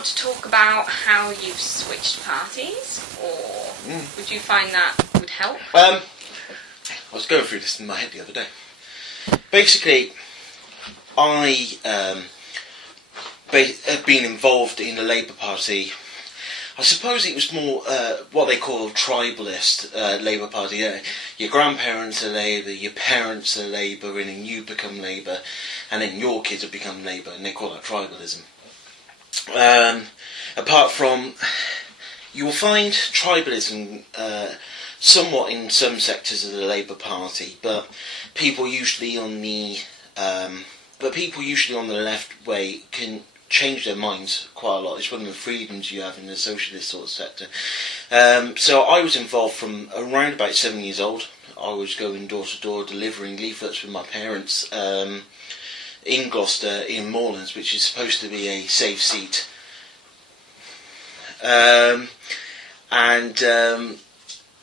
want to talk about how you've switched parties, or would you find that would help? I was going through this in my head the other day. Basically, I have been involved in the Labour Party. I suppose it was more what they call tribalist Labour Party. Your grandparents are Labour, your parents are Labour, and then you become Labour, and then your kids have become Labour, and they call that tribalism. Apart from, you will find tribalism somewhat in some sectors of the Labour Party, but people usually on the left way can change their minds quite a lot. It's one of the freedoms you have in the socialist sort of sector. So I was involved from around about 7 years old. I was going door to door delivering leaflets with my parents in Gloucester, in Moorlands, which is supposed to be a safe seat.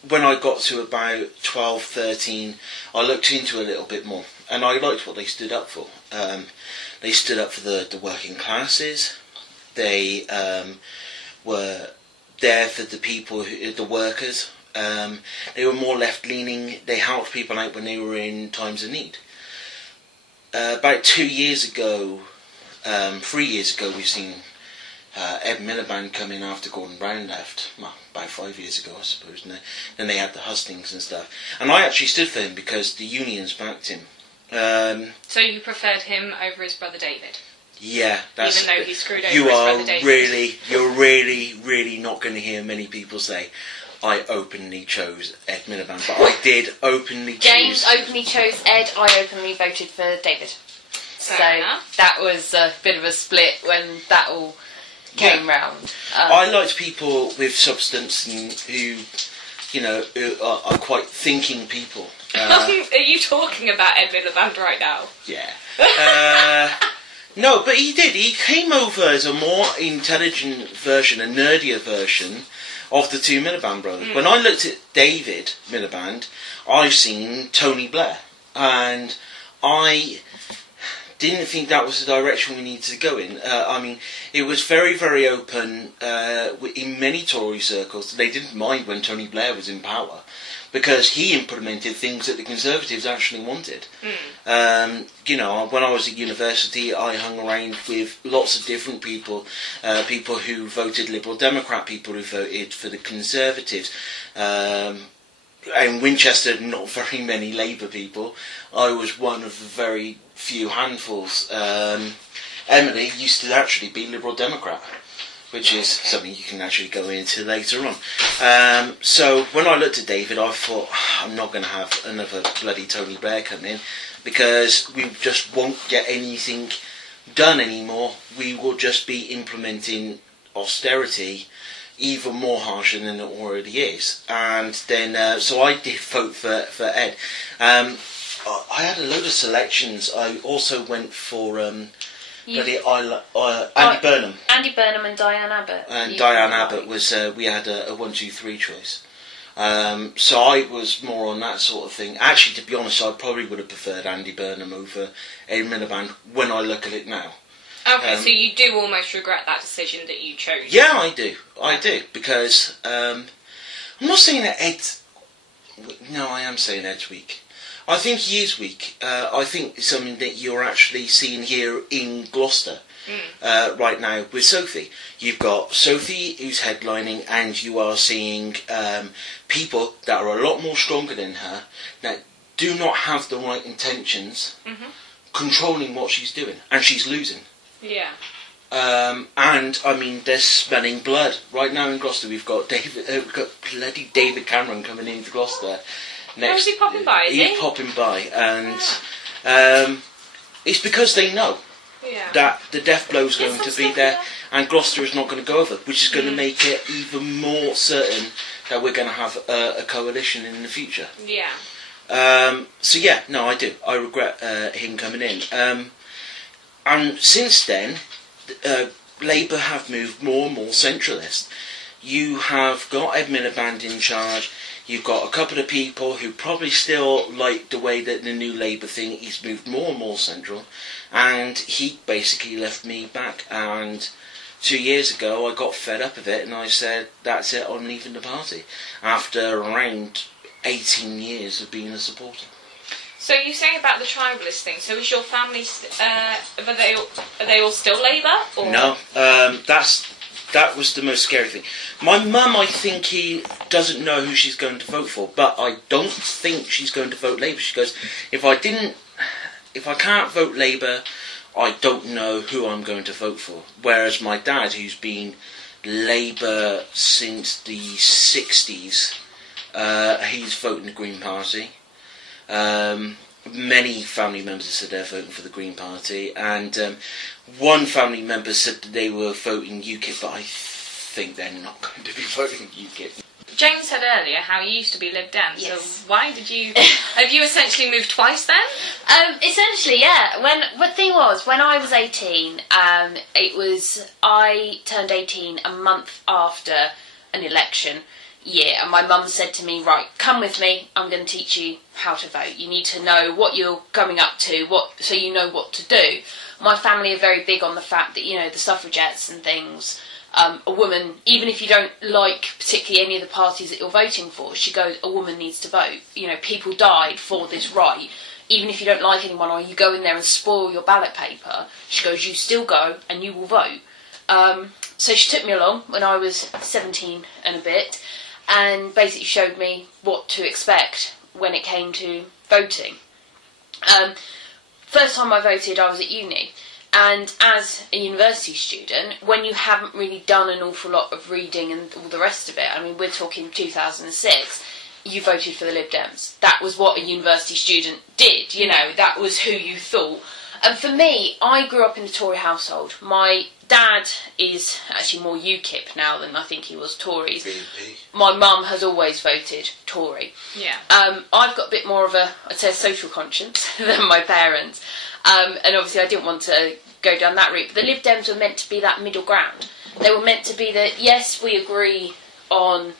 When I got to about 12, 13, I looked into it a little bit more, and I liked what they stood up for. They stood up for the working classes. They were there for the people, the workers. They were more left-leaning. They helped people out when they were in times of need. About 2 years ago, 3 years ago, we've seen Ed Miliband come in after Gordon Brown left. Well, about 5 years ago, I suppose. And then they had the hustings and stuff. And I actually stood for him because the unions backed him. So you preferred him over his brother David? Yeah, that's... Even though he screwed over his brother David? You're really not going to hear many people say, I openly chose Ed Miliband, but I did openly choose... James openly chose Ed, I openly voted for David. Fair enough. That was a bit of a split when that all came round. I liked people with substance and who are quite thinking people. Are you talking about Ed Miliband right now? Yeah. No, but he did. He came over as a more intelligent version, a nerdier version of the two Miliband brothers. When I looked at David Miliband, I've seen Tony Blair, and I didn't think that was the direction we needed to go in. I mean, it was very, very open in many Tory circles. They didn't mind when Tony Blair was in power, because he implemented things that the Conservatives actually wanted. When I was at university, I hung around with lots of different people, people who voted Liberal Democrat, people who voted for the Conservatives. In Winchester, not very many Labour people. I was one of the very few handfuls. Emily used to actually be Liberal Democrat, which is something you can actually go into later on. So when I looked at David, I thought, I'm not going to have another bloody Tony Blair come in, because we just won't get anything done anymore. We will just be implementing austerity even more harsher than it already is. And then, so I did vote for Ed. I had a load of selections. I also went for Andy Burnham. Andy Burnham and Diane Abbott. And Diane Abbott was, we had a 1, 2, 3 choice. So I was more on that sort of thing. Actually, to be honest, I probably would have preferred Andy Burnham over Ed Miliband when I look at it now. Okay, so you do almost regret that decision that you chose? Yeah, I do, because I'm not saying that Ed's... No, I am saying Ed's weak. I think he is weak. I think it's something that you're actually seeing here in Gloucester right now with Sophie. You've got Sophie who's headlining, and you are seeing people that are a lot more stronger than her, that do not have the right intentions, controlling what she's doing, and she's losing. Yeah. And I mean, they're smelling blood right now in Gloucester. We've got bloody David Cameron coming into Gloucester. Is he popping by? He's popping by, and it's because they know that the death blow is going to be there, and Gloucester is not going to go over, which is going to make it even more certain that we're going to have a coalition in the future. Yeah. So yeah, no, I do. I regret him coming in. And since then, Labour have moved more and more centralist. You have got Ed Miliband in charge. You've got a couple of people who probably still like the way that the New Labour thing. He's moved more and more central, and he basically left me back. And 2 years ago I got fed up of it and I said, that's it, I'm leaving the party. After around 18 years of being a supporter. So you say about the tribalist thing. So is your family? Are they all still Labour? Or? No, that was the most scary thing. My mum, I think he doesn't know who she's going to vote for, but I don't think she's going to vote Labour. She goes, if I can't vote Labour, I don't know who I'm going to vote for. Whereas my dad, who's been Labour since the 60s, he's voting the Green Party. Many family members said they're voting for the Green Party, and one family member said that they were voting UKIP, but I think they're not going to be voting UKIP. Jane said earlier how you used to be Lib Dem, Yes. so why did you... have you essentially moved twice then? Essentially, yeah. The thing was, when I was 18, I turned 18 a month after an election year, and my mum said to me, right, come with me, I'm going to teach you how to vote. You need to know what you're coming up to, so you know what to do. My family are very big on the fact that, the suffragettes and things, a woman, even if you don't like particularly any of the parties that you're voting for, she goes, a woman needs to vote. People died for this right. Even if you don't like anyone or you go in there and spoil your ballot paper, she goes, you still go and you will vote. So she took me along when I was 17 and a bit, and basically showed me what to expect when it came to voting. First time I voted, I was at uni, and as a university student, when you haven't really done an awful lot of reading and all the rest of it, I mean, we're talking 2006, you voted for the Lib Dems. That was what a university student did, that was who you thought. And for me, I grew up in a Tory household. My dad is actually more UKIP now than I think he was Tories. My mum has always voted Tory. Yeah. I've got a bit more of a social conscience than my parents. And obviously I didn't want to go down that route. But the Lib Dems were meant to be that middle ground. They were meant to be that, yes, we agree on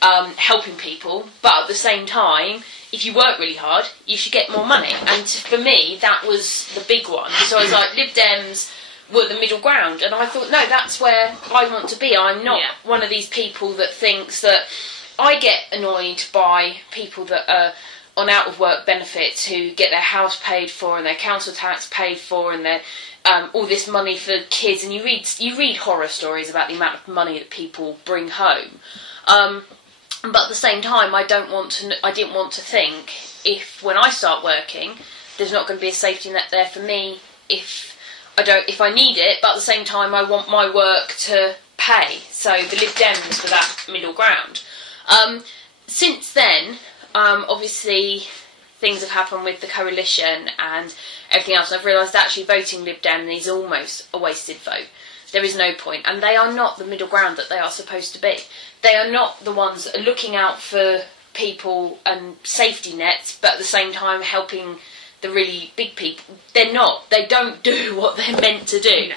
helping people, but at the same time, if you work really hard, you should get more money. And for me, that was the big one. So I was like, Lib Dems were the middle ground, and I thought, no, that's where I want to be. I'm not one of these people that thinks that... I get annoyed by people that are on out of work benefits who get their house paid for and their council tax paid for and their all this money for kids, and you read horror stories about the amount of money that people bring home. But at the same time, I didn't want to think, if when I start working, there's not going to be a safety net there for me if I need it, but at the same time I want my work to pay. So the Lib Dems were that middle ground. Since then, obviously things have happened with the coalition and everything else. I've realised actually voting Lib Dem is almost a wasted vote. There is no point, and they are not the middle ground that they are supposed to be. They are not the ones that are looking out for people and safety nets, but at the same time helping the really big people. They're not. They don't do what they're meant to do.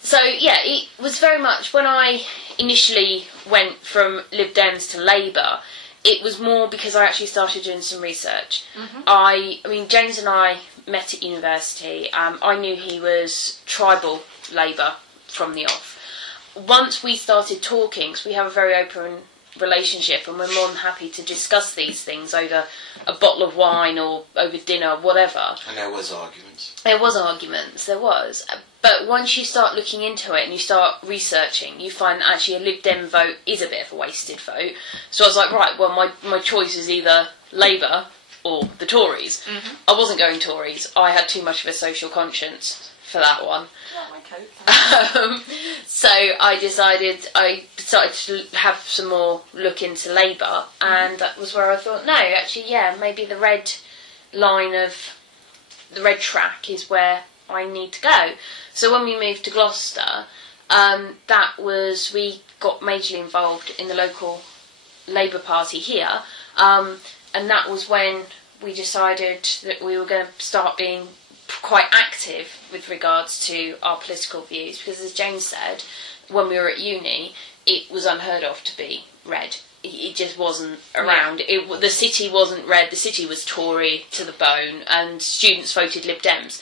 So yeah, it was very much, when I initially went from Lib Dems to Labour, it was more because I actually started doing some research. Mm-hmm. I mean, James and I met at university. I knew he was tribal Labour from the off. Once we started talking, because we have a very open relationship and we're more than happy to discuss these things over a bottle of wine or over dinner, whatever. And there was arguments. There was. But once you start looking into it and you start researching, you find that actually a Lib Dem vote is a bit of a wasted vote. So I was like, right, well, my choice is either Labour or the Tories. Mm-hmm. I wasn't going Tories. I had too much of a social conscience for that one. So I started to have some more look into Labour, and that was where I thought, no, actually, yeah, maybe the red track is where I need to go. So when we moved to Gloucester, we got majorly involved in the local Labour Party here, and that was when we decided that we were going to start being quite active with regards to our political views, because as James said, when we were at uni, it was unheard of to be red. he just wasn't around. The city wasn't red. The city was Tory to the bone, and students voted Lib Dems.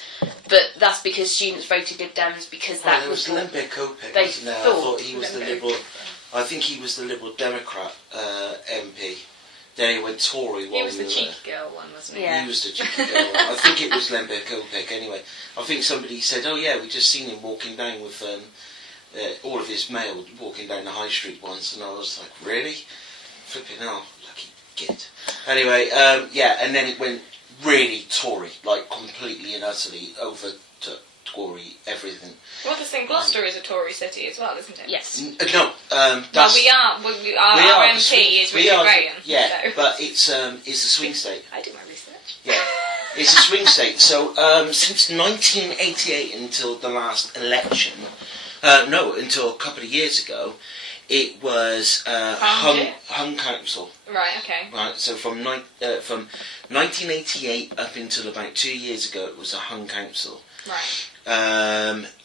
But that's because students voted Lib Dems because that was what Lembeck Kopek, they wasn't there? I thought. thought he was the Liberal. I think he was the Liberal Democrat MP. Then he went Tory while He was we the were cheeky girl one, wasn't he? Yeah. He was the cheeky girl. I think it was Lembeck Kopek anyway. I think somebody said, "Oh yeah, we just seen him walking down with all of his mail walking down the high street once," and I was like, "Really? Flipping hell, lucky git." Anyway, yeah, and then it went really Tory, like completely and utterly over to Tory everything. Well, the thing, Gloucester is a Tory city as well, isn't it? Yes. No, Well, that's, our MP is Richard Graham. Yeah, so. but it's a swing state. I do my research. Yeah, it's a swing state. So since 1988 until the last election, until a couple of years ago, it was hung council. Right. Okay. Right, so from 1988 up until about 2 years ago, it was a hung council. Right.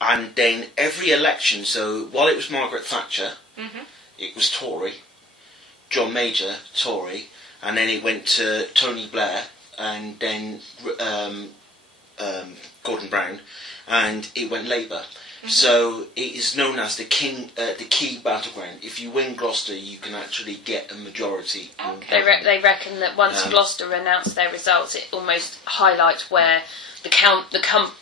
And then every election, so while it was Margaret Thatcher, Mhm. it was Tory, John Major, Tory, and then it went to Tony Blair, and then Gordon Brown, and it went Labour. Mm-hmm. So it is known as the key battleground. If you win Gloucester, you can actually get a majority. Okay. They reckon that once Gloucester announce their results, it almost highlights where the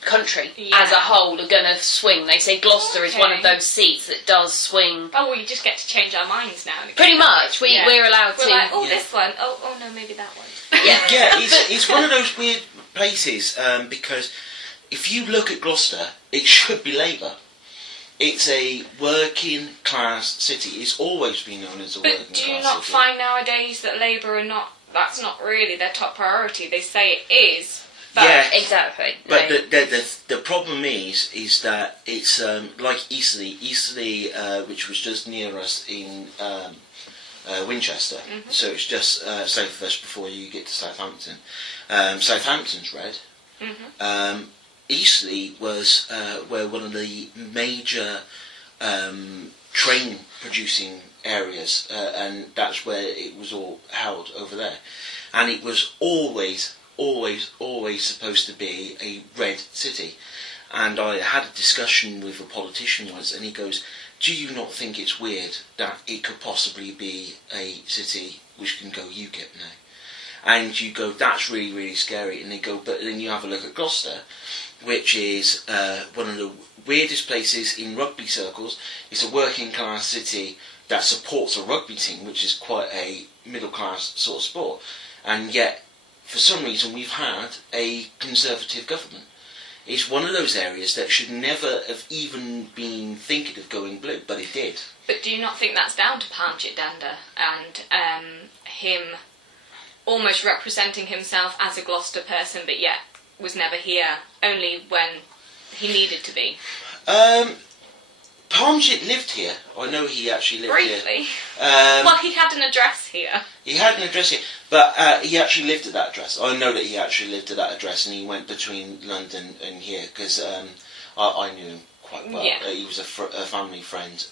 country as a whole are going to swing. They say Gloucester is one of those seats that does swing. Oh, well, you just get to change our minds now. Pretty much. We're allowed We're to. like, this one. Oh, no, maybe that one. Yeah, it's one of those weird places because if you look at Gloucester, it should be Labour. It's a working class city. It's always been known as a working class city. But do you not find nowadays that Labour that's not really their top priority? They say it is. But yeah, exactly. But the problem is that it's like Eastleigh, which was just near us in Winchester. Mm-hmm. So it's just south of us before you get to Southampton. Southampton's red. Mm-hmm. Eastleigh was where one of the major train producing areas, and that's where it was all held over there. And it was always supposed to be a red city. And I had a discussion with a politician once, and he goes, "Do you not think it's weird that it could possibly be a city which can go UKIP now?" And you go, "That's really, really scary." And they go, "But then you have a look at Gloucester, which is one of the weirdest places in rugby circles. It's a working class city that supports a rugby team, which is quite a middle class sort of sport. And yet, for some reason, we've had a Conservative government. It's one of those areas that should never have even been thinking of going blue, but it did." But do you not think that's down to Parmjit Danda and him almost representing himself as a Gloucester person, but yet was never here, only when he needed to be? Parmjit lived here. I know he actually lived Briefly. here. Well, he had an address here. He had an address here, but he actually lived at that address. I know that he actually lived at that address, and he went between London and here, because I knew him quite well. Yeah. He was a family friend.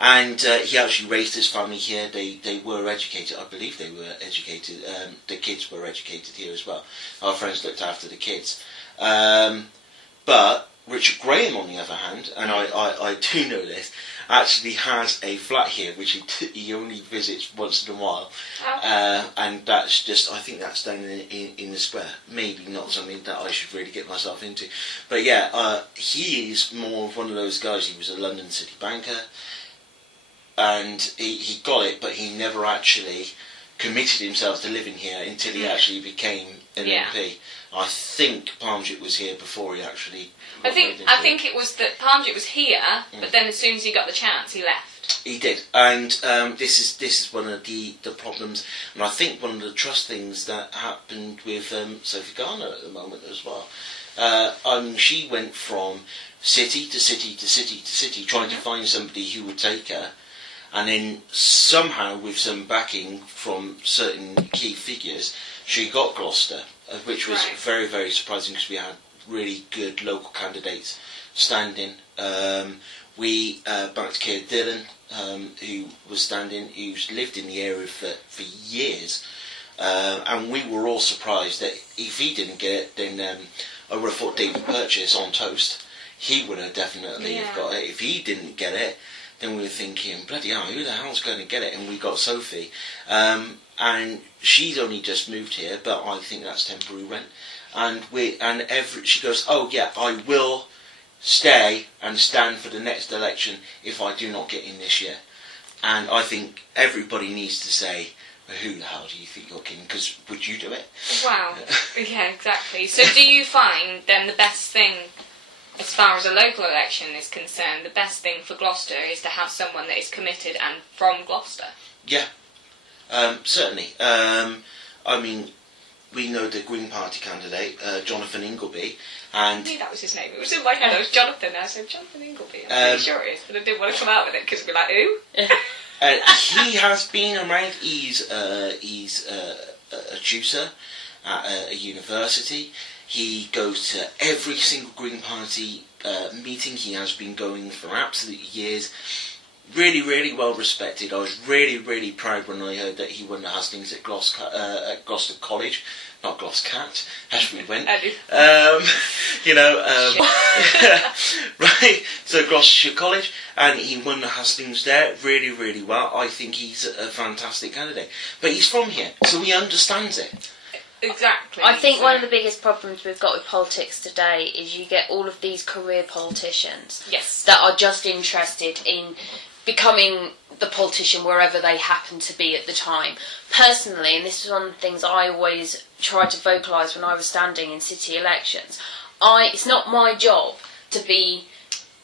And he actually raised his family here. They were educated. I believe they were educated. The kids were educated here as well. Our friends looked after the kids. But Richard Graham, on the other hand, and I do know this, actually has a flat here which he only visits once in a while. Oh. And that's just, I think that's down in the square. Maybe not something that I should really get myself into. But yeah, he is more of one of those guys. He was a London city banker, and he got it, but he never actually committed himself to living here until he actually became an MP. I think Parmjit was here before he actually... I think it was that Parmjit was here, but then as soon as he got the chance, he left. He did, and this is one of the problems, and I think one of the trust things that happened with Sophie Garner at the moment as well. She went from city to city to city to city, trying to find somebody who would take her, and then somehow, with some backing from certain key figures, she got Gloucester, which was very, very surprising because we had really good local candidates standing. we backed Keir Dillon, who was who's lived in the area for years, and we were all surprised that if he didn't get it, then I would have thought David Purchase on toast. He would have definitely have got it. If he didn't get it, then we were thinking, bloody hell, who the hell's going to get it? And we got Sophie, and she's only just moved here, but I think that's temporary rent. And she goes, oh yeah, I will stay and stand for the next election if I do not get in this year. And I think everybody needs to say, well, who the hell do you think you're kidding? Because would you do it? Wow. Yeah, exactly. So do you find then the best thing, as far as a local election is concerned, the best thing for Gloucester is to have someone that is committed and from Gloucester? Yeah, certainly. I mean, we know the Green Party candidate, Jonathan Ingleby, and... I knew that was his name. It was in my head. I was Jonathan. I said, Jonathan Ingleby. I'm pretty sure it is, but I didn't want to come out with it because we'd be like, who? He has been around. He's a tutor at a university. He goes to every single Green Party meeting. He has been going for absolutely years. Really, really well respected. I was really, really proud when I heard that he won the hustings at Gloucester College, not Gloucester, as we went. Right. So Gloucestershire College, and he won the hustings there. Really, really well. I think he's a fantastic candidate. But he's from here, so he understands it. Exactly. I think one of the biggest problems we've got with politics today is you get all of these career politicians that are just interested in becoming the politician wherever they happen to be at the time. Personally, and this is one of the things I always tried to vocalise when I was standing in city elections, it's not my job to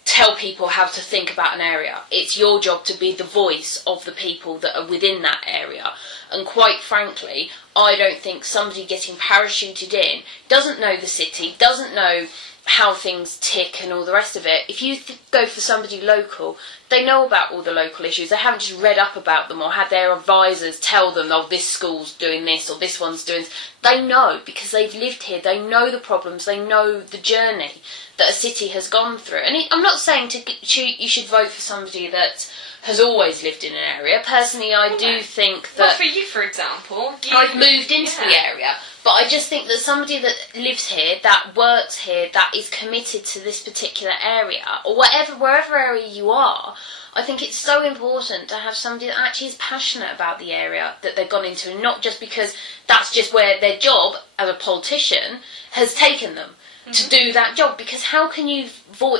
tell people how to think about an area. It's your job to be the voice of the people that are within that area. And quite frankly, I don't think somebody getting parachuted in doesn't know the city, doesn't know how things tick and all the rest of it. If you go for somebody local, they know about all the local issues. They haven't just read up about them or had their advisors tell them, oh, this school's doing this or this one's doing this. They know because they've lived here. They know the problems. They know the journey that a city has gone through. And I'm not saying you should vote for somebody that has always lived in an area. Personally, I do think that... Well, for you, for example... I've moved into the area, but I just think that somebody that lives here, that works here, that is committed to this particular area, or wherever area you are, I think it's so important to have somebody that actually is passionate about the area that they've gone into, and not just because that's just where their job as a politician has taken them. To do that job, because how can you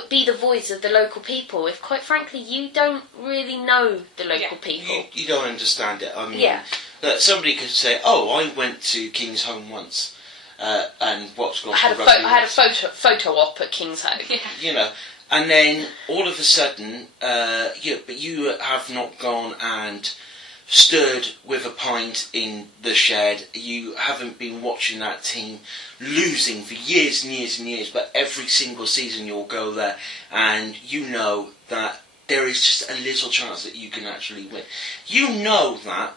be the voice of the local people if, quite frankly, you don't really know the local people? You don't understand it. I mean, somebody could say, "Oh, I went to King's Home once, and watched Gloucester Rugby." I had a photo op at King's Home. You know, and then all of a sudden, but you have not gone and stood with a pint in the shed. You haven't been watching that team losing for years and years and years, but every single season you'll go there and you know that there is just a little chance that you can actually win. You know that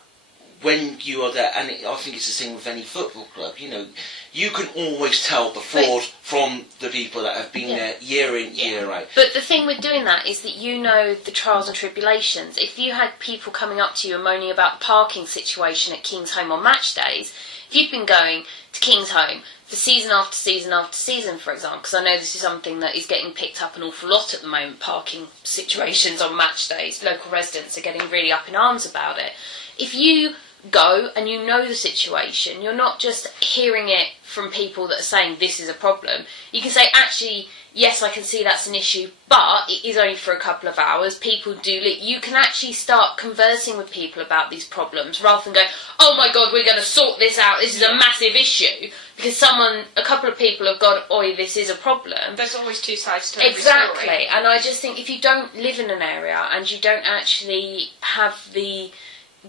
when you are there, and I think it's the same with any football club, you know, you can always tell the fraud from the people that have been there year in, year out. But the thing with doing that is that you know the trials and tribulations. If you had people coming up to you and moaning about the parking situation at King's Home on match days, if you've been going to King's Home for season after season after season, for example, because I know this is something that is getting picked up an awful lot at the moment, parking situations on match days, local residents are getting really up in arms about it. If you go and you know the situation, you're not just hearing it from people that are saying this is a problem. You can say, actually, yes, I can see that's an issue, but it is only for a couple of hours. People do you can actually start conversing with people about these problems rather than going, oh my god, we're going to sort this out, this is a massive issue, because a couple of people have gone, oi, this is a problem. There's always two sides to every Exactly. story. And I just think if you don't live in an area and you don't actually have the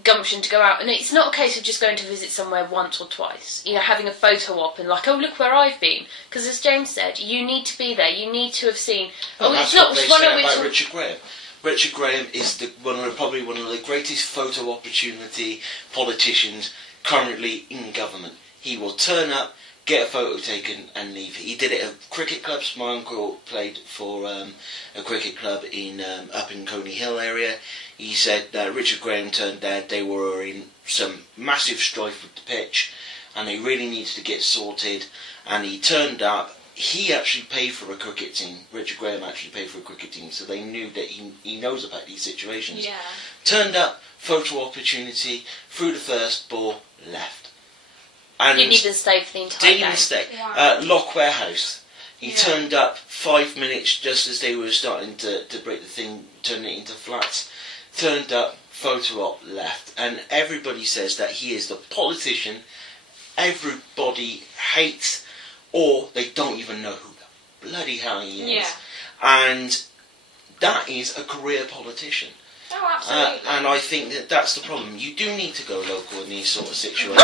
gumption to go out, and it's not a case of just going to visit somewhere once or twice, you know, having a photo op and like, oh, look where I've been, because as James said, you need to be there, you need to have seen. That's what they say about Richard Graham. Richard Graham is probably one of the greatest photo opportunity politicians currently in government. He will turn up, get a photo taken and leave. He did it at cricket clubs. My uncle played for a cricket club in up in Coney Hill area. He said Richard Graham turned dead. They were in some massive strife with the pitch, and they really needed to get sorted. And he turned up. He actually paid for a cricket team. Richard Graham actually paid for a cricket team, so they knew that he knows about these situations. Yeah. Turned up, photo opportunity, threw the first ball, left. And Didn't even stay for the entire didn't game. even stay. Wow. Lock Warehouse. He Yeah. turned up 5 minutes just as they were starting to break the thing, turn it into flats. Turned up, photo op, left. And everybody says that he is the politician everybody hates, or they don't even know who the bloody hell he is. Yeah. And that is a career politician. Oh, absolutely. And I think that that's the problem. You do need to go local in these sort of situations.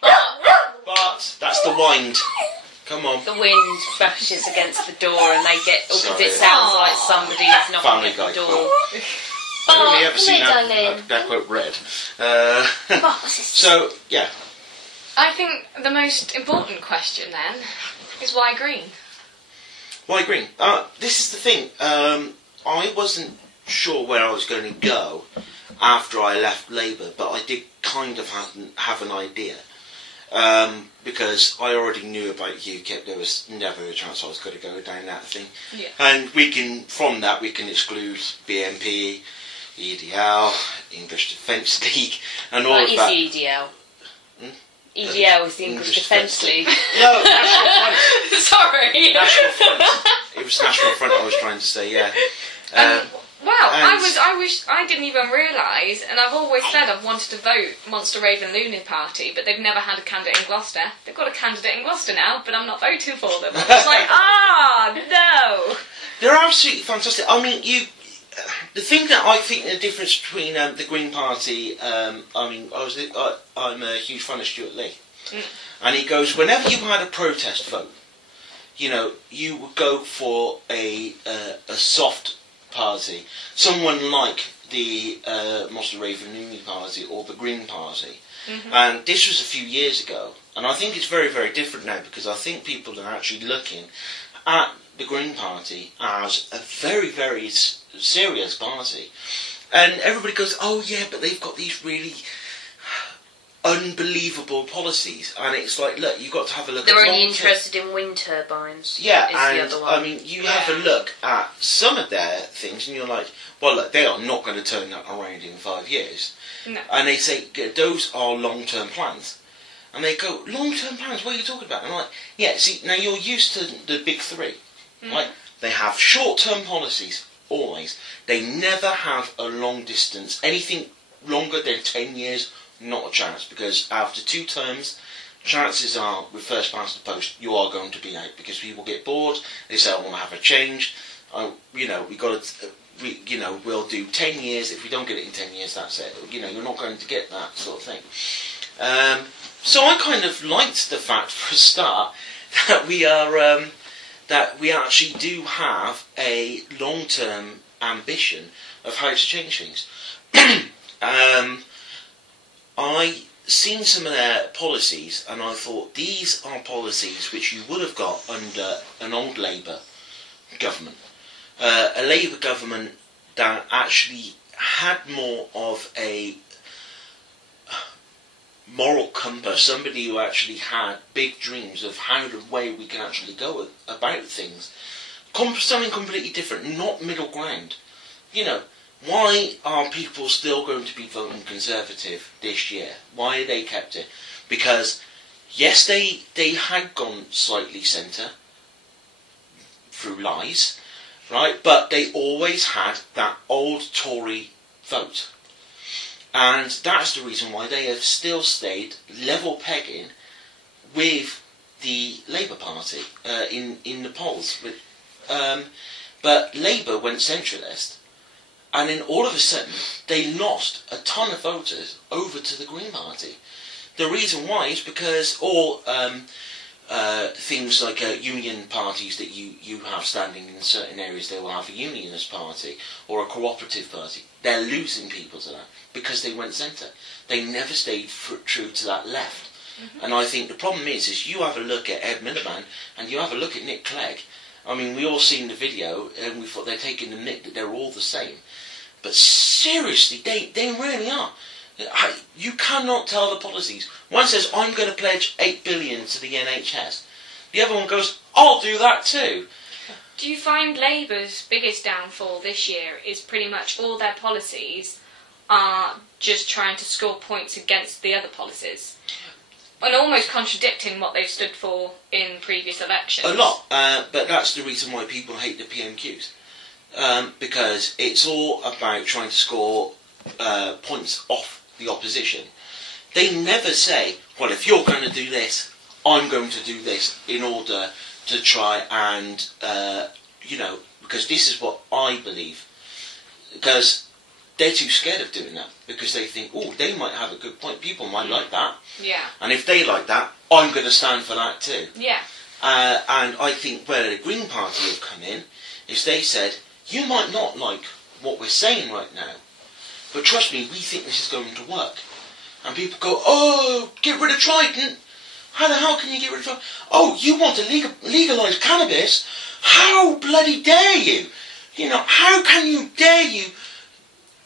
But that's the wind. Come on. The wind bashes against the door and they get, because Sorry. it sounds like somebody is knocking Family at Guy the door. quote. I've only ever come seen here, darling. that quote read. What's this? So, yeah. I think the most important question then is why green? Why green? This is the thing. I wasn't sure where I was going to go after I left Labour, but I did kind of have an idea. Because I already knew about UKIP, there was never a chance I was going to go down that thing. Yeah. And from that we can exclude BNP, EDL, English Defence League, and all What of is that. the EDL? EDL is the English Defence League. No, National Front. Sorry. National Front. It was National Front I was trying to say, yeah. Wow, and- I didn't even realise, and I've always said I've wanted to vote Monster Raven Looney Party, but they've never had a candidate in Gloucester. They've got a candidate in Gloucester now, but I'm not voting for them. I was like, no. They're absolutely fantastic. I mean, the thing that I think the difference between the Green Party, I'm a huge fan of Stuart Lee, and he goes, whenever you had a protest vote, you would go for a soft party, someone like the Monster Raven Looney Party or the Green Party. Mm-hmm. And this was a few years ago, and I think it's very, very different now, because I think people are actually looking at the Green Party as a very, very serious party. And everybody goes, oh yeah, but they've got these really unbelievable policies, and it's like, look, you've got to have a look. They're at only interested in wind turbines. Yeah, is and the other one. I mean, you have a look at some of their things, and you're like, well, look, they are not going to turn that around in 5 years. No. And they say those are long-term plans, and they go, long-term plans? What are you talking about? And I'm like, yeah, see, now you're used to the big three, right? They have short-term policies always. They never have a long distance. Anything longer than 10 years. Not a chance, because after 2 terms, chances are, with first past the post, you are going to be out, because people get bored. They say, I want to have a change. We'll do 10 years. If we don't get it in 10 years, that's it. You're not going to get that sort of thing. So I kind of liked the fact, for a start, that we are that we actually do have a long-term ambition of how to change things. I seen some of their policies, and I thought, these are policies which you would have got under an old Labour government. A Labour government that actually had more of a moral compass, somebody who actually had big dreams of how the way we can actually go about things. Something completely different, not middle ground. Why are people still going to be voting Conservative this year? Why they kept it? Because, yes, they had gone slightly centre through lies, right? But they always had that old Tory vote. And that's the reason why they have still stayed level pegging with the Labour Party in the polls. But Labour went centralist. And then all of a sudden, they lost a ton of voters over to the Green Party. The reason why is because all things like union parties that you have standing in certain areas, they will have a unionist party or a cooperative party. They're losing people to that because they went centre. They never stayed true to that left. And I think the problem is you have a look at Ed Miliband and you have a look at Nick Clegg. I mean, we all seen the video and we thought they're taking the nick that they're all the same. But seriously, they really are. You cannot tell the policies. One says, I'm going to pledge 8 billion to the NHS. The other one goes, I'll do that too. Do you find Labour's biggest downfall this year is pretty much all their policies are just trying to score points against the other policies? And almost contradicting what they've stood for in previous elections. A lot, but that's the reason why people hate the PMQs. Because it's all about trying to score points off the opposition. They never say, well, if you're going to do this, I'm going to do this in order to try and, because this is what I believe. Because they're too scared of doing that. Because they think, oh, they might have a good point. People might like that. Yeah. And if they like that, I'm going to stand for that too. Yeah. And I think where the Green Party have come in is they said, you might not like what we're saying right now, but trust me, we think this is going to work. And people go, oh, get rid of Trident. How the hell can you get rid of Trident? Oh, you want to legalise cannabis? How bloody dare you? How can you dare you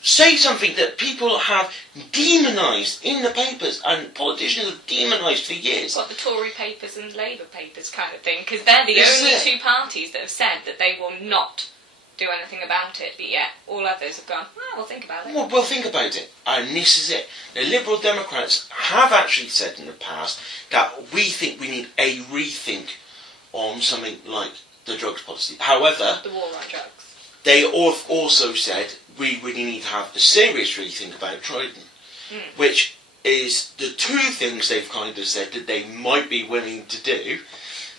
say something that people have demonised in the papers and politicians have demonised for years? What, the Tory papers and Labour papers kind of thing? Because they're the only two parties that have said that they will not do anything about it, but yet all others have gone, we'll think about it. Well, we'll think about it. And this is it. The Liberal Democrats have actually said in the past that we think we need a rethink on something like the drugs policy. However, the war on drugs. They also said we really need to have a serious rethink about Trident, which is the two things they've kind of said that they might be willing to do.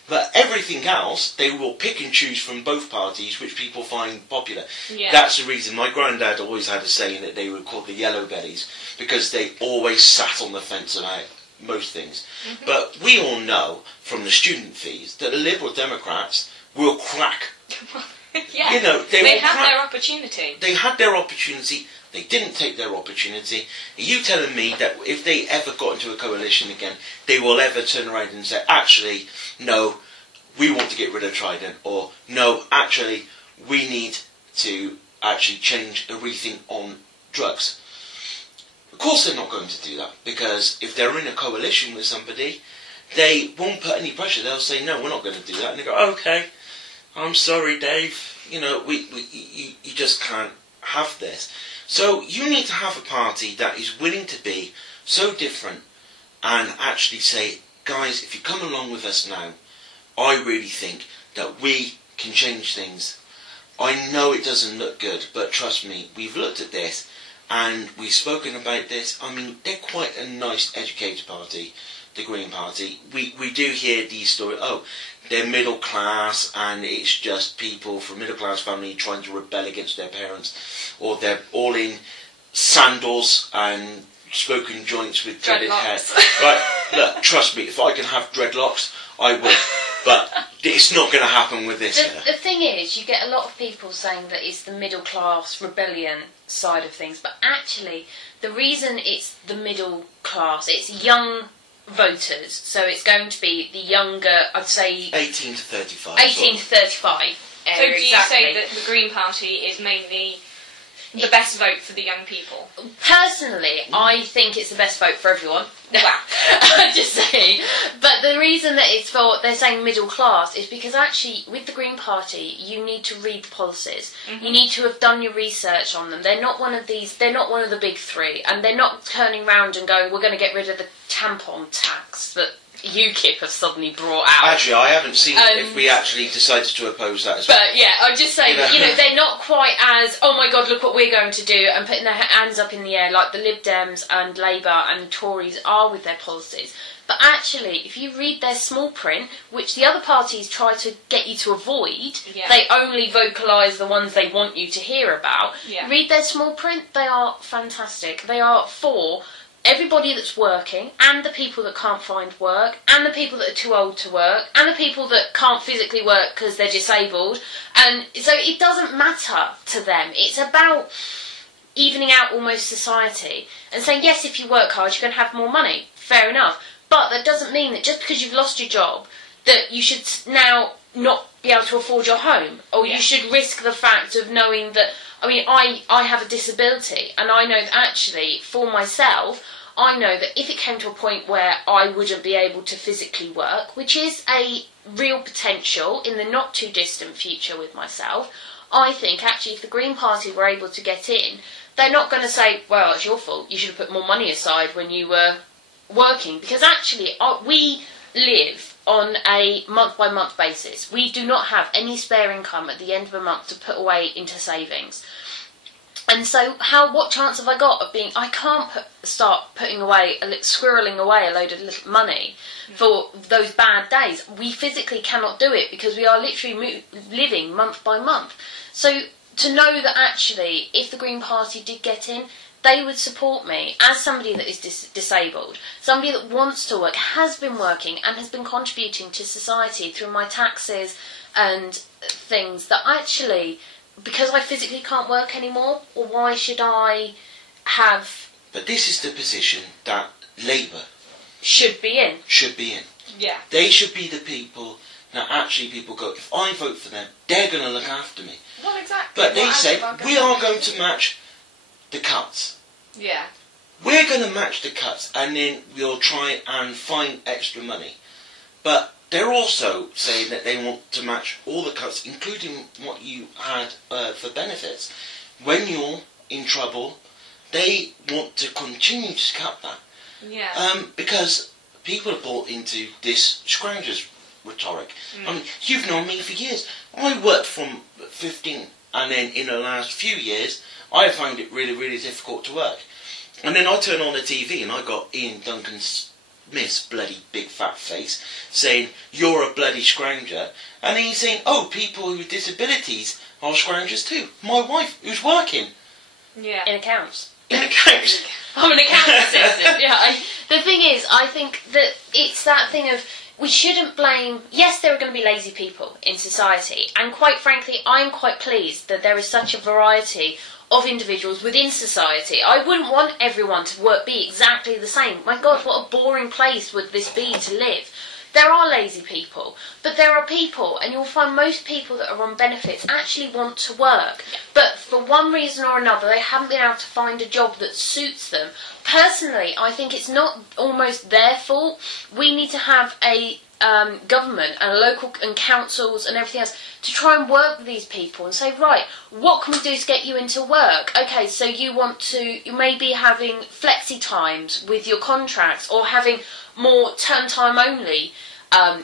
But everything else, they will pick and choose from both parties, which people find popular. Yeah. That's the reason my granddad always had a saying that they were called the yellow bellies, because they always sat on the fence about most things. Mm-hmm. But we all know from the student fees that the Liberal Democrats will crack. Yeah, they had their opportunity. They had their opportunity. They didn't take their opportunity. Are you telling me that if they ever got into a coalition again, they will ever turn around and say, actually, no, we want to get rid of Trident, or no, actually, we need to actually change a rethink on drugs? Of course they're not going to do that, because if they're in a coalition with somebody, they won't put any pressure. They'll say, no, we're not going to do that. And they go, okay, I'm sorry, Dave. You just can't have this. So you need to have a party that is willing to be so different and actually say, guys, if you come along with us now, I really think that we can change things. I know it doesn't look good, but trust me, we've looked at this and we've spoken about this. I mean, they're quite a nice, educated party, the Green Party. We do hear these stories, they're middle class and it's just people from middle class family trying to rebel against their parents, or they're all in sandals and smoking joints with dreaded hair. Right, look, trust me, if I can have dreadlocks, I will. But it's not going to happen with this. The thing is, you get a lot of people saying that it's the middle class rebellion side of things, but actually the reason it's the middle class, it's young voters, so it's going to be the younger, I'd say 18 to 35. 18 to 35. So do you say that the Green Party is mainly the best vote for the young people? Personally, I think it's the best vote for everyone. Wow. I'm just saying. But the reason that it's for, they're saying middle class, is because actually with the Green Party you need to read the policies. Mm-hmm. You need to have done your research on them. They're not one of the big three, and they're not turning round and going, we're going to get rid of the tampon tax that UKIP have suddenly brought out. Actually, I haven't seen if we actually decided to oppose that as well. But yeah, I'm just saying that, they're not quite as, oh my god, look what we're going to do, and putting their hands up in the air like the Lib Dems and Labour and Tories are with their policies. But actually, if you read their small print, which the other parties try to get you to avoid, they only vocalise the ones they want you to hear about. Yeah. Read their small print, they are fantastic. They are for everybody that's working, and the people that can't find work, and the people that are too old to work, and the people that can't physically work because they're disabled. And so it doesn't matter to them. It's about evening out almost society and saying, yes, if you work hard, you're going to have more money. Fair enough. But that doesn't mean that just because you've lost your job, that you should now not be able to afford your home, or you should risk the fact of knowing that, I mean, I have a disability, and I know that actually, for myself, I know that if it came to a point where I wouldn't be able to physically work, which is a real potential in the not too distant future with myself, I think actually if the Green Party were able to get in, they're not going to say, well, it's your fault, you should have put more money aside when you were working, because actually we live on a month-by-month basis. We do not have any spare income at the end of a month to put away into savings. And so, what chance have I got of being? I can't start squirreling away a load of little money for those bad days. We physically cannot do it because we are literally living month by month. So to know that actually, if the Green Party did get in, they would support me as somebody that is disabled, somebody that wants to work, has been working and has been contributing to society through my taxes and things that actually, because I physically can't work anymore, or why should I have... But this is the position that Labour should be in. Yeah. They should be the people that actually people go, if I vote for them, they're going to look after me. Well, exactly. But they say, we are going to match the cuts. Yeah. We're going to match the cuts, and then we'll try and find extra money. But they're also saying that they want to match all the cuts, including what you had for benefits. When you're in trouble, they want to continue to cut that. Yeah. Because people are bought into this scroungers rhetoric. I mean, you've known me for years. I worked from 15, and then in the last few years, I found it really, really difficult to work. And then I turn on the TV and I got Ian Duncan Smith's bloody big fat face saying, you're a bloody scrounger. And he's saying, oh, people with disabilities are scroungers too. My wife, who's working. Yeah. In accounts. In accounts. I'm an account assistant. Yeah. The thing is, I think that it's that thing of, we shouldn't blame... Yes, there are going to be lazy people in society. And quite frankly, I'm quite pleased that there is such a variety of individuals within society. I wouldn't want everyone to be exactly the same. My God, what a boring place would this be to live. There are lazy people, but there are people, and you'll find most people that are on benefits actually want to work. But for one reason or another, they haven't been able to find a job that suits them. Personally, I think it's not almost their fault. We need to have a government and local and councils and everything else to try and work with these people and say, right, what can we do to get you into work? Okay, so you may be having flexi times with your contracts, or having more term time only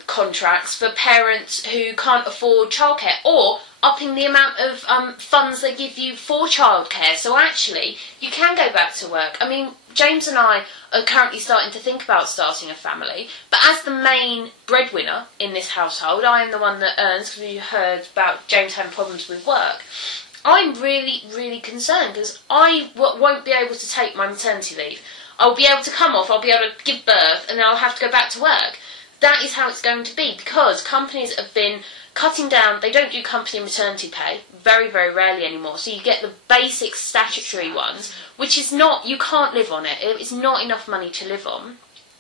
contracts for parents who can't afford childcare, or upping the amount of funds they give you for childcare, so actually you can go back to work. I mean, James and I are currently starting to think about starting a family, but as the main breadwinner in this household, I am the one that earns, because we heard about James having problems with work. I'm really, really concerned, because I won't be able to take my maternity leave. I'll be able to come off, I'll be able to give birth, and then I'll have to go back to work. That is how it's going to be, because companies have been cutting down. They don't do company maternity pay, very, very rarely anymore. So you get the basic statutory ones, which is not, you can't live on it. It's not enough money to live on.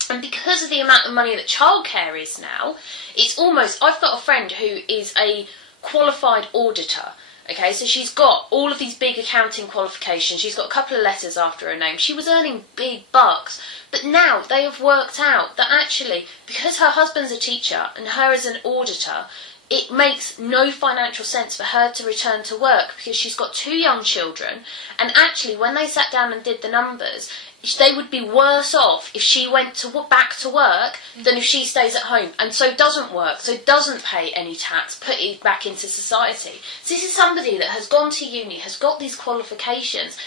And because of the amount of money that childcare is now, it's almost, I've got a friend who is a qualified auditor. Okay, so she's got all of these big accounting qualifications. She's got a couple of letters after her name. She was earning big bucks. But now they have worked out that actually, because her husband's a teacher and her is an auditor, it makes no financial sense for her to return to work, because she's got 2 young children. And actually, when they sat down and did the numbers, they would be worse off if she went back to work than if she stays at home, and so doesn't work, so doesn't pay any tax, put it back into society. So this is somebody that has gone to uni, has got these qualifications,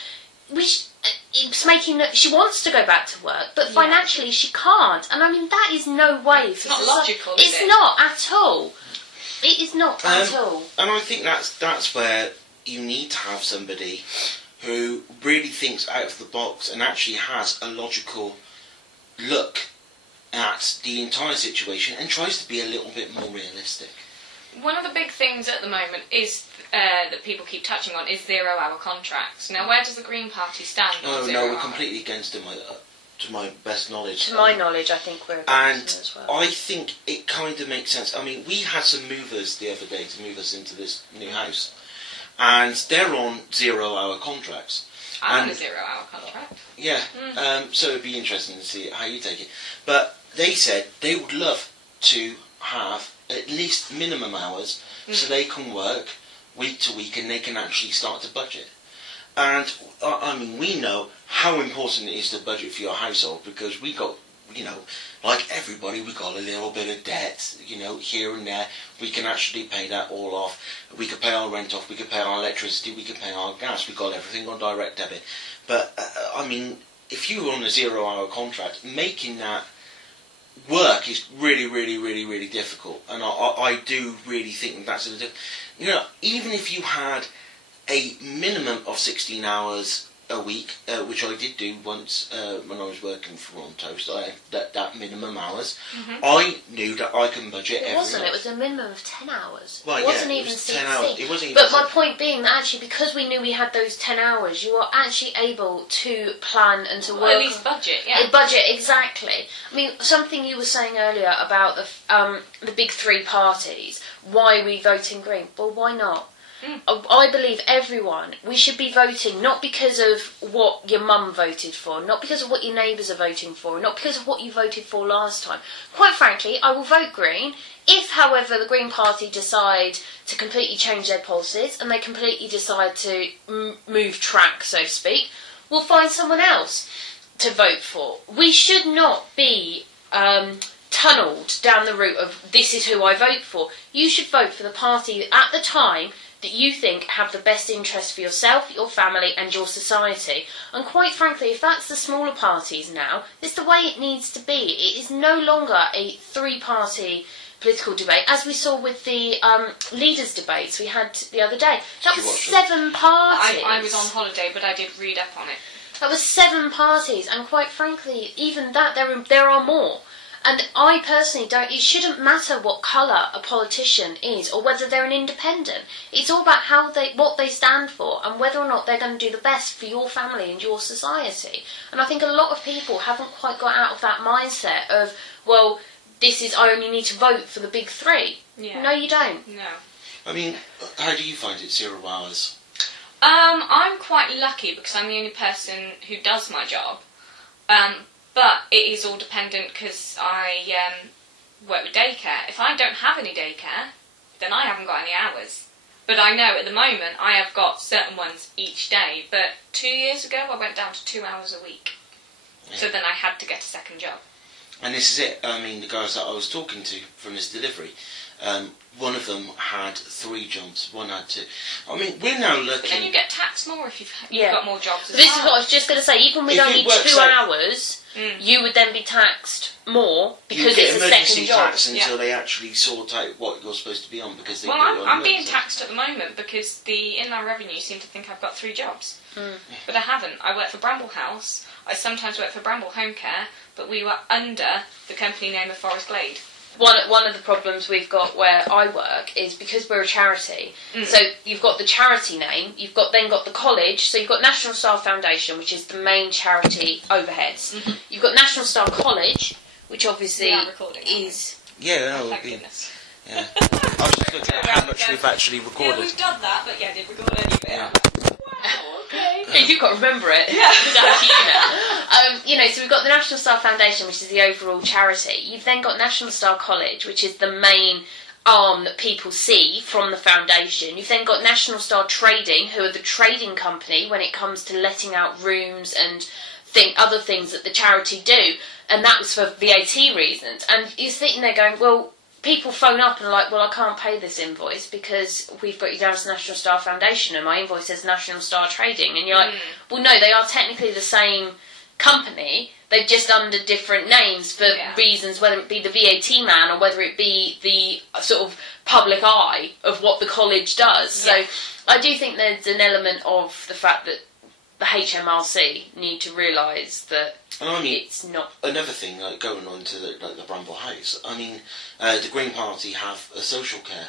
which it's making that she wants to go back to work, but financially she can't. And I mean, that is no way. It's not logical, is it? It's not at all. It is not at all. And I think that's where you need to have somebody who really thinks out of the box and actually has a logical look at the entire situation and tries to be a little bit more realistic. One of the big things at the moment is that people keep touching on is 0-hour contracts. Now, where does the Green Party stand on 0 No, hour? we're completely against them. to my best knowledge. To my knowledge, I think we're and as well. I think it kind of makes sense. I mean, we had some movers the other day to move us into this new house, and they're on 0-hour contracts. I'm on a 0-hour contract. Yeah, so it'd be interesting to see how you take it. But they said they would love to have at least minimum hours so they can work week to week and they can actually start to budget. And I mean, we know how important it is to budget for your household, because we got, like everybody, we got a little bit of debt, here and there. We can actually pay that all off. We could pay our rent off, we could pay our electricity, we could pay our gas. We got everything on direct debit. But, I mean, if you were on a 0-hour contract, making that work is really, really, really, really difficult. And I do really think that's a even if you had a minimum of 16 hours a week, which I did do once when I was working for On Toast. I had that minimum hours. I knew that I can budget every month. It was a minimum of 10 hours. Well, it wasn't it even was 16. 10 hours. It wasn't even but my point being that actually, because we knew we had those 10 hours, you are actually able to plan and to work. At least budget, yeah. Budget, exactly. I mean, something you were saying earlier about the big three parties. Why are we voting Green? Well, why not? I believe we should be voting not because of what your mum voted for, not because of what your neighbours are voting for, not because of what you voted for last time. Quite frankly, I will vote Green if, however, the Green Party decide to completely change their policies and they completely decide to move track, so to speak. We'll find someone else to vote for. We should not be tunnelled down the route of this is who I vote for. You should vote for the party at the time that you think have the best interest for yourself, your family and your society. And quite frankly, if that's the smaller parties now, it's the way it needs to be. It is no longer a three-party political debate, as we saw with the leaders' debates we had the other day. That was 7 parties. I was on holiday, but I did read up on it. That was 7 parties, and quite frankly, even that, there are more. And I personally don't, it shouldn't matter what colour a politician is or whether they're an independent. It's all about what they stand for and whether or not they're going to do the best for your family and your society. And I think a lot of people haven't quite got out of that mindset of, well, I only need to vote for the big three. Yeah. No, you don't. No. I mean, how do you find it, 0 hours? I'm quite lucky because I'm the only person who does my job. But it is all dependent because I work with daycare. If I don't have any daycare, then I haven't got any hours. But I know at the moment I have got certain ones each day. But 2 years ago I went down to 2 hours a week. Yeah. So then I had to get a second job. And this is it. I mean, the guys that I was talking to from this delivery, one of them had 3 jobs, one had 2. I mean, we're now looking... But then you get taxed more if you've got more jobs as well. This is what I was just going to say. Even with only 2 hours, you would then be taxed more because it's a second job. Tax until they actually sort out what you're supposed to be on. Because I'm being taxed at the moment because the Inland Revenue seem to think I've got 3 jobs. But I haven't. I work for Bramble House. I sometimes work for Bramble Home Care, but we were under the company name of Forest Glade. One of the problems we've got where I work is because we're a charity. So you've got the charity name, you've then got the college, so you've got National Star Foundation, which is the main charity overheads. You've got National Star College, which obviously is... Yeah, no, thank goodness. Yeah. I was just looking at how much we've actually recorded. Yeah, we've done that, but yeah, did record any bit. Yeah. Wow, okay. Yeah, you've got to remember it. Yeah. So we've got the National Star Foundation, which is the overall charity. You've then got National Star College, which is the main arm that people see from the foundation. You've then got National Star Trading, who are the trading company when it comes to letting out rooms and other things that the charity do. And that was for VAT reasons. And you're sitting there going, well, people phone up and are like, well, I can't pay this invoice because we've got you down as National Star Foundation and my invoice says National Star Trading. And you're like, well, no, they are technically the same company. They're just under different names for reasons, whether it be the VAT man or whether it be the sort of public eye of what the college does. Yeah. So I do think there's an element of the fact that the HMRC need to realise that it's not... Another thing, like going on to the Bramble House, I mean, the Green Party have a social care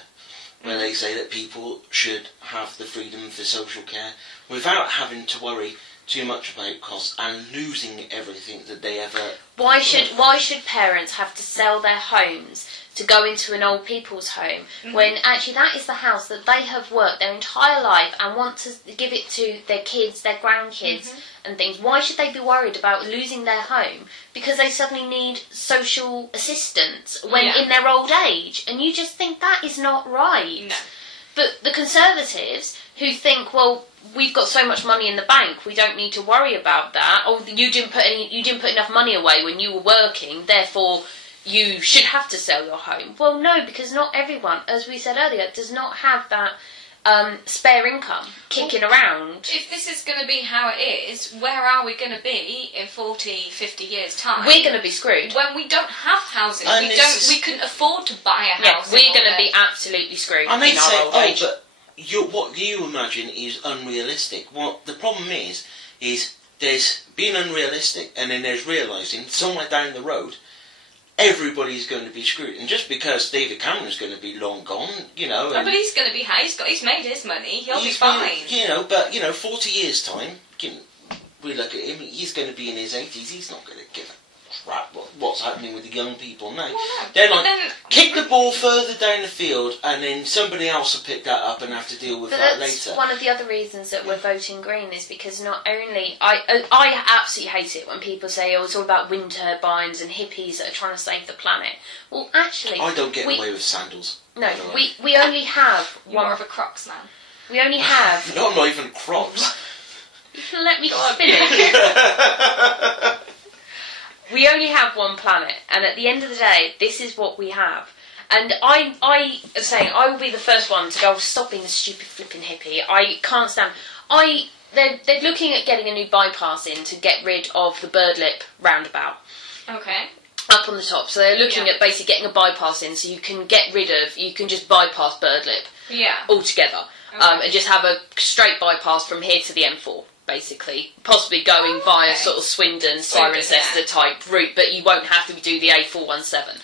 where they say that people should have the freedom for social care without having to worry too much about costs and losing everything that they ever... Why should parents have to sell their homes to go into an old people's home when actually that is the house that they have worked their entire life and want to give it to their kids, their grandkids and things? Why should they be worried about losing their home because they suddenly need social assistance when in their old age? And you just think that is not right. No. But the Conservatives who think, well, we've got so much money in the bank, we don't need to worry about that. Or you didn't put enough money away when you were working, therefore you should have to sell your home. Well, no, because not everyone, as we said earlier, does not have that spare income kicking around. If this is going to be how it is, where are we going to be in 40, 50 years' time? We're going to be screwed. When we don't have housing, And we couldn't afford to buy a house. We're going to be absolutely screwed And they in say, our old age. but what you imagine is unrealistic. Well, the problem is there's being unrealistic, and then there's realising somewhere down the road everybody's going to be screwed. And just because David Cameron's going to be long gone, you know... but he's going to be high. He's made his money. He'll be he's fine. But 40 years' time, we look at him, he's going to be in his 80s, he's not going to give a crap what's happening with the young people now. Well, no. They're like, kick the ball further down the field, and then somebody else will pick that up and have to deal with that That's later. one of the other reasons that we're voting Green is because not only... I absolutely hate it when people say, oh, it's all about wind turbines and hippies that are trying to save the planet. Well, actually... I don't get away with sandals. No, we only have You're one... more of a Crocs man. We only have... No, I'm not even Crocs. You can let me finish. We only have one planet, and at the end of the day, this is what we have. And I am saying I will be the first one to go, stop being a stupid flipping hippie. I can't stand... They're looking at getting a new bypass in to get rid of the Birdlip roundabout. Okay. Up on the top. So they're looking at basically getting a bypass in so you can just bypass Birdlip altogether. Okay. And just have a straight bypass from here to the M4. Basically, possibly going via sort of Swindon, Cirencester type route, but you won't have to do the A417.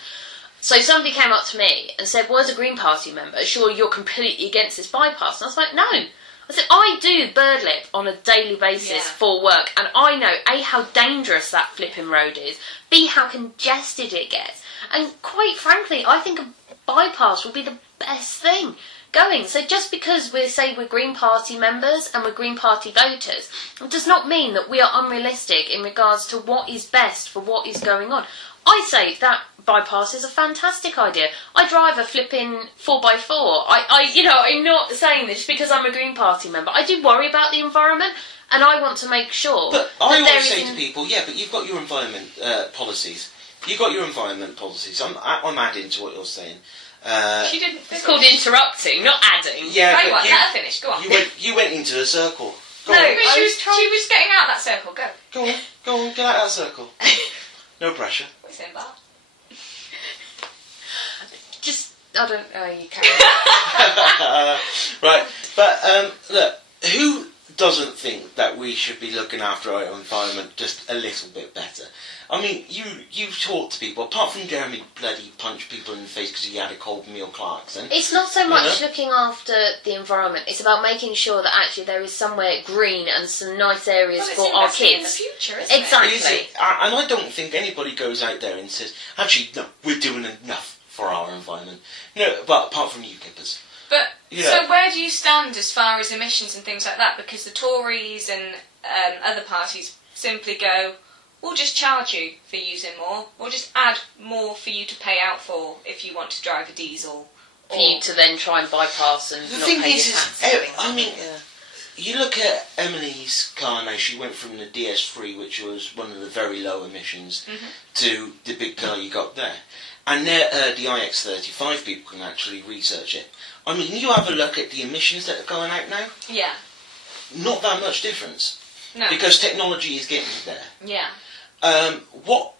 So somebody came up to me and said, well, as a Green Party member, surely you're completely against this bypass. And I was like, no. I said, I do Birdlip on a daily basis for work, and I know, A, how dangerous that flipping road is, B, how congested it gets. And quite frankly, I think a bypass would be the best thing going. So just because we're Green Party members and we're Green Party voters, it does not mean that we are unrealistic in regards to what is best for what is going on. I say that bypass is a fantastic idea. I drive a flipping 4x4. I'm not saying this because I'm a Green Party member. I do worry about the environment, and I want to make sure. But I always say to people, but you've got your environment policies. You've got your environment policies. I'm adding to what you're saying. She didn't finish. It's called interrupting, not adding. Yeah, Tell you what, let her finish. Go on. You went into a circle. Go No, on. but she was getting out of that circle. Go. Go on, get out of that circle. No pressure. What's in that? You can't. Right, but look, who doesn't think that we should be looking after our environment just a little bit better? I mean, you talk to people, apart from Jeremy bloody punched people in the face because he had a cold meal Clarkson. It's not so much looking after the environment, it's about making sure that actually there is somewhere green and some nice areas for our kids. In the future, isn't Exactly. And I don't think anybody goes out there and says, actually, no, we're doing enough for our environment. No, but apart from UKIPers. But so where do you stand as far as emissions and things like that? Because the Tories and other parties simply go, we'll just charge you for using more. We'll just add more for you to pay out for if you want to drive a diesel. For you to then try and bypass and not pay your tax. You look at Emily's car now, she went from the DS3, which was one of the very low emissions, to the big car you got there. And the iX35 people can actually research it. I mean, you have a look at the emissions that are going out now. Yeah. Not that much difference. No. Because technology is getting there. Yeah. What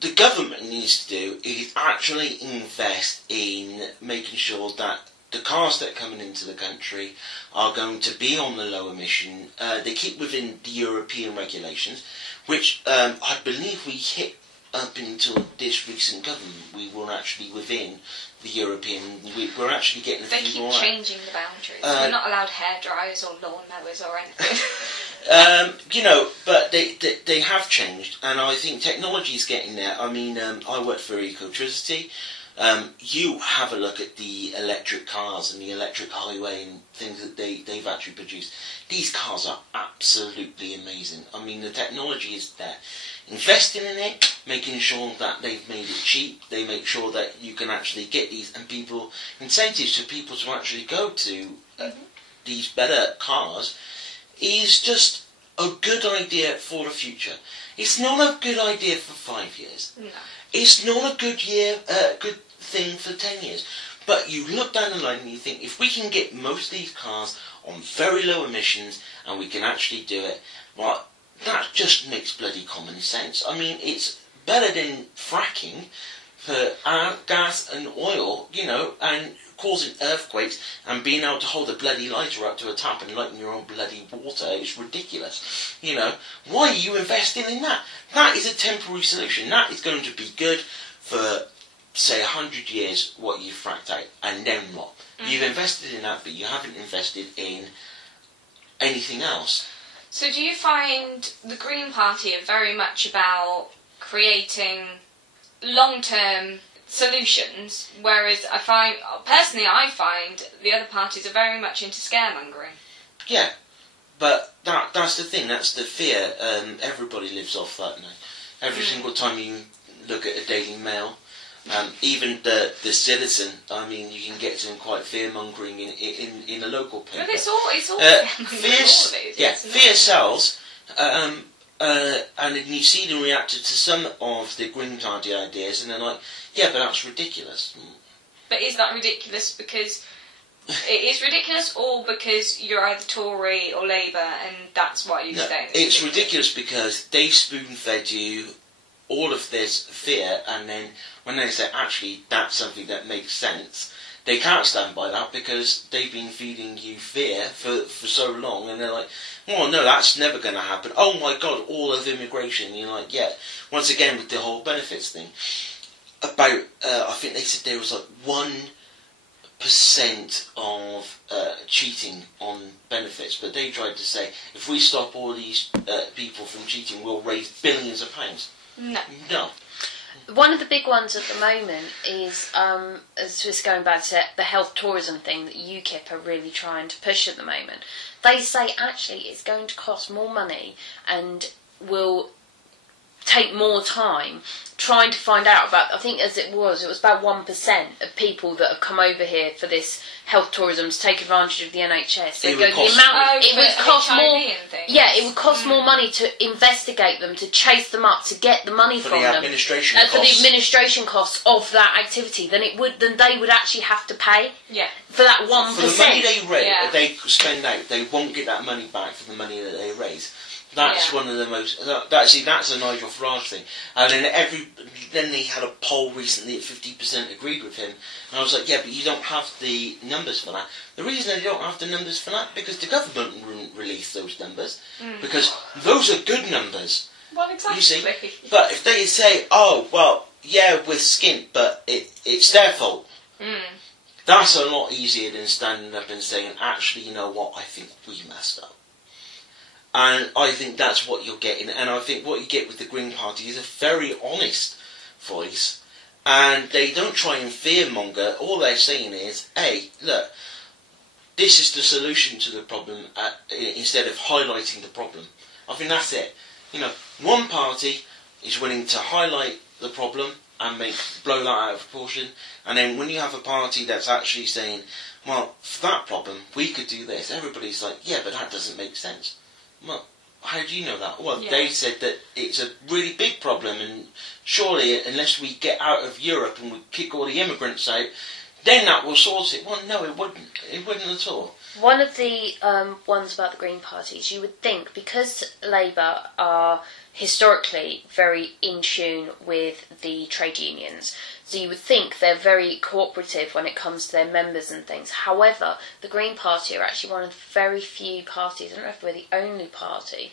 the government needs to do is actually invest in making sure that the cars that are coming into the country are going to be on the low emission. They keep within the European regulations, which I believe we hit up until this recent government, we were actually within the European. We're actually getting. They keep more changing the boundaries. We're not allowed hair dryers or lawn mowers or anything. But they have changed, and I think technology is getting there. I mean, I work for Ecotricity. You have a look at the electric cars and the electric highway and things that they've actually produced. These cars are absolutely amazing. I mean, the technology is there. Investing in it, making sure that they've made it cheap, they make sure that you can actually get these, and incentives for people to actually go to these better cars is just a good idea for the future. It's not a good idea for 5 years. No. It's not a good thing for 10 years. But you look down the line and you think, if we can get most of these cars on very low emissions and we can actually do it, well, that just makes bloody common sense. I mean, it's better than fracking for gas and oil, and causing earthquakes and being able to hold a bloody lighter up to a tap and lighting your own bloody water. It's ridiculous. Why are you investing in that? That is a temporary solution. That is going to be good for, say, 100 years, what you've fracked out, and then what? You've invested in that, but you haven't invested in anything else. So do you find the Green Party are very much about creating long-term solutions, whereas I find the other parties are very much into scaremongering? Yeah, but that's the thing, that's the fear. Everybody lives off that now. Every single time you look at a Daily Mail, even the Citizen, I mean, you can get some quite fear-mongering in a local paper. But it's all fear-mongering. Fear sells, and then you see them reacted to some of the Green Party ideas, and they're like, yeah, but that's ridiculous. But is that ridiculous because it is ridiculous, or because you're either Tory or Labour, and that's why you stay? It's ridiculous because they spoon-fed you all of this fear, and then when they say, actually, that's something that makes sense, they can't stand by that because they've been feeding you fear for so long, and they're like, oh no, that's never going to happen. Oh my God, all of immigration. And you're like, yeah. Once again, with the whole benefits thing, about, I think they said there was like 1% of cheating on benefits, but they tried to say, if we stop all these people from cheating, we'll raise billions of pounds. No. One of the big ones at the moment is, just going back to the health tourism thing that UKIP are really trying to push at the moment. They say actually it's going to cost more money and will take more time trying to find out about, I think as it was about 1% of people that have come over here for this health tourism to take advantage of the NHS. It would cost more money to investigate them, to chase them up, to get the money from them. For the administration costs of that activity, then they would actually have to pay for that 1%. For the money they spend out, they won't get that money back for the money that they raise. That's one of the most. That's a Nigel Farage thing. And then they had a poll recently at 50% agreed with him. And I was like, yeah, but you don't have the numbers for that. The reason they don't have the numbers for that because the government wouldn't release those numbers because those are good numbers. Well, exactly. You see, but if they say, oh well, yeah, we're skint, but it's their fault. That's a lot easier than standing up and saying, actually, you know what? I think we messed up. And I think that's what you're getting. And I think what you get with the Green Party is a very honest voice. And they don't try and fearmonger. All they're saying is, hey, look, this is the solution to the problem instead of highlighting the problem. I think that's it. One party is willing to highlight the problem and blow that out of proportion. And then when you have a party that's actually saying, well, for that problem, we could do this. Everybody's like, yeah, but that doesn't make sense. Well, how do you know that? Well, they said that it's a really big problem, and surely unless we get out of Europe and we kick all the immigrants out, then that will sort it. Well, no, it wouldn't. It wouldn't at all. One of the ones about the Green Parties, you would think, because Labour are historically very in tune with the trade unions, so you would think they're very cooperative when it comes to their members and things. However, the Green Party are actually one of the very few parties, I don't know if we're the only party,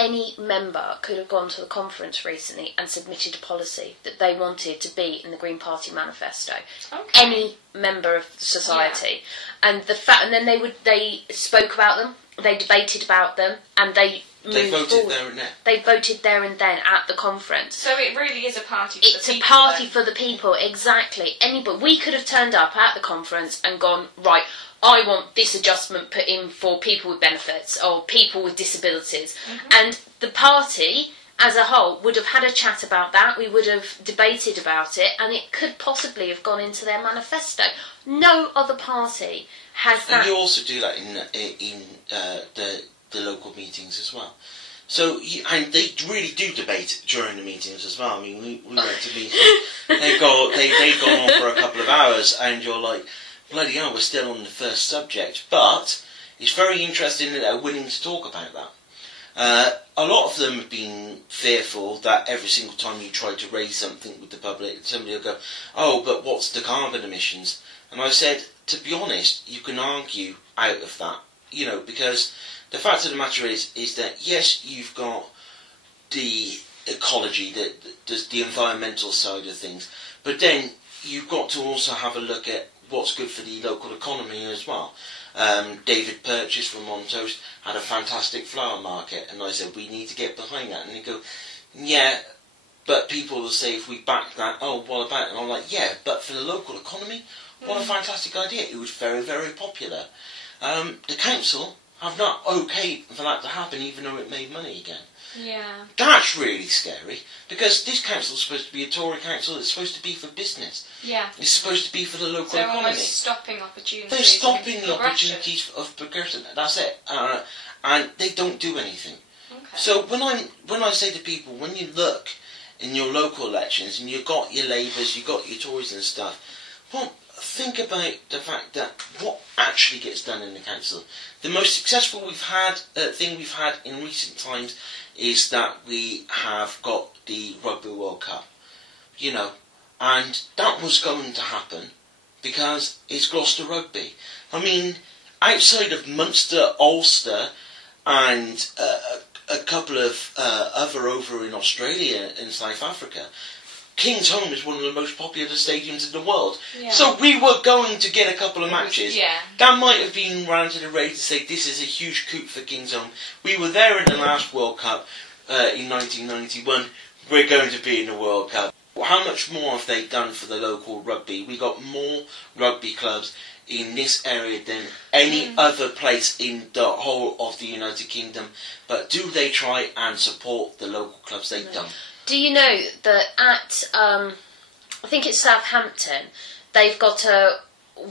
any member could have gone to the conference recently and submitted a policy that they wanted to be in the Green Party manifesto. Okay. Any member of society, and and then they spoke about them, they debated about them, and they voted forward. there and then. They voted there and then at the conference. So it really is a party for It's the a people. party then. for the people, exactly. Anybody, we could have turned up at the conference and gone, right, I want this adjustment put in for people with benefits or people with disabilities. And the party as a whole would have had a chat about that, we would have debated about it, and it could possibly have gone into their manifesto. No other party has that. And you also do that in the local meetings as well. So, and they really do debate during the meetings as well. I mean, we went to meetings, they'd gone on for a couple of hours, and you're like, bloody hell, we're still on the first subject. But it's very interesting that they're willing to talk about that. A lot of them have been fearful that every single time you try to raise something with the public, somebody will go, oh, but what's the carbon emissions? And I said, to be honest, you can argue out of that, because the fact of the matter is that, yes, you've got the ecology, the environmental side of things, but then you've got to also have a look at what's good for the local economy as well. David Purchase from Montos had a fantastic flower market, and I said, we need to get behind that. And they go, yeah, but people will say, if we back that, oh, what about it? And I'm like, yeah, but for the local economy, what a fantastic idea. It was very, very popular. The council have not okayed for that to happen, even though it made money again. Yeah. That's really scary, because this council is supposed to be a Tory council. It's supposed to be for business. Yeah. It's supposed to be for the local They're economy. almost stopping opportunities. They're stopping the progression. opportunities of progression. That's it. And they don't do anything. Okay. So when I say to people, when you look in your local elections and you've got your Labours, you've got your Tories and stuff, well, think about the fact that what actually gets done in the council. The most successful thing we've had in recent times is that we have got the Rugby World Cup, and that was going to happen because it's Gloucester Rugby. I mean, outside of Munster, Ulster, and a couple of other over in Australia and South Africa, King's Home is one of the most popular stadiums in the world. Yeah. So we were going to get a couple of matches. Yeah. That might have been round to the ready to say this is a huge coup for King's Home. We were there in the last World Cup in 1991. We're going to be in the World Cup. How much more have they done for the local rugby? We got more rugby clubs in this area than any other place in the whole of the United Kingdom. But do they try and support the local clubs? They don't. Do you know that at, I think it's Southampton, they've got they've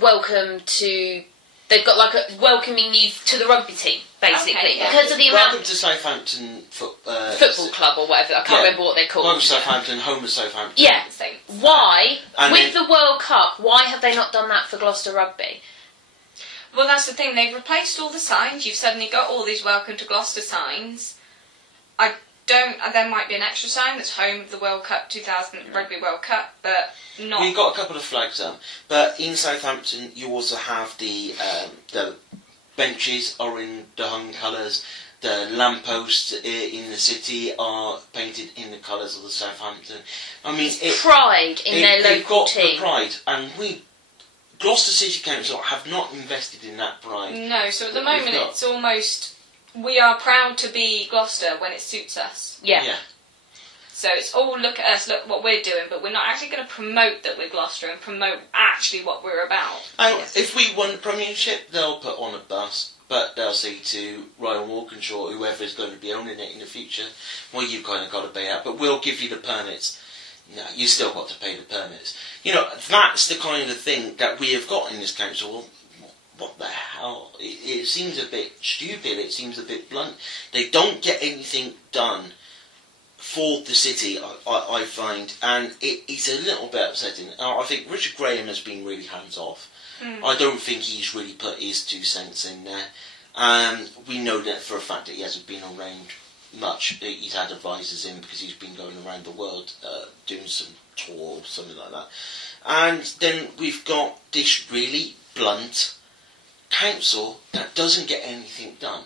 got like a welcoming you to the rugby team, basically, Okay, yeah. because of the Welcome amount to Southampton football club or whatever. I can't remember what they're called. Welcome to Southampton, home of Southampton. Yeah. Saints. Why, And with then- the World Cup, why have they not done that for Gloucester Rugby? Well, that's the thing. They've replaced all the signs. You've suddenly got all these Welcome to Gloucester signs. There might be an extra sign that's home of the World Cup 2000 Rugby World Cup, but not. We've got a couple of flags up, but in Southampton you also have the benches are in the home colours. The lampposts in the city are painted in the colours of the Southampton. I mean, Pride in their they've local got team. the pride, and Gloucester City Council have not invested in that pride. No, so at the We've moment got- it's almost, we are proud to be Gloucester when it suits us. Yeah. So it's all, look at us, look what we're doing, but we're not actually going to promote that we're Gloucester and promote actually what we're about. And Yes. if we won the Premiership, they'll put on a bus, but they'll say to Ryan Walkinshaw, whoever is going to be owning it in the future, well, you've kind of got to pay out, but we'll give you the permits. No, you still got to pay the permits. That's the kind of thing that we have got in this council. What the hell? It seems a bit stupid, it seems a bit blunt. They don't get anything done for the city, I find, and it is a little bit upsetting. I think Richard Graham has been really hands-off. I don't think he's really put his 2 cents in there. We know that for a fact that he hasn't been around much. He's had advisors in because he's been going around the world doing some tour or something like that. And then we've got this really blunt council that doesn't get anything done.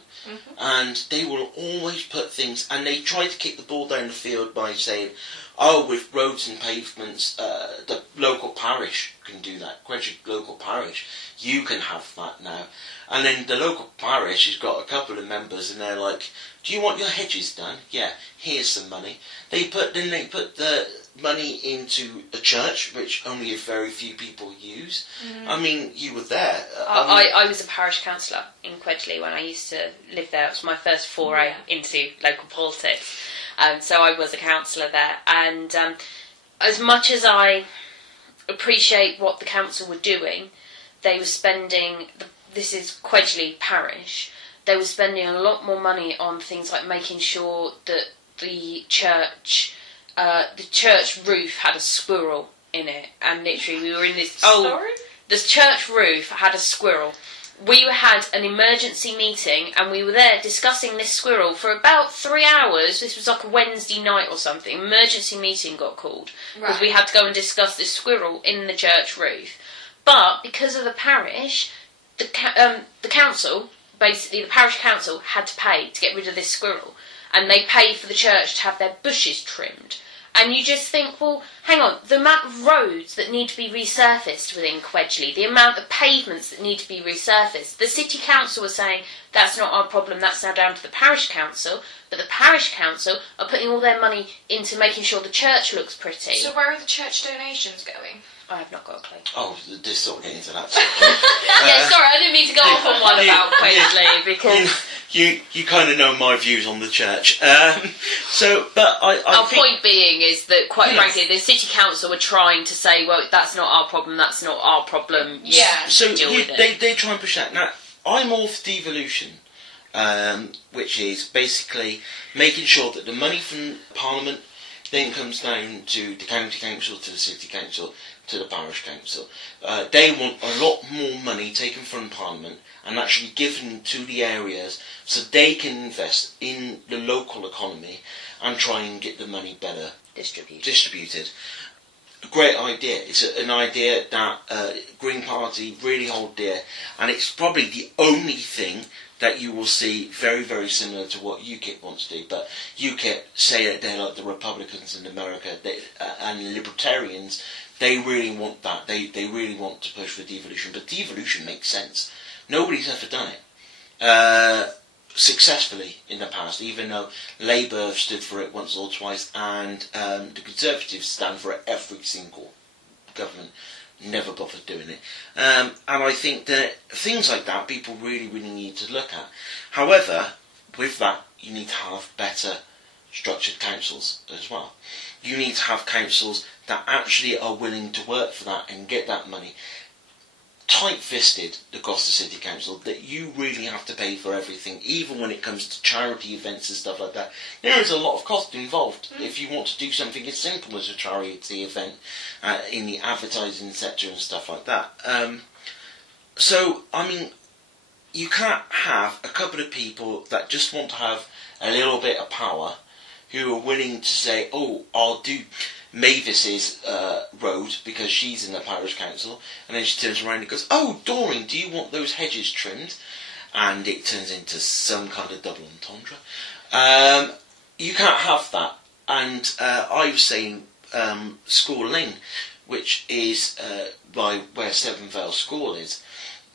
and they will always put things, and they try to kick the ball down the field by saying, oh, with roads and pavements, the local parish can do that. Quedgley local parish, you can have that now. And then the local parish has got a couple of members, and they're like, do you want your hedges done? Yeah, here's some money. They put the money into a church, which only a very few people use. I mean, you were there. I was a parish councillor in Quedgley when I used to live there. It was my first foray into local politics. So I was a councillor there. And as much as I appreciate what the council were doing, they were spending... This is Quedgley Parish. They were spending a lot more money on things like making sure that the church roof had a squirrel in it, and literally we were in this. The church roof had a squirrel. We had an emergency meeting, and we were there discussing this squirrel for about 3 hours. This was like a Wednesday night or something. Emergency meeting got called because we had to go and discuss this squirrel in the church roof. But because of the parish, the council. Basically, the parish council had to pay to get rid of this squirrel, and they paid for the church to have their bushes trimmed. And you just think, well, hang on, the amount of roads that need to be resurfaced within Quedgley, the amount of pavements that need to be resurfaced, the city council was saying, that's not our problem, that's now down to the parish council, but the parish council are putting all their money into making sure the church looks pretty. So where are the church donations going? I have not got a clue. Oh, this sort of getting into that. Yeah, sorry, I didn't mean to go off on one about Quedgley because you kind of know my views on the church. Our point being is that, quite frankly, the city council were trying to say, well, that's not our problem, that's not our problem. So deal with it. They try and push that. Now, I'm all for devolution, which is basically making sure that the money from Parliament then comes down to the county council, to the city council, to the parish council. They want a lot more money taken from Parliament and actually given to the areas so they can invest in the local economy and try and get the money better distributed. A great idea. It's an idea that Green Party really hold dear, and it's probably the only thing that you will see very, very similar to what UKIP wants to do. But UKIP say that they're like the Republicans in America, and Libertarians. They really want that. They really want to push for devolution. But devolution makes sense. Nobody's ever done it successfully in the past, even though Labour have stood for it once or twice, and the Conservatives stand for it every single government. Never bothered doing it. And I think that things like that people really, really need to look at. However, with that, you need to have better structured councils as well. You need to have councils that actually are willing to work for that and get that money. Tight-fisted, the Gloucester City Council, that you really have to pay for everything, even when it comes to charity events and stuff like that. There is a lot of cost involved if you want to do something as simple as a charity event in the advertising sector and stuff like that. So, I mean, you can't have a couple of people that just want to have a little bit of power who are willing to say, oh, I'll do Mavis's road because she's in the parish council, and then she turns around and goes, oh, Doreen, do you want those hedges trimmed? And it turns into some kind of double entendre. You can't have that. And I was saying School Lane, which is by where Seven Vale School is,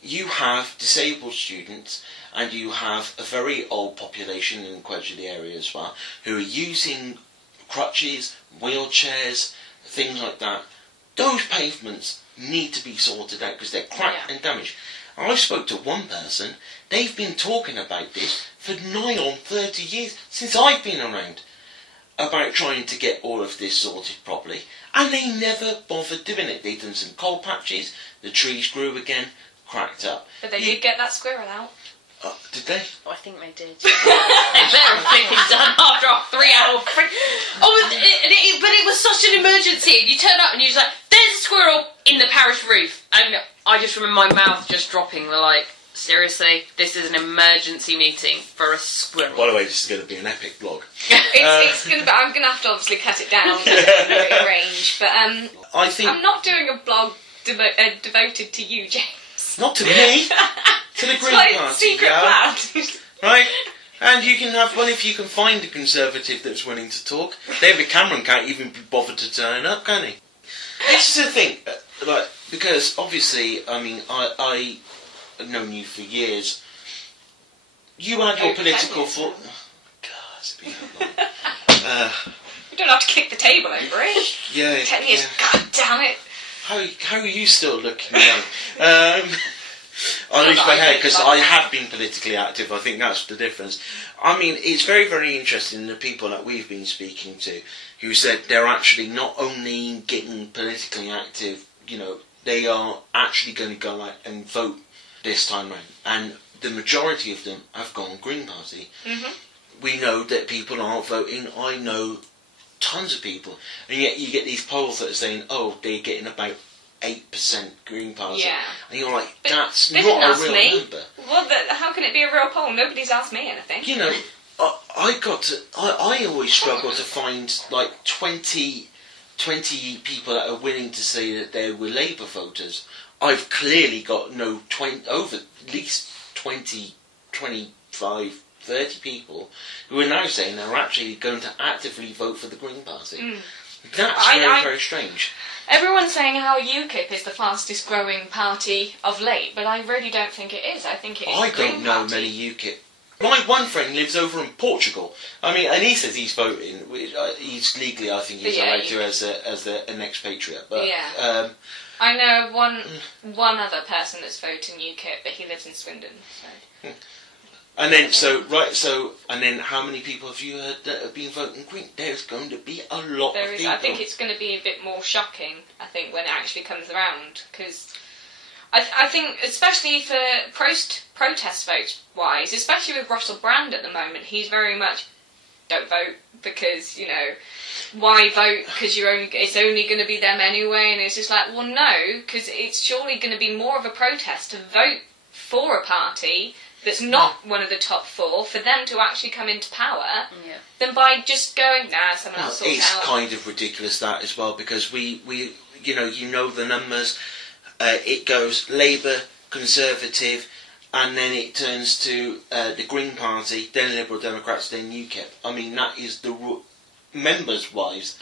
you have disabled students and you have a very old population in Quedgley area as well who are using crutches, wheelchairs, things like that. Those pavements need to be sorted out because they're cracked and damaged. I spoke to one person, they've been talking about this for nigh on 30 years, since I've been around, about trying to get all of this sorted properly, and they never bothered doing it. They've done some coal patches, the trees grew again, cracked up. But they did get that squirrel out. Did they? Oh, I think they did. They better have been done after a 3 hour but it was such an emergency. You turn up and you're just like, there's a squirrel in the parish roof. And I just remember my mouth just dropping. They're like, seriously, this is an emergency meeting for a squirrel. By the way, this is going to be an epic vlog. I'm going to have to obviously cut it down in range. But I think I'm not doing a blog devoted to you, James. Not to me. To the Green Party. Secret plan. Right? And you can have one if you can find a Conservative that's willing to talk. David Cameron can't even be bothered to turn up, can he? It's the thing, like, because obviously, I mean, I've known you for years. You had your political thought. God, it's been that long. You don't have to kick the table over it. Yeah. 10 years, God damn it. How are you still looking young? I lose my hair because I have been politically active. I think that's the difference. I mean, it's very, very interesting the people that we've been speaking to who said they're actually not only getting politically active, you know, they are actually going to go out and vote this time round. And the majority of them have gone Green Party. Mm-hmm. We know that people aren't voting. I know tons of people. And yet you get these polls that are saying, oh, they're getting about 8% Green Party. Yeah. And you're like, but that's they not didn't a real ask me. number. Well, how can it be a real poll? Nobody's asked me anything. You know, I always struggle to find like 20 people that are willing to say that they were Labour voters. I've clearly got over at least 20, 25, 30 people who are now saying they're actually going to actively vote for the Green Party. Mm. That's very strange. Everyone's saying how UKIP is the fastest growing party of late, but I really don't think it is. I think it is I the Green don't know Party. many UKIP. My one friend lives over in Portugal. I mean, and he says he's voting. He's legally, I think, he's allowed to as an expatriate. But, yeah. I know one other person that's voting UKIP, but he lives in Swindon. So. And then, and then how many people have you heard that have been voting Green? There's going to be a lot of people. I think it's going to be a bit more shocking, I think, when it actually comes around, because I think, especially for protest votes wise, especially with Russell Brand at the moment, he's very much, don't vote, because, you know, why vote, because it's only going to be them anyway, and it's just like, well, no, because it's surely going to be more of a protest to vote for a party that's not one of the top four, for them to actually come into power, than by just going, nah, someone else sorts it out. It's kind of ridiculous that as well, because we you know the numbers. It goes Labour, Conservative, and then it turns to the Green Party, then Liberal Democrats, then UKIP. I mean, that is the members-wise.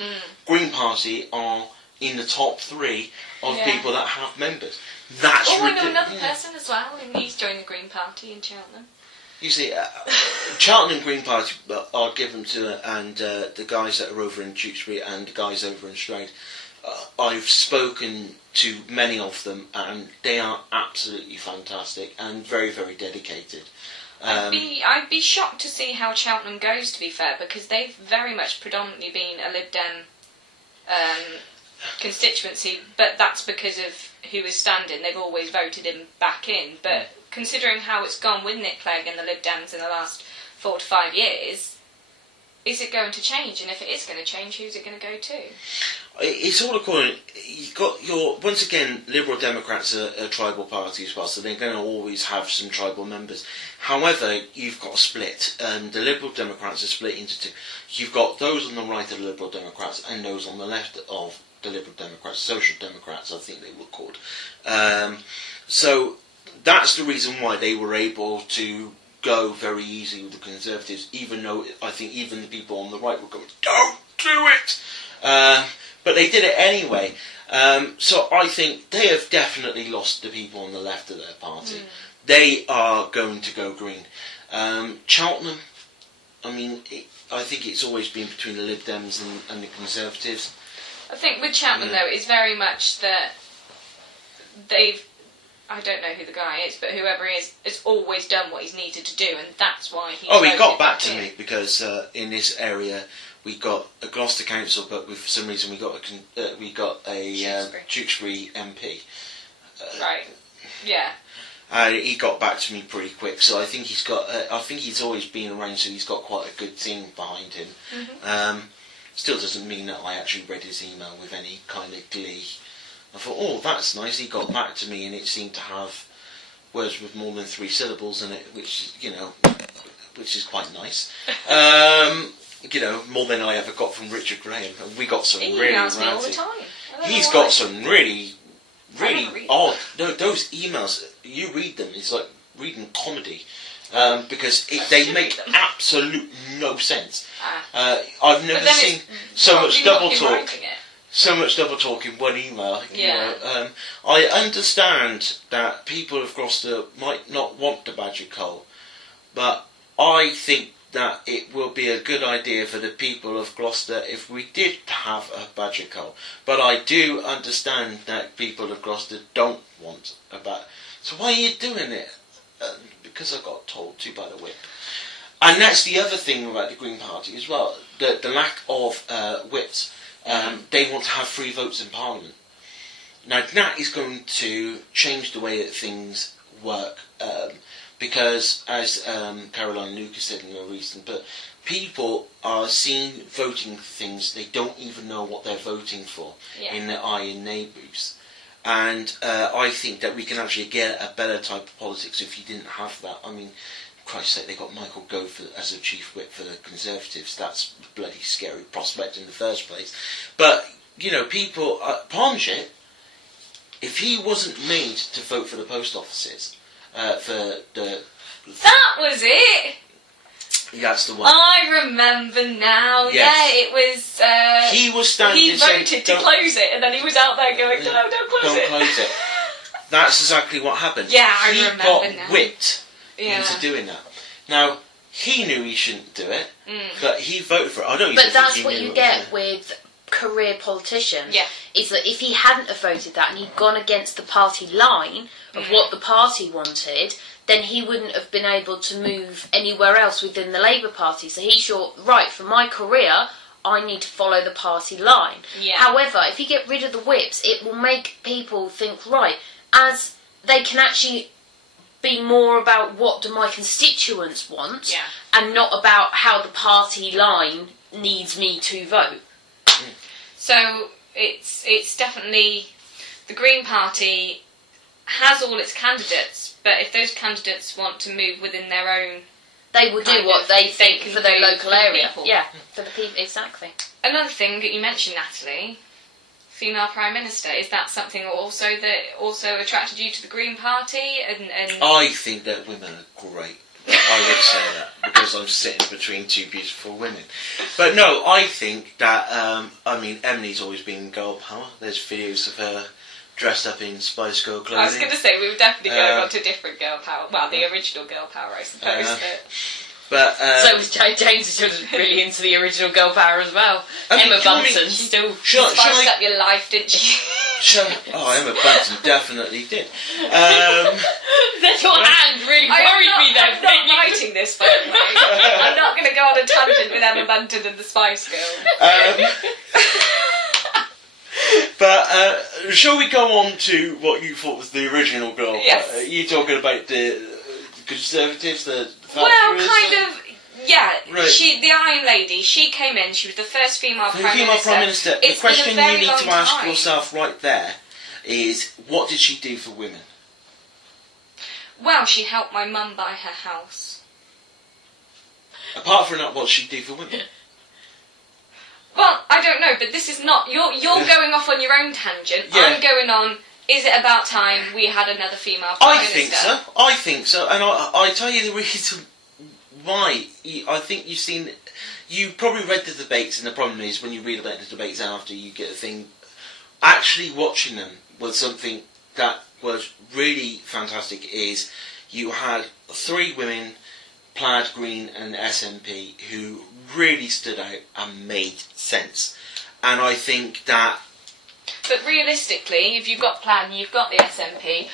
Green Party are in the top 3 of people that have members. That's I know another person as well, and he's joined the Green Party in Cheltenham. You see, Cheltenham Green Party are given to, and the guys that are over in Tewkesbury and the guys over in Stroud, I've spoken to many of them, and they are absolutely fantastic and very, very dedicated. I'd be shocked to see how Cheltenham goes, to be fair, because they've very much predominantly been a Lib Dem constituency, but that's because of who is standing. They've always voted him back in, but considering how it's gone with Nick Clegg and the Lib Dems in the last 4 to 5 years, is it going to change? And if it is going to change, who's it going to go to? It's all according. You've got once again, Liberal Democrats are a tribal party as well, so they're going to always have some tribal members. However, you've got a split. The Liberal Democrats are split into 2. You've got those on the right of the Liberal Democrats and those on the left of the Liberal Democrats, Social Democrats, I think they were called. So that's the reason why they were able to go very easy with the Conservatives, even though I think even the people on the right were going, don't do it! But they did it anyway. So I think they have definitely lost the people on the left of their party. They are going to go Green. Cheltenham, I mean, I think it's always been between the Lib Dems and the Conservatives. I think with Cheltenham, though, it's very much that I don't know who the guy is, but whoever he is has always done what he's needed to do, and that's why he got back to me, because in this area we got a Gloucester council, but for some reason we got a Tewkesbury MP. Right. Yeah. He got back to me pretty quick, so I think he's got. I think he's always been around, so he's got quite a good team behind him. Still doesn't mean that I actually read his email with any kind of glee. I thought, oh, that's nice. He got back to me, and it seemed to have words with more than 3 syllables in it, which is quite nice. More than I ever got from Richard Graham. We got some he really emails me all the time. He's got some really odd. No, those emails, you read them, it's like reading comedy. because they make absolute no sense. I've never seen so much double talk. So much double talk in one email. I understand that people of Gloucester might not want the Badger Coal, but I think that it will be a good idea for the people of Gloucester if we did have a Badger Coal. But I do understand that people of Gloucester don't want a Badger. So why are you doing it? Because I got told to by the whip. And that's the other thing about the Green Party as well, the lack of whips. They want to have free votes in Parliament. Now that is going to change the way that things work, because as Caroline Lucas said in a recent book, people are seen voting for things they don't even know what they're voting for in their eye and nay booths. And I think that we can actually get a better type of politics if you didn't have that. I mean, Christ's sake, they got Michael Gove as a chief whip for the Conservatives. That's a bloody scary prospect in the first place. But, people, Parmshire, if he wasn't made to vote for the post offices, for the... That was it! That's the one. I remember now. Yes. Yeah, it was... he was standing... He voted to close it, and then he was out there going, no, don't close it. Don't close it. That's exactly what happened. Yeah, I remember now. He got whipped into doing that. Now, he knew he shouldn't do it, but he voted for it. I don't. But that's what you get with career politicians. Yeah. Is that if he hadn't have voted that and he'd gone against the party line of what the party wanted, then he wouldn't have been able to move anywhere else within the Labour Party. So he thought, right, for my career, I need to follow the party line. Yeah. However, if you get rid of the whips, it will make people think, right, as they can actually be more about what do my constituents want, and not about how the party line needs me to vote. So it's definitely the Green Party has all its candidates, but if those candidates want to move within their own, they will do what they think for their local area. People. Yeah, for the people, exactly. Another thing that you mentioned, Natalie, female Prime Minister, is that something also attracted you to the Green Party? And I think that women are great. I would say that because I'm sitting between two beautiful women. But no, I think that Emily's always been girl power. There's videos of her dressed up in Spice Girl clothing. I was going to say we were definitely going on to different girl power. Well, the original girl power, I suppose. So was James was really into the original girl power as well. Emma Bunton still spiced up your life, didn't she? Emma Bunton definitely did. Your hand really worried me then. I'm not writing this, by the way. I'm not going to go on a tangent with Emma Bunton and the Spice Girls. But shall we go on to what you thought was the original girl? Yes. You talking about the Conservatives, the well, kind of. Yeah, right. The Iron Lady, she came in, she was the first female Prime Minister. The question you need to ask yourself right there is, what did she do for women? Well, she helped my mum buy her house. Apart from that, what did she do for women? Well, I don't know, but this is not... You're going off on your own tangent. Yeah. I'm going on, is it about time we had another female Prime Minister? I think so. And I tell you the reason why. I think you've seen... You probably read the debates, and the problem is when you read about the debates after, you get a thing... Actually watching them was something that was really fantastic, is you had 3 women, Plaid, Green and SNP, who really stood out and made sense. And I think that... But realistically, if you've got Plaid and you've got the SNP,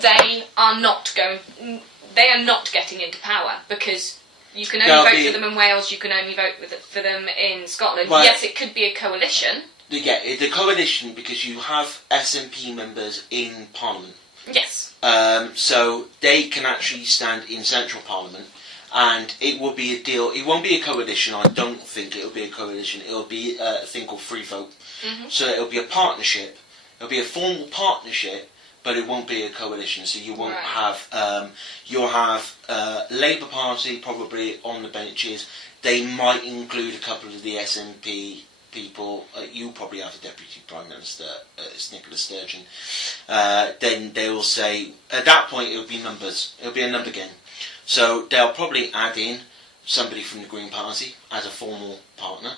they are not getting into power, because you can only vote for them in Wales, you can only vote for them in Scotland. Well, yes, it could be a coalition. Yeah, the coalition, because you have SNP members in Parliament. Yes. So they can actually stand in Central Parliament, and it will be a deal. It won't be a coalition. I don't think it'll be a coalition. It'll be a thing called free vote. Mm-hmm. So it'll be a partnership. It'll be a formal partnership, but it won't be a coalition. So you won't have. You'll have Labour Party probably on the benches. They might include a couple of the SNP people. You'll probably have a Deputy Prime Minister, it's Nicola Sturgeon. Then they will say, at that point it'll be numbers. It'll be a number game. So they'll probably add in somebody from the Green Party as a formal partner.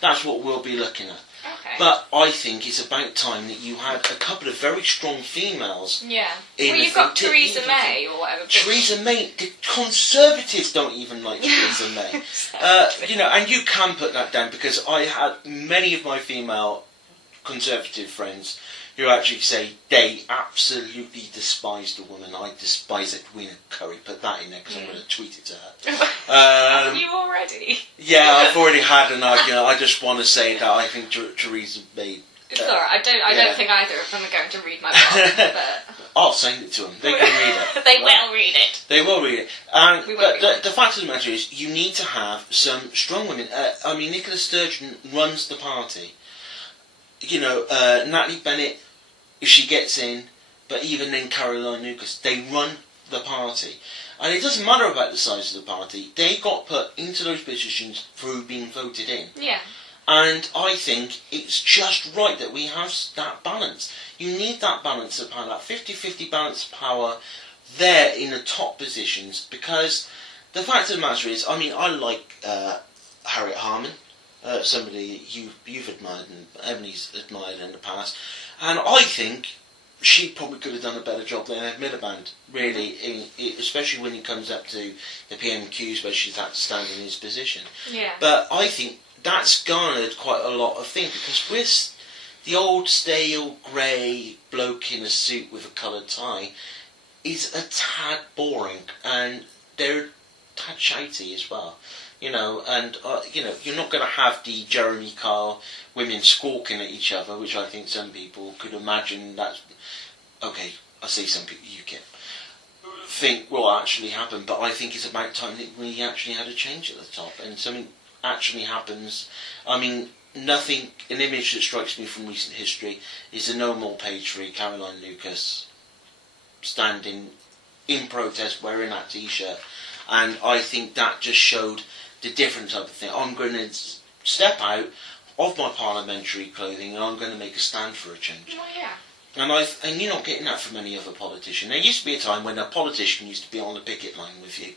That's what we'll be looking at. Okay. But I think it's about time that you had a couple of very strong females. Yeah. In Well, you've got Theresa May or whatever. Theresa May, the Conservatives don't even like Theresa May. And you can put that down, because I had many of my female Conservative friends who actually say they absolutely despise the woman. I despise it, Edwina Curry. Put that in there, because I'm going to tweet it to her. Haven't you already? Yeah, I've already had an argument. I just want to say that I think Theresa May... It's alright. I don't think either of them are going to read my blog, but... I'll send it to them. They can read it. They will read it. They will read it. But the fact of the matter is, you need to have some strong women. Nicola Sturgeon runs the party. Natalie Bennett, if she gets in, but even then Caroline Lucas, they run the party. And it doesn't matter about the size of the party. They got put into those positions through being voted in. Yeah. And I think it's just right that we have that balance. You need that balance of power, that 50-50 balance of power there in the top positions, because the fact of the matter is, I like Harriet Harman, somebody you've admired and Emily's admired in the past, and I think she probably could have done a better job than Ed Miliband, really, especially when it comes up to the PMQs where she's had to stand in his position. Yeah. But I think that's garnered quite a lot of things, because with the old stale grey bloke in a suit with a coloured tie is a tad boring, and they're a tad shouty as well. You're not going to have the Jeremy Kyle women squawking at each other, which I think some people could imagine that's... Okay, I see some people you can think will actually happen, but I think it's about time that we actually had a change at the top, and something actually happens. An image that strikes me from recent history is the No More Page 3, Caroline Lucas standing in protest wearing that t-shirt, and I think that just showed the different type of thing. I'm going to step out of my parliamentary clothing and I'm going to make a stand for a change. Oh, yeah. And you're not getting that from any other politician. There used to be a time when a politician used to be on the picket line with you.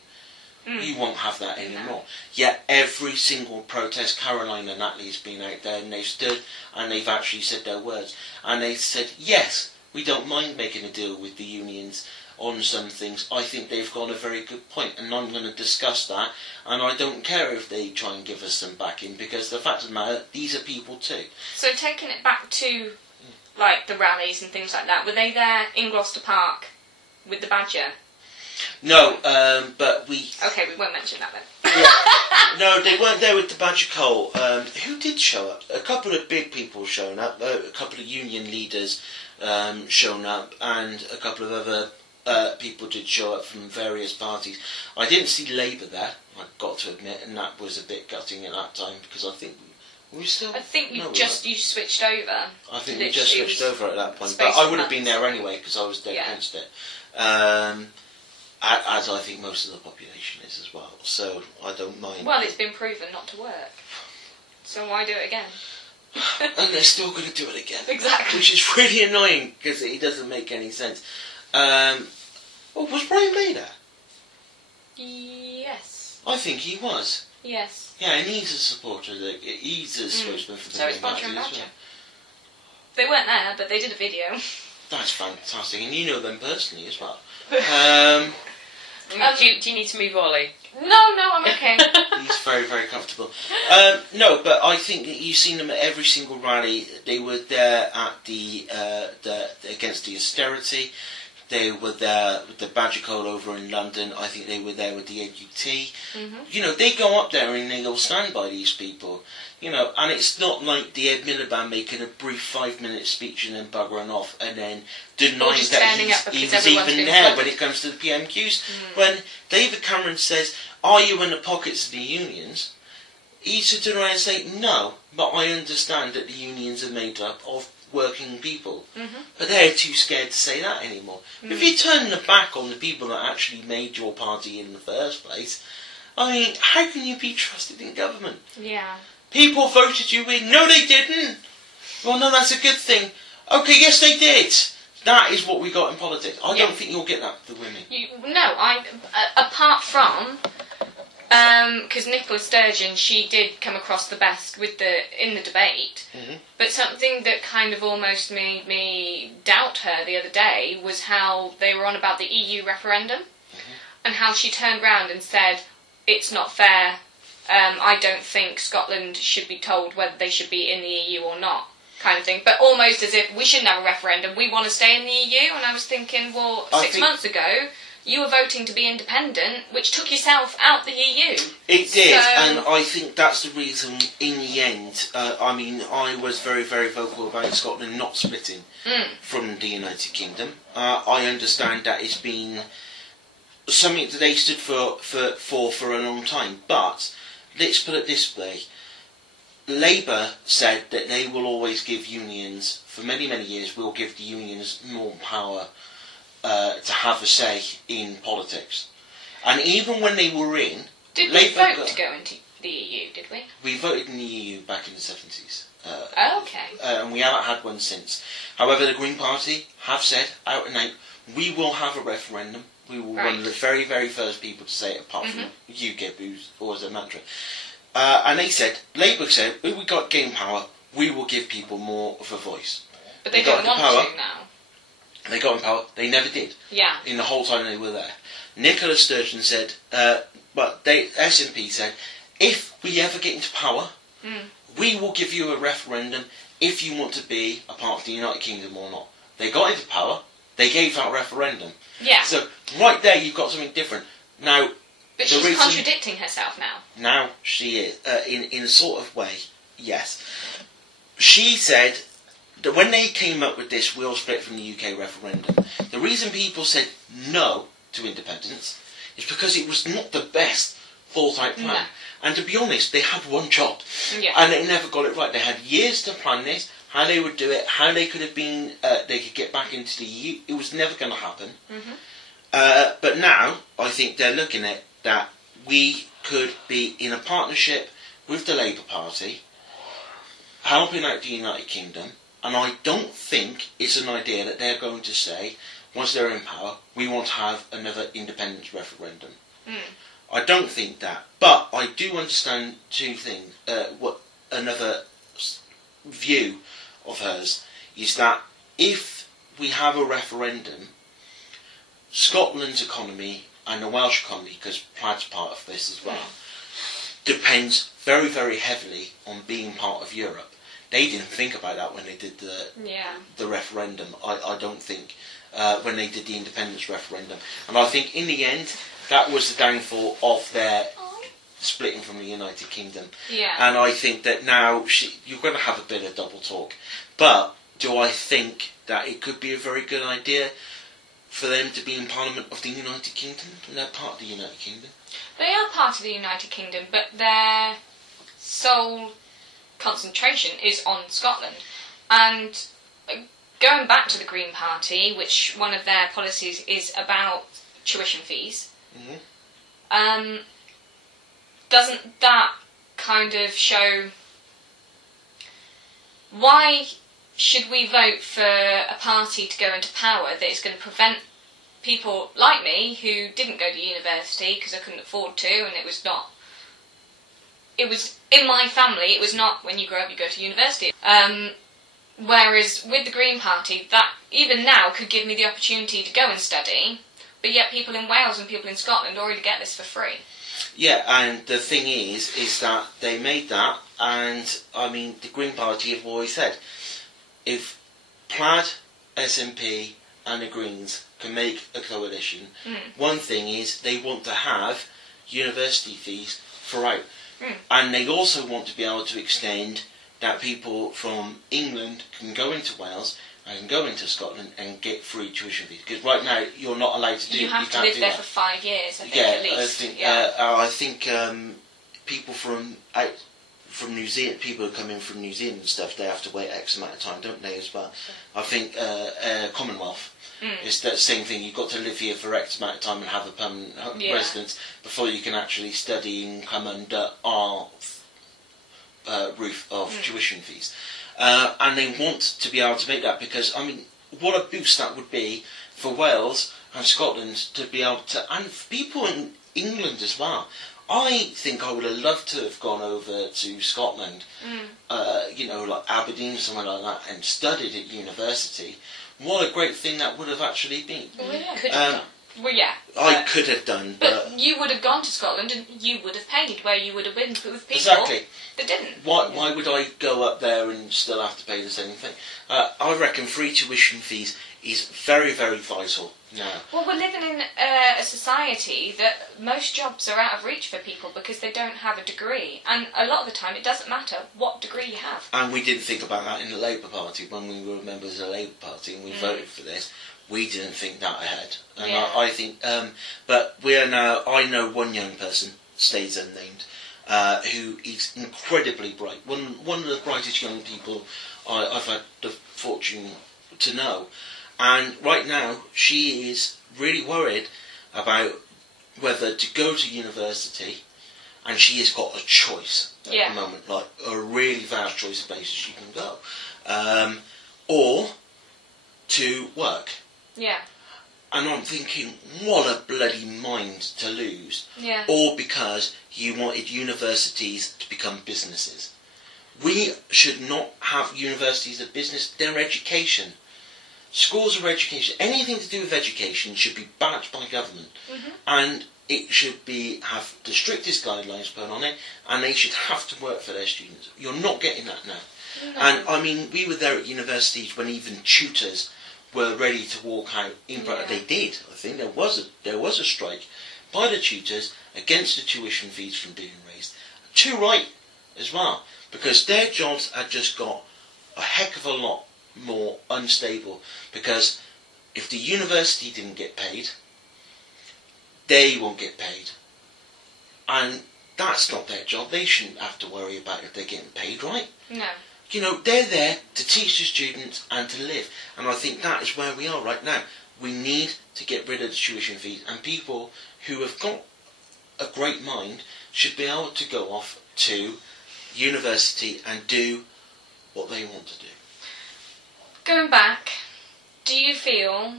You won't have that anymore. No. Yet every single protest, Caroline and Natalie has been out there, and they've stood and they've actually said their words. And they said, yes, we don't mind making a deal with the unions on some things. I think they've got a very good point, and I'm going to discuss that. And I don't care if they try and give us some backing, because the fact of the matter, these are people too. So taking it back to like the rallies and things like that, were they there in Gloucester Park with the Badger? No, but we... Okay, we won't mention that then. Yeah. No, they weren't there with the Badger Cole. Who did show up? A couple of big people shown up, a couple of union leaders shown up, and a couple of other people did show up from various parties. I didn't see Labour there, I've got to admit, and that was a bit gutting at that time, because I think we still... I think you switched over. I think we just switched over at that point, but I would have been there anyway, because I was dead against it. As I think most of the population is as well, so I don't mind. Well, it's been proven not to work, so why do it again? And they're still going to do it again. Exactly. Which is really annoying, because it doesn't make any sense. Was Brian May there? Yes. I think he was. Yes. Yeah, and he's a supporter, he's a spokesman for the So it's Bodger and Badger. They weren't there, but they did a video. That's fantastic, and you know them personally as well. Do you need to move Ollie? No, I'm okay. He's very, very comfortable. No, but I think that you've seen them at every single rally. They were there at the against the austerity. They were there with the Badger Cole over in London. I think they were there with the AUT. Mm-hmm. They go up there and they will stand by these people. And it's not like the Ed Miliband making a brief 5-minute speech and then buggering off and then denying that he was even there when it comes to the PMQs. When David Cameron says, are you in the pockets of the unions? He should turn around and say, no, but I understand that the unions are made up of working people. But they're too scared to say that anymore. If you turn the back on the people that actually made your party in the first place, how can you be trusted in government? Yeah. People voted you in. No, they didn't. Well, no, that's a good thing. Okay, yes, they did. that is what we got in politics. I Yeah. don't think you'll get that with the women. Apart from, because Nicola Sturgeon, she did come across the best in the debate. Mm-hmm. But something that kind of almost made me doubt her the other day was how they were on about the EU referendum, and how she turned round and said, "It's not fair. I don't think Scotland should be told whether they should be in the EU or not." Kind of thing, but almost as if we shouldn't have a referendum, we want to stay in the EU. And I was thinking, well, 6 months ago you were voting to be independent, which took yourself out the EU. It did, and I think that's the reason in the end, I was very, very vocal about Scotland not splitting from the United Kingdom. I understand that it's been something that they stood for a long time, but let's put it this way. Labour said that they will always give unions, for many, many years, will give the unions more power to have a say in politics. And even when they were in... Did we vote to go into the EU, did we? We voted in the EU back in the 70s. Okay. And we haven't had one since. However, the Green Party have said, out and out, we will have a referendum. We will be one of the very, very first people to say it, apart from UKIP, who's always a mantra. And they said, Labour said, if we got gain power, we will give people more of a voice. But they don't want to now. They got in power. They never did. Yeah. In the whole time they were there. Nicola Sturgeon said, SNP said, if we ever get into power, we will give you a referendum if you want to be a part of the United Kingdom or not. They got into power. They gave that referendum. Yeah. So right there, you've got something different. Now. But she's contradicting herself now. Now she is, in a sort of way, yes. She said that when they came up with this we'll split from the UK referendum, the reason people said no to independence is because it was not the best thought-out plan. No. And to be honest, they had one job. Yeah. And they never got it right. They had years to plan this, how they would do it, how they could have been, they could get back into the EU. It was never going to happen. But now, I think they're looking at that we could be in a partnership with the Labour Party, helping out the United Kingdom, and I don't think it's an idea that they're going to say, once they're in power, we want to have another independence referendum. I don't think that, but I do understand two things. What another view of hers is that if we have a referendum, Scotland's economy and the Welsh economy, because Plaid's part of this as well, depends very, very heavily on being part of Europe. They didn't think about that when they did the referendum. I don't think when they did the independence referendum, and I think in the end that was the downfall of their splitting from the United Kingdom. Yeah. And I think that now you're going to have a bit of double talk. But do I think that it could be a very good idea for them to be in Parliament of the United Kingdom? And they're part of the United Kingdom. They are part of the United Kingdom, but their sole concentration is on Scotland. And going back to the Green Party, which one of their policies is about tuition fees, doesn't that kind of show why should we vote for a party to go into power that is going to prevent people like me who didn't go to university because I couldn't afford to, and it was in my family, it was not when you grow up you go to university. Whereas with the Green Party, that even now could give me the opportunity to go and study, but yet people in Wales and people in Scotland already get this for free. Yeah, and the thing is that they made that, and I mean, the Green Party have always said, if Plaid, SNP and the Greens can make a coalition, one thing is they want to have university fees throughout. And they also want to be able to extend that people from England can go into Wales and can go into Scotland and get free tuition fees. Because right now you're not allowed to do. You have to live there for 5 years, I think, at least. I think people from New Zealand, people who come in from New Zealand and stuff, they have to wait X amount of time, don't they, as well? I think Commonwealth is that same thing. You've got to live here for X amount of time and have a permanent residence before you can actually study and come under our roof of tuition fees. And they want to be able to make that because, I mean, what a boost that would be for Wales and Scotland to be able to, and for people in England as well. I think I would have loved to have gone over to Scotland, like Aberdeen, somewhere like that, and studied at university. What a great thing that would have actually been. Well, yeah. Could have done. Well, yeah. I could have done, but you would have gone to Scotland and you would have paid where you would have been with people exactly. that didn't. Why would I go up there and still have to pay the same thing? I reckon free tuition fees is very, very vital now. Well, we're living in a society that most jobs are out of reach for people because they don't have a degree. And a lot of the time it doesn't matter what degree you have. And we didn't think about that in the Labour Party when we were members of the Labour Party and we voted for this. We didn't think that ahead. And I think, but we are now, I know one young person, stays unnamed, who is incredibly bright. One of the brightest young people I've had the fortune to know. And right now, she is really worried about whether to go to university, and she has got a choice at the moment, like a really vast choice of places she can go, or to work. Yeah. And I'm thinking, what a bloody mind to lose. Yeah. All because you wanted universities to become businesses. We should not have universities as business. They're education. Schools are education. Anything to do with education should be backed by government. Mm-hmm. And it should have the strictest guidelines put on it, and they should have to work for their students. You're not getting that now. No. And I mean, we were there at universities when even tutors were ready to walk out. They did. I think there was a strike by the tutors against the tuition fees from being raised. Too right as well, because their jobs had just got a heck of a lot more unstable, because if the university didn't get paid, they won't get paid, and that's not their job. They shouldn't have to worry about if they're getting paid, right? No. You know, they're there to teach the students and to live, and I think that is where we are right now. We need to get rid of the tuition fees, and people who have got a great mind should be able to go off to university and do what they want to do. Going back, do you feel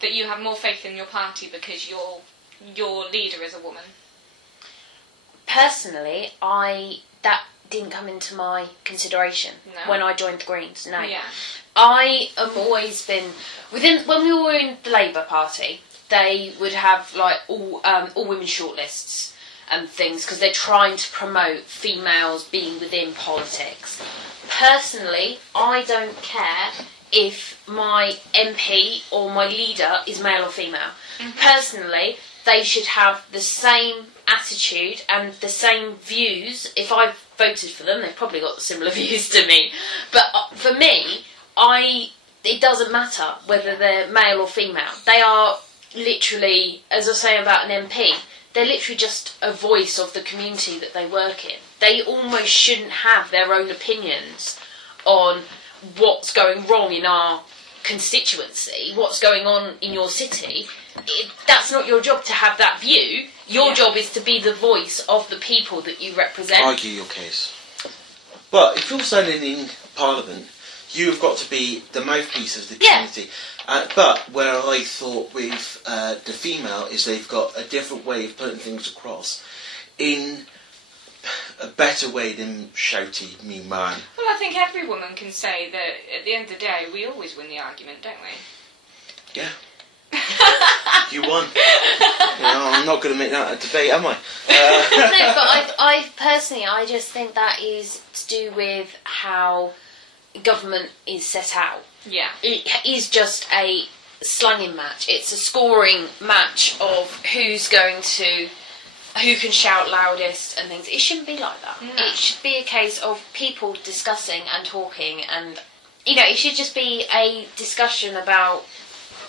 that you have more faith in your party because your leader is a woman? Personally, that didn't come into my consideration when I joined the Greens. No, I am always been when we were in the Labour Party. They would have like all women shortlists and things because they're trying to promote females being within politics. Personally, I don't care if my MP or my leader is male or female. Mm-hmm. Personally, they should have the same attitude and the same views. If I voted for them, they've probably got similar views to me. But for me, it doesn't matter whether they're male or female. They are literally, as I say about an MP, they're literally just a voice of the community that they work in. They almost shouldn't have their own opinions on what's going wrong in our constituency, what's going on in your city. That's not your job to have that view. Your job is to be the voice of the people that you represent. Argue your case. But if you're standing in Parliament, you've got to be the mouthpiece of the community. But where I thought with the female is they've got a different way of putting things across in a better way than shouty, me man. Well, I think every woman can say that at the end of the day, we always win the argument, don't we? Yeah. You won. I'm not going to make that a debate, am I? No, but I personally, I just think that is to do with how government is set out. Yeah. It is just a slanging match. It's a scoring match of who can shout loudest and things. It shouldn't be like that. No. It should be a case of people discussing and talking, and it should just be a discussion about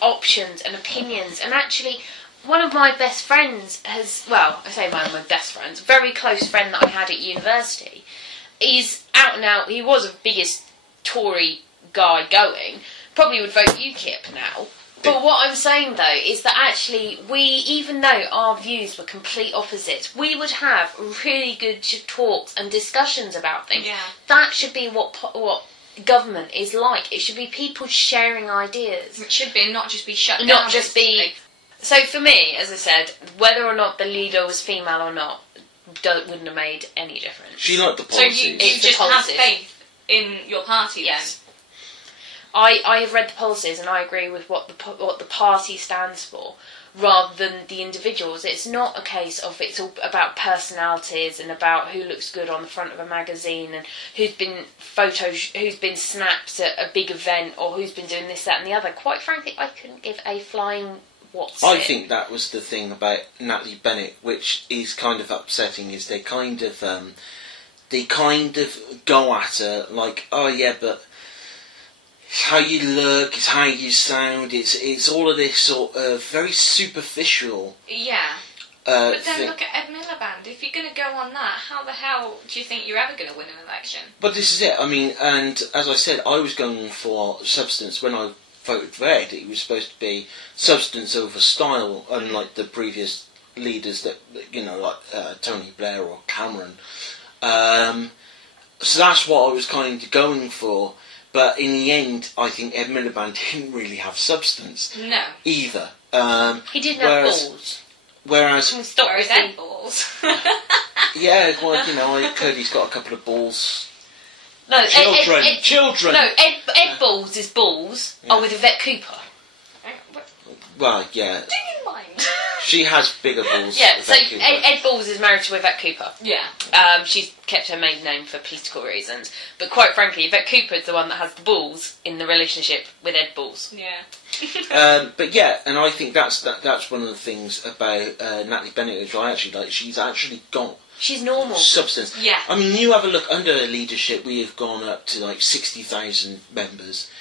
options and opinions. And actually, one of my best friends I say one of my best friends, a very close friend that I had at university, is out and out. He was the biggest Tory guy going. Probably would vote UKIP now. But what I'm saying though is that actually even though our views were complete opposites, we would have really good talks and discussions about things. Yeah. That should be what government is like. It should be people sharing ideas. It should be, not just be shut down. Not just be... So for me, as I said, whether or not the leader was female or not wouldn't have made any difference. She liked the So policies. you just have faith in your party Yes. I have read the policies and I agree with what the party stands for, rather than the individuals. It's not a case of it's all about personalities and about who looks good on the front of a magazine and who's been snapped at a big event or who's been doing this, that and the other. Quite frankly, I couldn't give a flying what's I it. think that was the thing about Natalie Bennett, which is kind of upsetting, is they kind of go at her like, oh yeah, but it's how you look, it's how you sound, it's all of this sort of very superficial. Yeah. But then thing. look at Ed Miliband. If you're going to go on that, how the hell do you think you're ever going to win an election? But this is it. I mean, and as I said, I was going for substance when I voted for Ed. It was supposed to be substance over style, unlike the previous leaders that, you know, like Tony Blair or Cameron. So that's what I was kind of going for. But in the end, I think Ed Miliband didn't really have substance. No. Either. He didn't have balls. Whereas... Stop his head balls. Yeah, well, you know, I heard he's got a couple of balls. No, Children! No, Ed Balls is balls are with Yvette Cooper. Well, yeah. Do you mind? She has bigger balls. Yeah, so Yvette Cooper. Ed Balls is married to Yvette Cooper. Yeah. She's kept her maiden name for political reasons. But quite frankly, Yvette Cooper is the one that has the balls in the relationship with Ed Balls. Yeah. But yeah, and I think that's one of the things about Natalie Bennett, which I actually like. She's actually got... She's normal. Substance. Yeah. I mean, you have a look, under her leadership, we have gone up to like 60,000 members.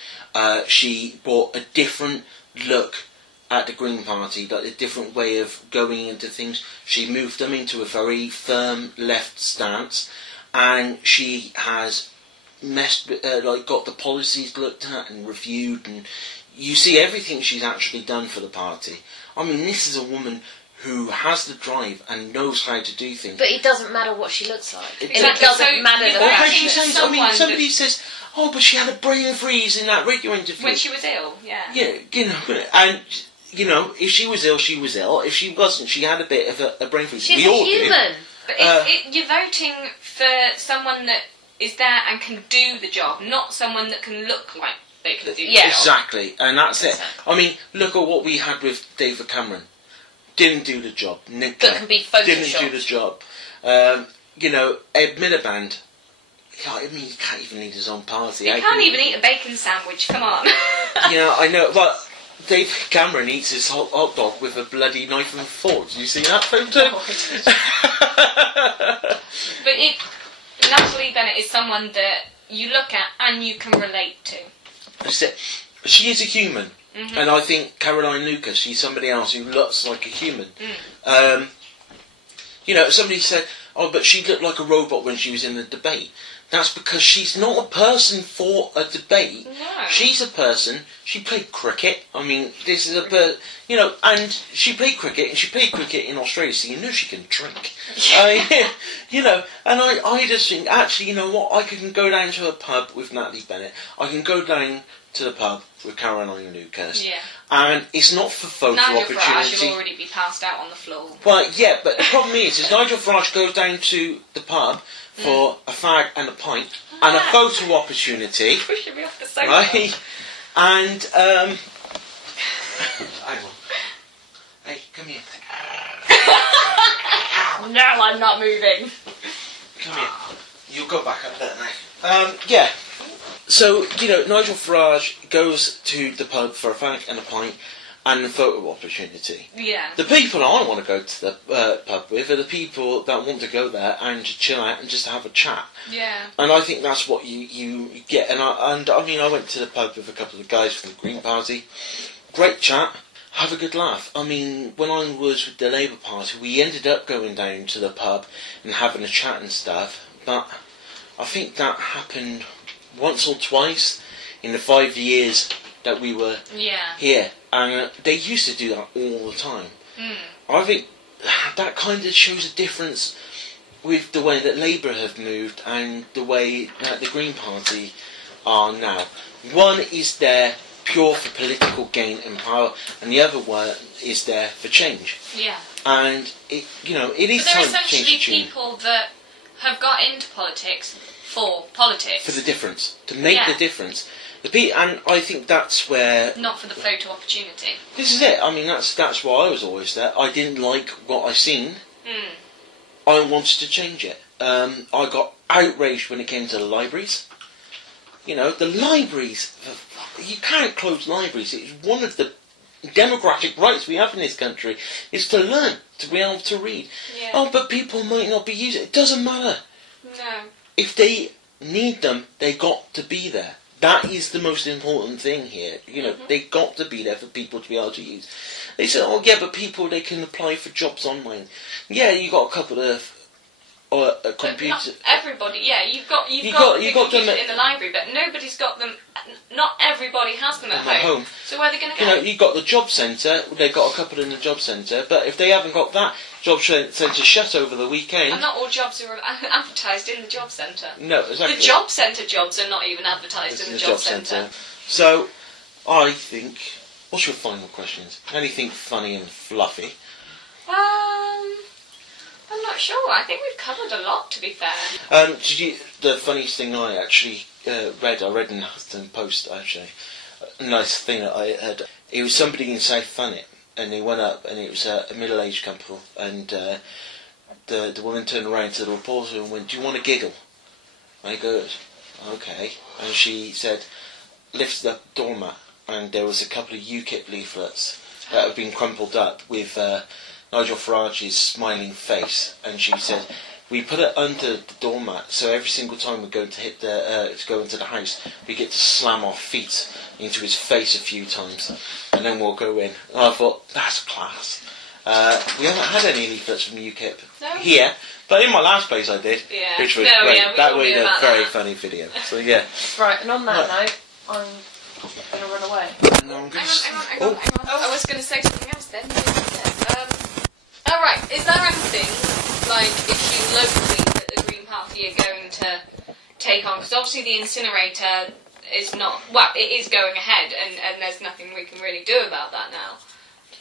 She brought a different look at the Green Party, like a different way of going into things. She moved them into a very firm left stance, and she has got the policies looked at and reviewed, and you see everything she's actually done for the party. I mean, this is a woman who has the drive and knows how to do things. But it doesn't matter what she looks like. It Exactly. doesn't So matter the you're fact watching that... I mean, somebody says, oh, but she had a brain freeze in that radio interview. When she was ill, yeah. Yeah, you know, and, you know, if she was ill, she was ill. If she wasn't, she had a bit of a brain freeze. She's we a all human. But you're voting for someone that is there and can do the job, not someone that can look like they can do the job. Exactly, and that's it. I mean, look at what we had with David Cameron. Didn't do the job. But can be photoshopped. Didn't do the job. You know, Ed Miliband, I mean, he can't even lead his own party. He can't even eat a bacon sandwich, come on. Yeah, I know, but David Cameron eats his hot dog with a bloody knife and fork. Did you see that photo? But Natalie Bennett is someone that you look at and you can relate to. That's it. She is a human. Mm-hmm. And I think Caroline Lucas, she's somebody else who looks like a human. You know, somebody said, oh, but she looked like a robot when she was in the debate. That's because she's not a person for a debate. No. She's a person, she played cricket. I mean, this is a you know, and she played cricket, and she played cricket in Australia, so you know she can drink. You know, and I just think, actually, you know what, I can go down to a pub with Natalie Bennett, I can go down to the pub with Caroline Lucas. Yeah. And it's not for photo Nigel Farage opportunity. will already be passed out on the floor. Well, yeah, but the problem is Nigel Farage goes down to the pub for a fag and a pint and a photo opportunity. Pushing me off the sofa. Right? And, hang on. Hey, come here. No, I'm not moving. Come here. You'll go back up there now. Yeah. So, you know, Nigel Farage goes to the pub for a fag and a pint and a photo opportunity. Yeah. The people I want to go to the pub with are the people that want to go there and to chill out and just have a chat. Yeah. And I think that's what you get. And I mean, I went to the pub with a couple of guys from the Green Party. Great chat. Have a good laugh. I mean, when I was with the Labour Party, we ended up going down to the pub and having a chat and stuff. But I think that happened once or twice in the 5 years that we were here, and they used to do that all the time. I think that kind of shows a difference with the way that Labour have moved and the way that the Green Party are now. One is there pure for political gain and power, and the other one is there for change. Yeah. And it is But they're time to change the essentially tune. people that have got into politics for politics. For the difference, to make Yeah. the difference. And I think that's where Not for the photo opportunity. this is it. I mean, that's why I was always there. I didn't like what I seen. Mm. I wanted to change it. I got outraged when it came to the libraries. You know, the libraries. You can't close libraries. It's one of the democratic rights we have in this country is to learn, to be able to read. Yeah. Oh, but people might not be using it. It doesn't matter. No. If they need them, they got to be there. That is the most important thing here. You know, they got to be there for people to be able to use. They say, oh yeah, but people, they can apply for jobs online. Yeah, you got a couple of But computers. not everybody, yeah, you've got You the got computers them in the library, but nobody's got them. Not everybody has them at home. So where are they going to go? You know, you got the job centre. They got a couple in the job centre, but if they haven't got that job centre shut over the weekend, And not all jobs are advertised in the job centre. no, exactly. The job centre jobs are not even advertised in the job centre. So, I think. What's your final questions? Anything funny and fluffy? I'm not sure. I think we've covered a lot, to be fair. The funniest thing I actually read in the Huffington Post, actually, a nice thing that I heard. It was somebody in South Thanet, and they went up, and it was a middle-aged couple, and the woman turned around to the reporter and went, "Do you want to giggle?" I goes, "Okay," and she said, lifted up the doormat, and there was a couple of UKIP leaflets that had been crumpled up with Nigel Farage's smiling face, and she said, "We put it under the doormat, so every single time we go to go into the house, we get to slam our feet into his face a few times, and then we'll go in." And I thought, that's class. We haven't had any leaflets from UKIP here, but in my last place I did, which was great. Yeah, That was a very funny video. So yeah. Right, and on that note, I'm going to run away. No, I'm Hang on. I was going to say something else then. Alright, is there anything, like, issue locally that the Green Party are going to take on? Because obviously the incinerator is not... Well, it is going ahead, and there's nothing we can really do about that now.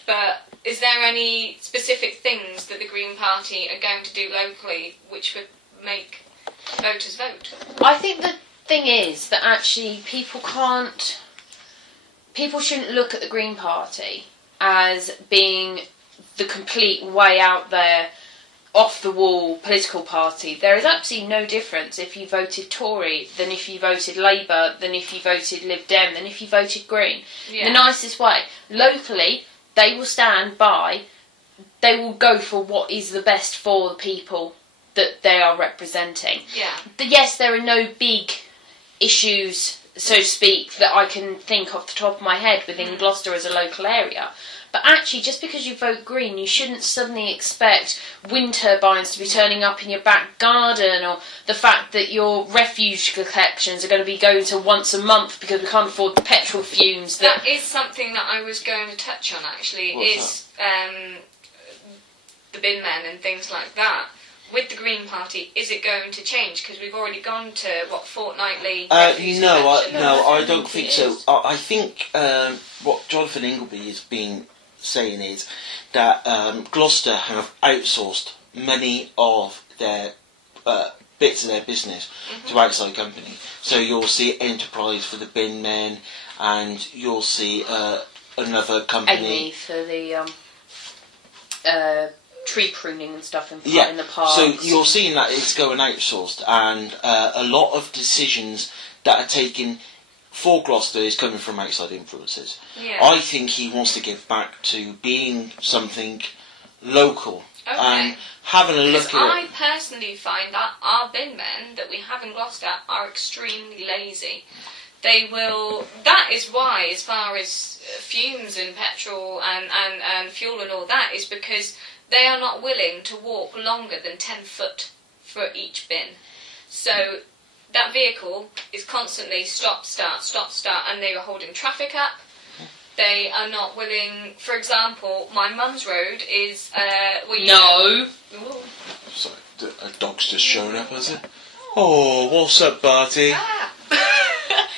But is there any specific things that the Green Party are going to do locally which would make voters vote? I think the thing is that actually people shouldn't look at the Green Party as being the complete way out there, off the wall political party. There is absolutely no difference if you voted Tory than if you voted Labour, than if you voted Lib Dem, than if you voted Green. Yeah. The nicest way. Locally, they will stand by, they will go for what is the best for the people that they are representing. Yeah. Yes, there are no big issues, so to speak, that I can think off the top of my head within Gloucester as a local area. But actually, just because you vote Green, you shouldn't suddenly expect wind turbines to be turning up in your back garden, or the fact that your refuse collections are going to be going to once a month because we can't afford the petrol fumes. That is something that I was going to touch on, actually, What's the bin men and things like that. With the Green Party, is it going to change? Because we've already gone to, fortnightly refuse collection? I don't think so. I think what Jonathan Ingleby is being saying is that Gloucester have outsourced many of their bits of their business to outside company. So you'll see Enterprise for the bin men, and you'll see another company. Amy for the tree pruning and stuff in the parks. So you're seeing that it's going outsourced, and a lot of decisions that are taken for Gloucester is coming from outside influences. Yeah. I think he wants to give back to being something local and having a look at I personally find that our bin men that we have in Gloucester are extremely lazy. They will... That is why, as far as fumes and petrol and fuel and all that, is because they are not willing to walk longer than 10 foot for each bin. So that vehicle is constantly stop, start, and they are holding traffic up. They are not willing... For example, my mum's road is... No. Sorry, a dog's just shown up, has it? Oh, what's up, Barty? Ah.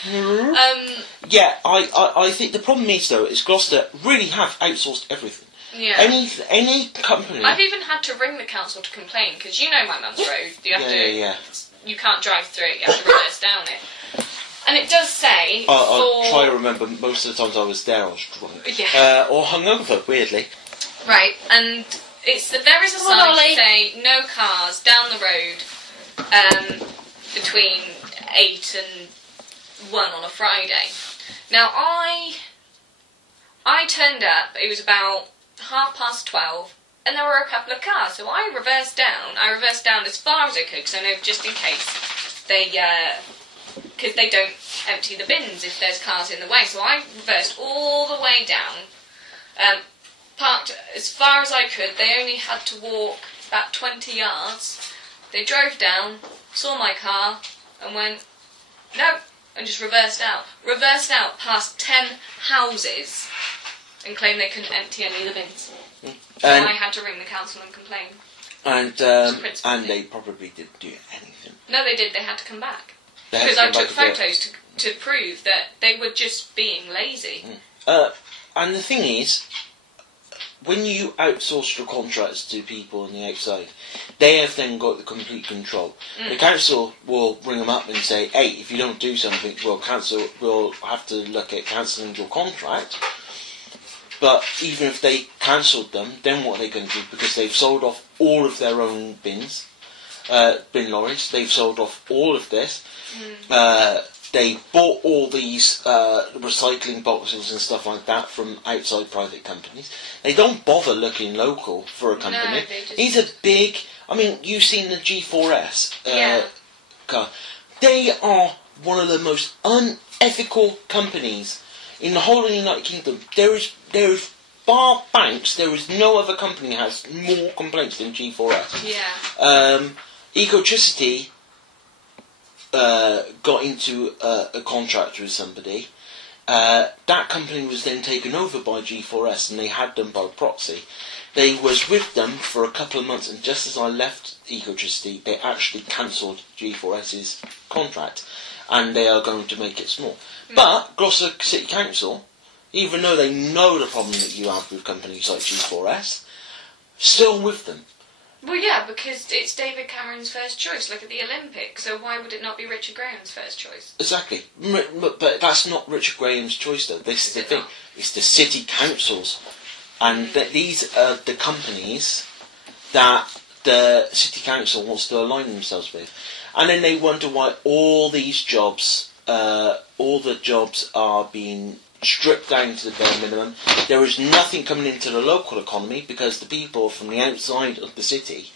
Yeah, I think the problem is though is Gloucester really have outsourced everything. Yeah. Any company. I've even had to ring the council to complain because you know my mum's road. You have to. You can't drive through it. You have to reverse down it. And it does say. I'll try to remember. Most of the times I was there, I was drunk. Yeah. Or hungover, weirdly. Right, and there is a sign to say no cars down the road between 8 and 1 on a Friday. Now I turned up. It was about 12:30, and there were a couple of cars. So I reversed down. As far as I could, because I know just in case because they don't empty the bins if there's cars in the way. So I reversed all the way down, parked as far as I could. They only had to walk about 20 yards. They drove down, saw my car, and went, no, and just reversed out. Reversed out past 10 houses and claimed they couldn't empty any of the bins. So I had to ring the council and complain. And they probably didn't do anything. No, they did. They had to come back. Because I took photos to prove that they were just being lazy. And the thing is, when you outsource your contracts to people on the outside, they have then got the complete control. The council will ring them up and say, hey, if you don't do something, we'll have to look at cancelling your contract. But even if they cancelled them, then what are they going to do? Because they've sold off all of their own bins, bin lorries, they've sold off all of this. They bought all these recycling boxes and stuff like that from outside private companies. They don't bother looking local for a company. No, These are big. I mean, you've seen the G4S car. They are one of the most unethical companies in the whole of the United Kingdom. There is bar banks. There is no other company has more complaints than G4S. Yeah. Ecotricity got into a contract with somebody. That company was then taken over by G4S, and they had them by proxy. They was with them for a couple of months, and just as I left Ecotricity, they actually cancelled G4S's contract, and they are going to make it small. But Gloucester City Council, even though they know the problem that you have with companies like G4S, still with them. Well, yeah, because it's David Cameron's first choice, like at the Olympics, so why would it not be Richard Graham's first choice? Exactly. But that's not Richard Graham's choice, though. This is the thing. It's the city councils. And these are the companies that the city council wants to align themselves with. And then they wonder why all the jobs are being stripped down to the bare minimum. There is nothing coming into the local economy because the people are from the outside of the city.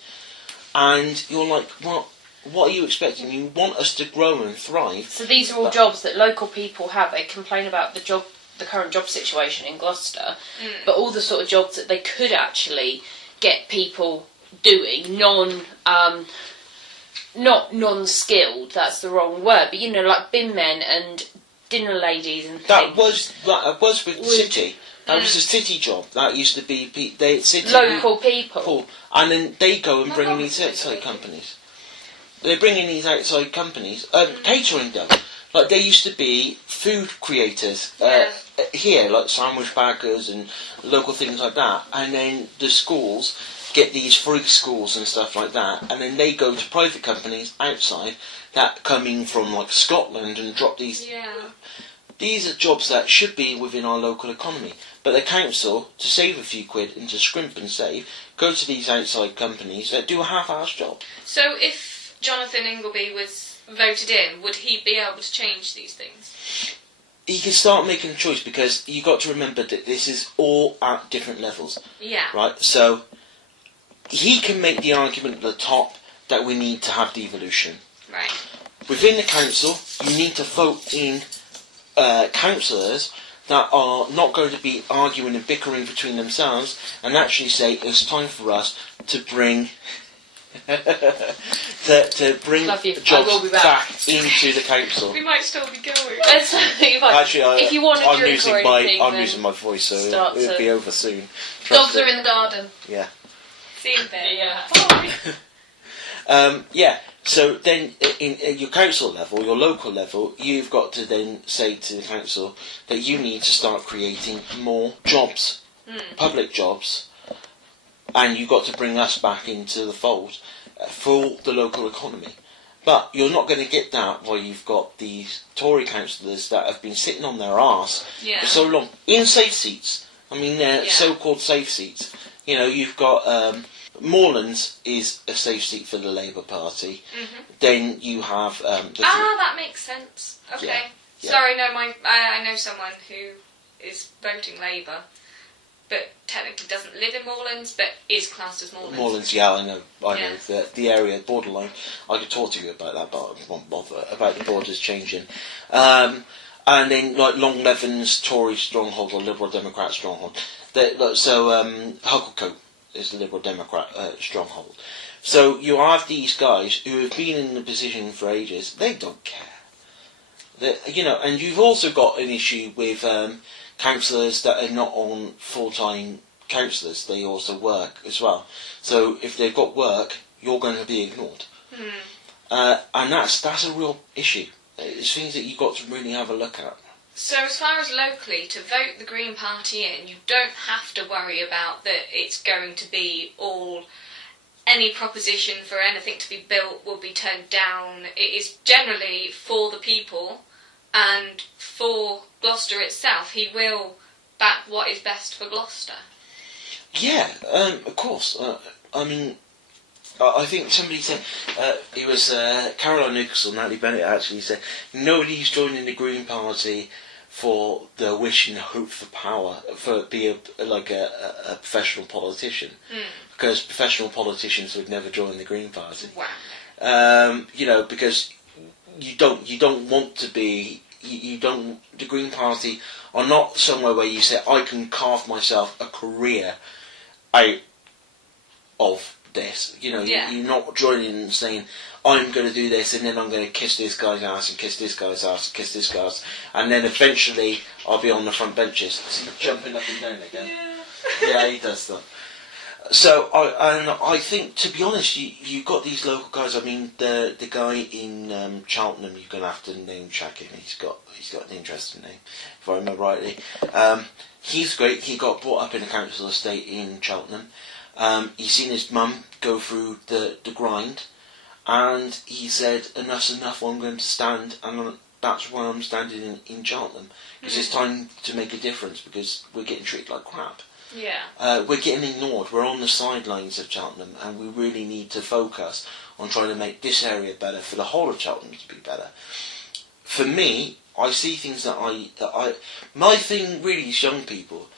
And you're like, well, what are you expecting? You want us to grow and thrive. So these are all jobs that local people have. They complain about the current job situation in Gloucester, but all the sort of jobs that they could actually get people doing, not non-skilled, that's the wrong word, but like bin men and dinner ladies and things. That was with the city. That was a city job. That used to be city local people. And then they go and bring in these outside companies. They bring in these outside companies. Catering does. Like, there used to be food creators here, like sandwich baggers and local things like that. And then the schools get these free schools and stuff like that. And then they go to private companies outside that come in from, like, Scotland and drop these... Yeah. These are jobs that should be within our local economy. But the council, to save a few quid and to scrimp and save, go to these outside companies that do a half-hour's job. So if Jonathan Ingleby was voted in, would he be able to change these things? He can start making a choice, because you got to remember that this is all at different levels. Yeah. Right? So he can make the argument at the top that we need to have devolution. Right. Within the council, you need to vote in councillors that are not going to be arguing and bickering between themselves, and actually say it's time for us to bring to bring jobs back into the council. We might still be going. Actually, if you want to I'm losing my voice, so it'll be over soon. Dogs are in the garden. Yeah. See you there. Yeah. Bye. Yeah. So then, at your council level, your local level, you've got to then say to the council that you need to start creating more jobs, public jobs, and you've got to bring us back into the fold for the local economy. But you're not going to get that while you've got these Tory councillors that have been sitting on their arse for so long in safe seats. I mean, they're so-called safe seats. You know, you've got Moorlands is a safe seat for the Labour Party. Then you have that makes sense. Okay. Yeah. Sorry, no, I know someone who is voting Labour, but technically doesn't live in Moorlands, but is classed as Moorlands. Moorlands, yeah, I know the area borderline. I could talk to you about that, but I won't bother about the borders changing. And then like Longlevens, Tory stronghold or Liberal Democrat stronghold. Hucklecote is the Liberal Democrat stronghold. So you have these guys who have been in the position for ages. They don't care. And you've also got an issue with councillors that are not on full-time councillors. They also work as well. So if they've got work, you're going to be ignored. And that's a real issue. It's things that you've got to really have a look at. So as far as locally, to vote the Green Party in, you don't have to worry about that it's going to be any proposition for anything to be built will be turned down. It is generally for the people and for Gloucester itself. He will back what is best for Gloucester. Yeah, of course. I mean, I think somebody said, it was Caroline Lucas or Natalie Bennett actually said, nobody's joining the Green Party for the wish and hope for power, for be a professional politician, because professional politicians would never join the Green Party. Wow. Because you don't want to be. The Green Party are not somewhere where you say I can carve myself a career out of this. You're not joining and saying I'm going to do this and then I'm going to kiss this guy's ass and kiss this guy's ass and kiss this guy's, and then eventually I'll be on the front benches. See, jumping up and down again. Yeah, he does that. So I think, to be honest, you've got these local guys. I mean, the guy in Cheltenham, you're going to have to name check him. He's got an interesting name, if I remember rightly. He's great. He got brought up in a council estate in Cheltenham. He's seen his mum go through the grind, and he said, enough's enough, I'm going to stand, and that's why I'm standing in Cheltenham, because it's time to make a difference, because we're getting treated like crap. Yeah. We're getting ignored, we're on the sidelines of Cheltenham, and we really need to focus on trying to make this area better, for the whole of Cheltenham to be better. For me, I see things my thing really is young people.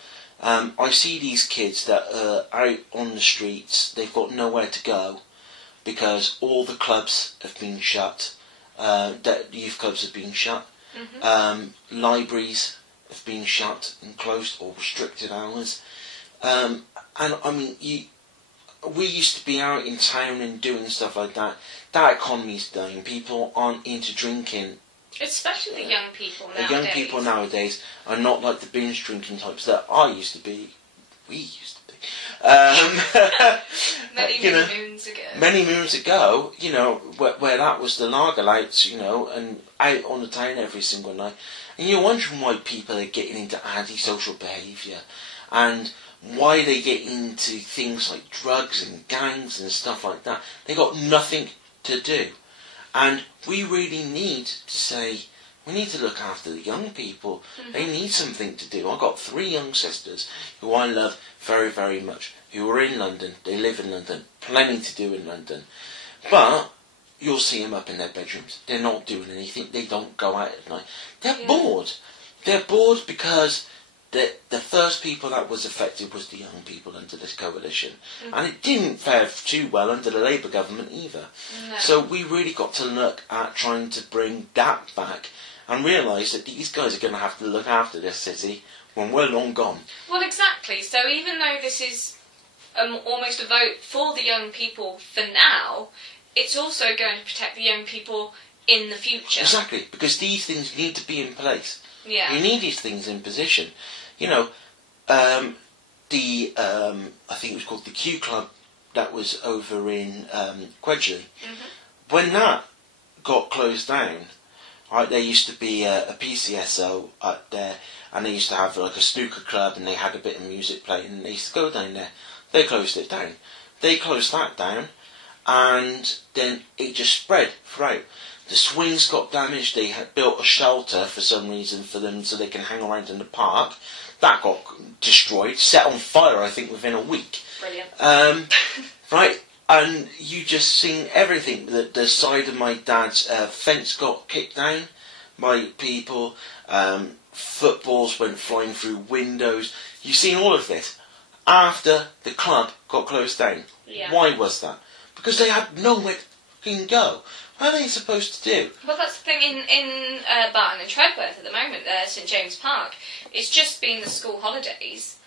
I see these kids that are out on the streets, they've got nowhere to go because all the clubs have been shut, that youth clubs have been shut, libraries have been shut and closed or restricted hours. And I mean, we used to be out in town and doing stuff like that. That economy's dying. People aren't into drinking. Especially the young people nowadays. The young people nowadays are not like the binge drinking types that I used to be. We used to be. Many moons ago, where that was the lager lights, and out on the town every single night. And you're wondering why people are getting into antisocial behaviour and why they get into things like drugs and gangs and stuff like that. They got nothing to do. And we really need to say, we need to look after the young people. They need something to do. I've got 3 young sisters who I love very, very much, who are in London. They live in London, plenty to do in London. But you'll see them up in their bedrooms. They're not doing anything. They don't go out at night. They're bored. They're bored because the first people that was affected was the young people under this coalition. And it didn't fare too well under the Labour government either. No. So we really got to look at trying to bring that back and realise that these guys are going to have to look after this city when we're long gone. Well, exactly. So even though this is almost a vote for the young people for now, it's also going to protect the young people in the future. Exactly, because these things need to be in place. Yeah. You need these things in position. I think it was called the Q Club that was over in Quedgley. when that got closed down, right, there used to be a PCSO up there, and they used to have like a snooker club, and they had a bit of music playing, and they used to go down there. They closed it down. They closed that down, and then it just spread throughout. The swings got damaged. They had built a shelter for some reason for them so they can hang around in the park. That got destroyed, set on fire, I think, within a week. Brilliant. Right, and you just seen everything. The side of my dad's fence got kicked down by people. Footballs went flying through windows. You've seen all of this after the club got closed down. Yeah. Why was that? Because they had nowhere to go. What are they supposed to do? Well, that's the thing in Barton and Treadworth at the moment, St James Park. It's just been the school holidays,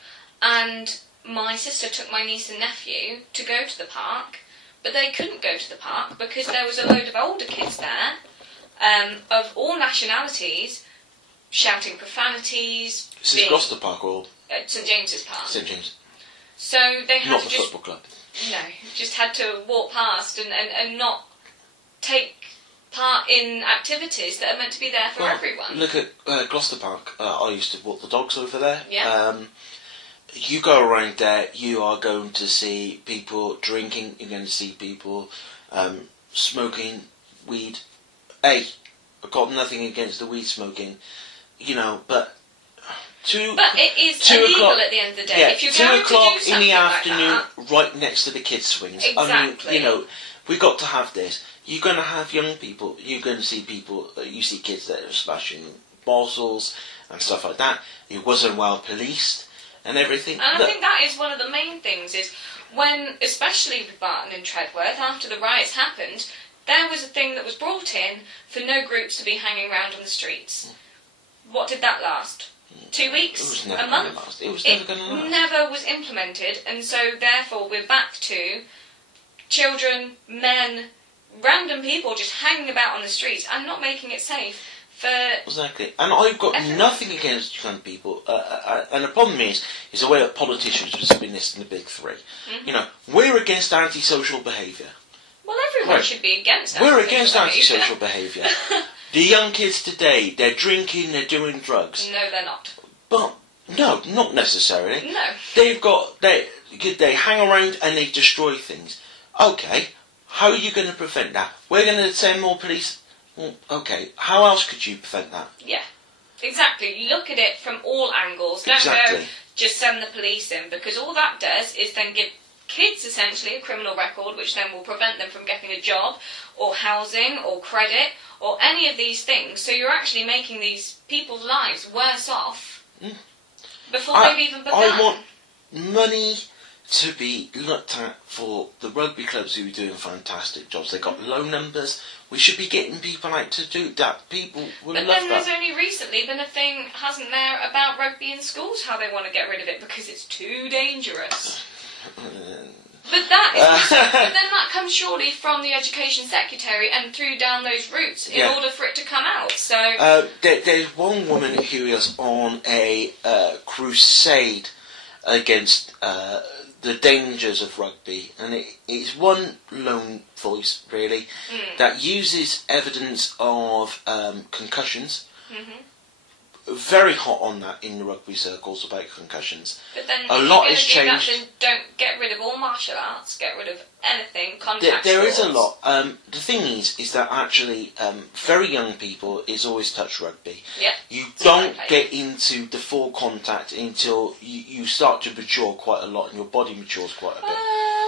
and my sister took my niece and nephew to go to the park, but they couldn't go to the park because there was a load of older kids there, of all nationalities, shouting profanities. This is Gloucester Park or St James's Park. St James. So they had Not to the just, football club. No, just had to walk past and not take part in activities that are meant to be there for everyone. Look at Gloucester Park. I used to walk the dogs over there. Yeah. You go around there, you are going to see people drinking, you're going to see people smoking weed. I've got nothing against the weed smoking, but it is illegal at the end of the day. Yeah, if you're 2 going o'clock to do in the something afternoon, like right next to the kids' swings. Exactly. I mean, we've got to have this. You're going to have young people. You're going to see people. You see kids that are smashing bottles and stuff like that. It wasn't well policed and everything. And I think that is one of the main things. Is when, especially with Barton and Treadworth, after the riots happened, there was a thing that was brought in for no groups to be hanging around on the streets. What did that last? 2 weeks? It was never a month? Last. It was never going to last. Never was implemented, and so therefore we're back to children, men, random people just hanging about on the streets and not making it safe for... Exactly. And I've got everyone. nothing against young people. And the problem is the way that politicians have spin this in the big three. Mm-hmm. We're against antisocial behaviour. Well, everyone Right. should be against We're against antisocial antisocial behaviour. The young kids today, they're drinking, they're doing drugs. No, they're not. But, no, not necessarily. No. They hang around and they destroy things. Okay, how are you going to prevent that? We're going to send more police. Well, okay, how else could you prevent that? Yeah, exactly. Look at it from all angles. Don't Exactly. go, just send the police in, because all that does is then give kids essentially a criminal record, which then will prevent them from getting a job or housing or credit or any of these things. So you're actually making these people's lives worse off before they've even begun. I want money to be looked at for the rugby clubs who are doing fantastic jobs. They've got low numbers. We should be getting people out to do that. People will But love then there's that. only recently been a thing, hasn't there, about rugby in schools, how they want to get rid of it because it's too dangerous. But then that comes surely from the Education Secretary and through down those routes in order for it to come out. So there's one woman who is on a crusade against the dangers of rugby, and it's one lone voice really that uses evidence of concussions. Mm-hmm. Very hot on that in the rugby circles about concussions. But then A if lot you're has going to do that, changed. then don't get rid of all martial arts, get rid of anything, contact There is a sports. lot. The thing is that actually very young people is always touch rugby. Yep. You It's don't okay. get into the full contact until you start to mature quite a lot and your body matures quite a bit.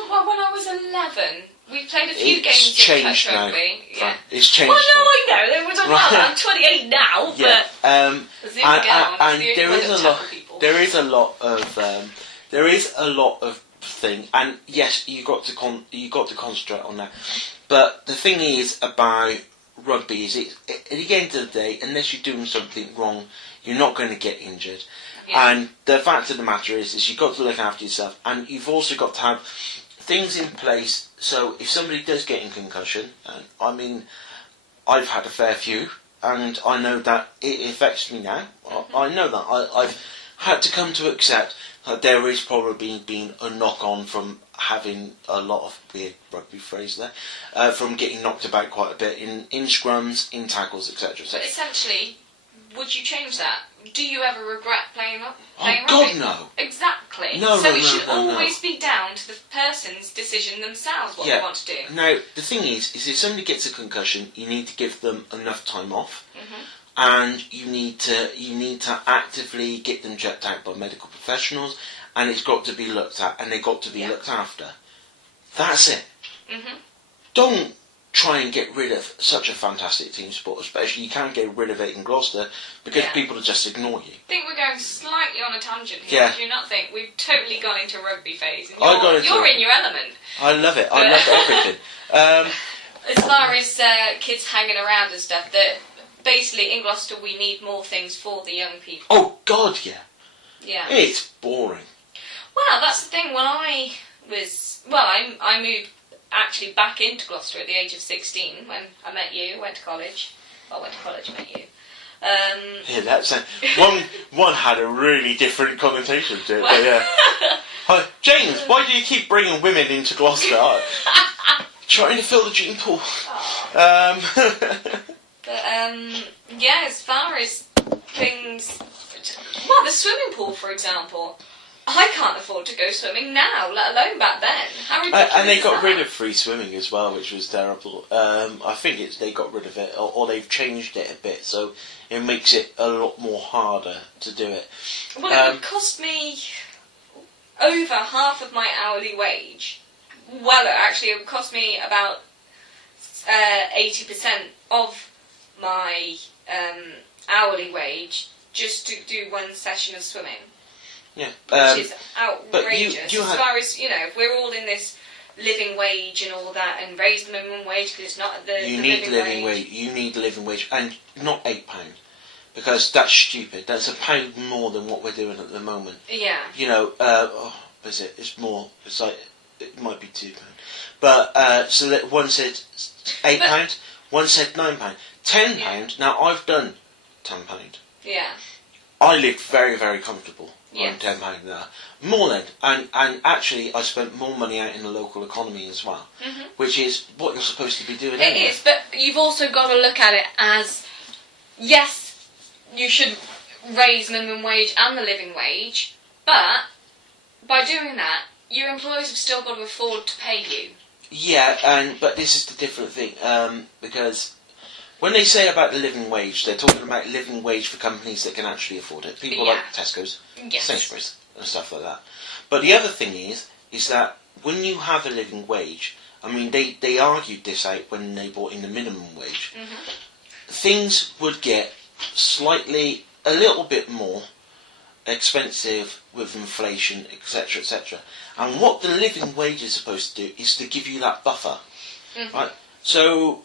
Well, when I was 11, we played a few It's games of changed touch now. rugby. Yeah. Right, it's changed Well, no, now. I know. There was a Right. I'm 28 now, Yeah. but as a young girl, I was and the only there one is that a lot. tackled people. There is a lot of thing, and yes, you got to concentrate on that. But the thing is about rugby is at the end of the day, unless you're doing something wrong, you're not going to get injured. Yeah. And the fact of the matter is you've got to look after yourself, and you've also got to have things in place. So if somebody does get in concussion, and I mean, I've had a fair few, and I know that it affects me now. I know that I've had to come to accept that there is probably been a knock-on from having a lot of weird rugby phrase there, from getting knocked about quite a bit in scrums, in tackles, etc. But essentially, would you change that? Do you ever regret playing Oh rugby? God, no. Exactly. No, so no, it no, should no, no. always be down to the person's decision themselves what Yeah. they want to do. Now, the thing is if somebody gets a concussion, you need to give them enough time off, Mhm. and you need to actively get them checked out by medical professionals, and it's got to be looked at, and they've got to be Yeah. looked after. That's it. Mhm. Don't try and get rid of such a fantastic team sport, especially you can't get rid of it in Gloucester because Yeah. people will just ignore you. I think we're going slightly on a tangent here. Yeah. Do you not think we've totally gone into rugby phase? And I got into you're it. in your element. I love it. I love everything. As far as kids hanging around and stuff, that basically in Gloucester we need more things for the young people. Oh God, yeah. Yeah. It's boring. Well, that's the thing. When I moved actually back into Gloucester at the age of 16 when I met you. Went to college. Well, I went to college, met you. Yeah, that's one had a really different connotation to it. Well- But yeah. Hi, James, why do you keep bringing women into Gloucester? Trying to fill the gene pool. But yeah, as far as things, well, the swimming pool, for example, I can't afford to go swimming now, let alone back then. How ridiculous And they is got that? rid of free swimming as well, which was terrible. I think they got rid of it, or they've changed it a bit, so it makes it a lot more harder to do it. Well, it would cost me over half of my hourly wage. Well, actually, it would cost me about 80% of my hourly wage just to do one session of swimming. Yeah, Which is outrageous. you as had- far as, if we're all in this living wage and all that, and raise the minimum wage because it's not the you the need living wage. You need living wage, and not £8, because that's stupid. That's £1 more than what we're doing at the moment. Yeah. Is it? It's more. It's like it might be £2, but so that one said £8, one said £9, £10. Yeah. Now I've done £10. Yeah. I lived very, very comfortable Yes. on £10 an hour. More than, and actually I spent more money out in the local economy as well, which is what you're supposed to be doing. It anyway. is, but you've also got to look at it as, yes, you should raise minimum wage and the living wage, but by doing that, your employers have still got to afford to pay you. Yeah, but this is the different thing, because when they say about the living wage, they're talking about living wage for companies that can actually afford it. People Yeah. like Tesco's, Yes. Sainsbury's, and stuff like that. But the other thing is that when you have a living wage, I mean, they argued this out when they brought in the minimum wage. Things would get a little bit more expensive with inflation, etc., etc. And what the living wage is supposed to do is to give you that buffer, right? So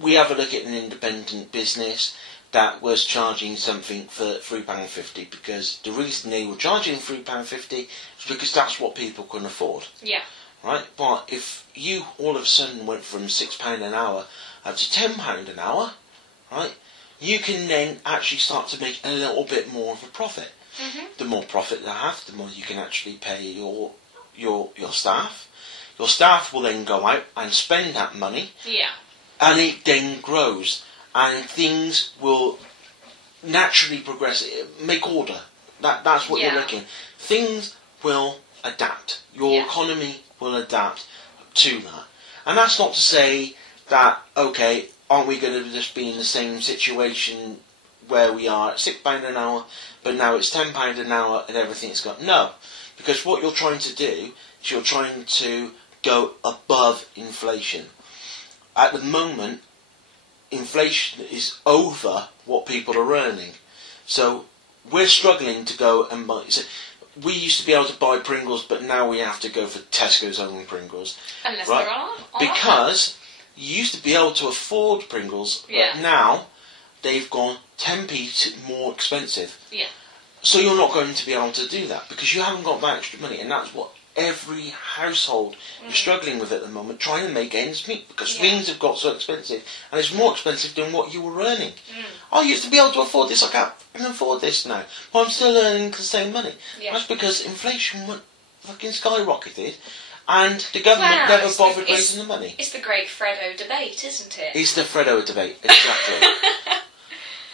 we have a look at an independent business that was charging something for £3.50, because the reason they were charging £3.50 is because that's what people can afford. Yeah. Right? But if you all of a sudden went from £6 an hour up to £10 an hour, right, you can then actually start to make a little bit more of a profit. The more profit they have, the more you can actually pay your staff. Your staff will then go out and spend that money, Yeah. and it then grows, and things will naturally progress. Make order. That's what you're Yeah. looking. Things will adapt. Your Yeah. economy will adapt to that. And that's not to say that, okay, aren't we going to just be in the same situation where we are at £6 an hour, but now it's £10 an hour and everything's got... No, because what you're trying to do is you're trying to go above inflation. At the moment, inflation is over what people are earning. So we're struggling to go and buy... So we used to be able to buy Pringles, but now we have to go for Tesco's own Pringles. Unless Right. they're on Because you used to be able to afford Pringles, but Yeah. now they've gone 10p more expensive. Yeah. So you're not going to be able to do that because you haven't got that extra money, and that's what every household is struggling with at the moment, trying to make ends meet, because Yeah. things have got so expensive, and it's more expensive than what you were earning. I used to be able to afford this, I can't afford this now, but I'm still earning the same money. Yeah. That's because inflation went fucking skyrocketed, and the government Well, never it's bothered the- raising the money. It's the great Freddo debate, isn't it? It's the Freddo debate, exactly.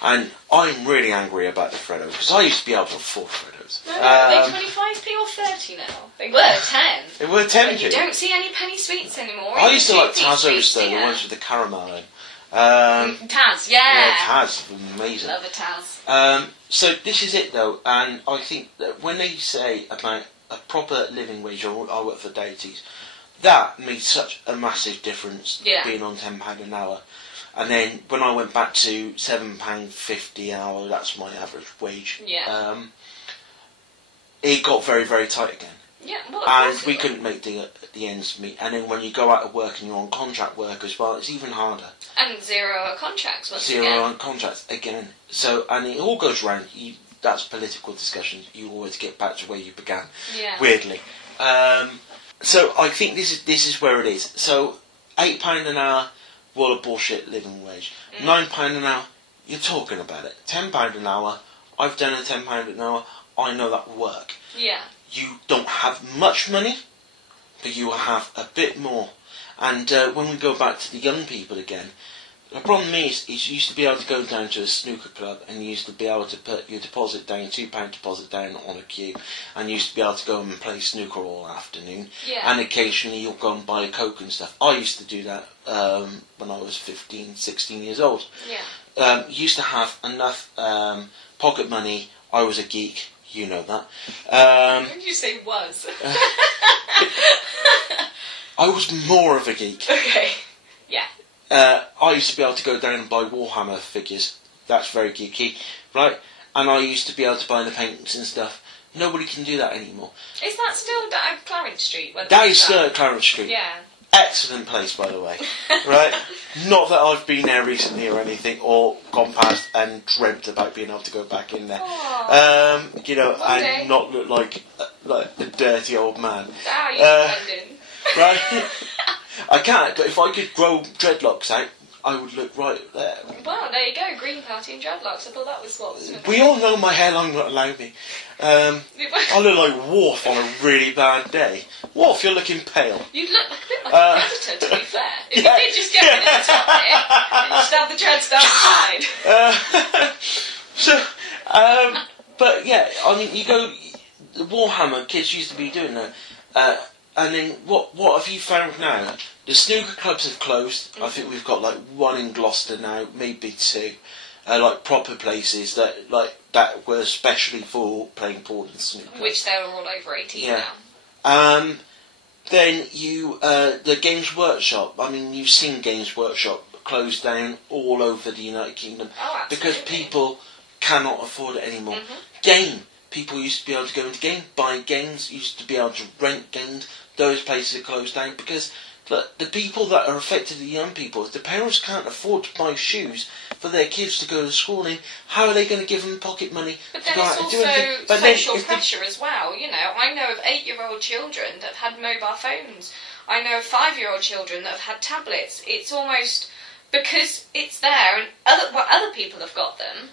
And I'm really angry about the Freddo, because I used to be able to afford Freddos. No, are they 25p or 30 now? They were 10. They were 10. But you don't see any penny sweets anymore. I used to like 2p Tazos sweets, though, the yeah. ones with the caramel in. Taz, Yeah, Taz, amazing. Love a Taz. So this is it though, and I think that when they say about a proper living wage, or I work for deities, that made such a massive difference being on £10 an hour. And then when I went back to £7.50 an hour, that's my average wage. Yeah. It got very, very tight again. Yeah, well, And we couldn't make the ends meet. And then when you go out of work and you're on contract work as well, it's even harder. And 0-hour contracts once again. 0 on contracts again. So, and it all goes round. That's political discussion. You always get back to where you began. Yeah. Weirdly. So I think this is where it is. So £8 an hour, well, a bullshit living wage. £9 an hour, you're talking about it. £10 an hour, I've done a £10 an hour. I know that will work. Yeah. You don't have much money, but you will have a bit more. And when we go back to the young people again, the problem is you used to be able to go down to a snooker club and you used to be able to put your deposit down, £2 deposit down on a queue, and you used to be able to go and play snooker all afternoon. Yeah. And occasionally you'll go and buy a Coke and stuff. I used to do that when I was 15, 16 years old. Yeah. Used to have enough pocket money. I was a geek. You know that. When did you say was? I was more of a geek. Okay. Yeah. I used to be able to go down and buy Warhammer figures. That's very geeky, right? And I used to be able to buy the paintings and stuff. Nobody can do that anymore. Is that still at Clarence Street? That is still at Clarence Street. Yeah. Excellent place, by the way. Right? Not that I've been there recently or anything, or gone past and dreamt about being able to go back in there. You know, One day. and not look like a dirty old man. Ah, you London. Right? I can't, but if I could grow dreadlocks out, I would look right there. Well, there you go. Green Party and dreadlocks. I thought that was what was. We all know my hairline won't allow me. I look like Worf on a really bad day. Worf, you're looking pale. You look like a bit like a predator, to be fair. If yeah. you did just get rid of the top bit, and you just have the dreads down the side. But yeah, I mean, you go. The Warhammer kids used to be doing that. And then what have you found now? The snooker clubs have closed. I think we've got like one in Gloucester now, maybe two, like proper places that were especially for playing pool and snooker. Which they were all over 18 Yeah. now. Then the Games Workshop. I mean, you've seen Games Workshop closed down all over the United Kingdom because people cannot afford it anymore. Game. People used to be able to go into game, buy games, used to be able to rent games. Those places are closed down because the people that are affected, the young people, if the parents can't afford to buy shoes for their kids to go to school in, how are they going to give them pocket money But to then go it's out and also do anything? But social then, pressure as well. You know, I know of 8-year-old children that have had mobile phones. I know of 5-year-old children that have had tablets. It's almost because it's there and other people have got them.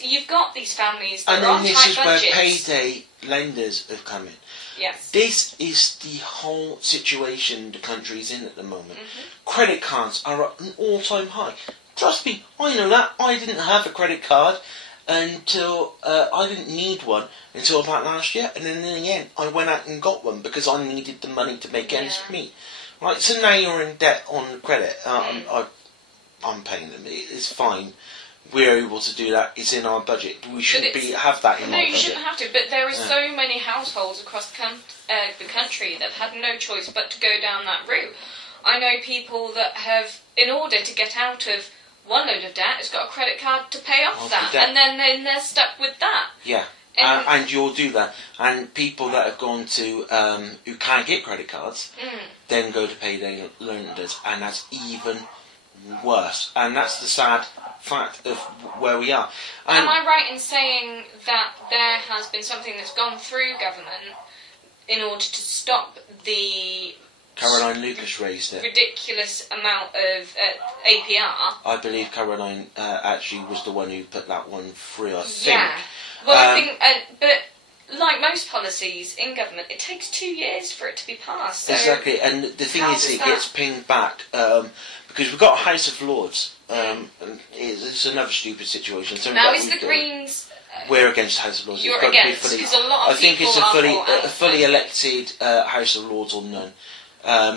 You've got these families that and are on then tight this is where budgets. payday lenders have come in. Yes. This is the whole situation the country's in at the moment. Credit cards are at an all-time high. Trust me, I know that. I didn't have a credit card until I didn't need one until about last year, and then in the end I went out and got one because I needed the money to make ends meet. Right, so now you're in debt on credit. I'm paying them. It's fine. We're able to do that. It's in our budget. We shouldn't have that in our budget. No, you shouldn't have to. But there are so many households across the country that have had no choice but to go down that route. I know people that have, in order to get out of one load of debt, has got a credit card to pay off that, and then they're stuck with that. Yeah, and you'll do that. And people that have gone to who can't get credit cards, then go to payday lenders, and that's even worse. And that's the sad fact of where we are. And am I right in saying that there has been something that's gone through government in order to stop the Caroline Lucas raised it. ridiculous amount of APR? I believe Caroline actually was the one who put that one through, I think. Yeah. Well, I think, but like most policies in government, it takes 2 years for it to be passed. So exactly, and the thing how is, does it that- gets pinged back because we've got a House of Lords, and it's another stupid situation. So now, is the Greens... we're against the House of Lords. You're It's got to be against, fully- because a lot of I think people it's are for a and fully against. elected House of Lords or none.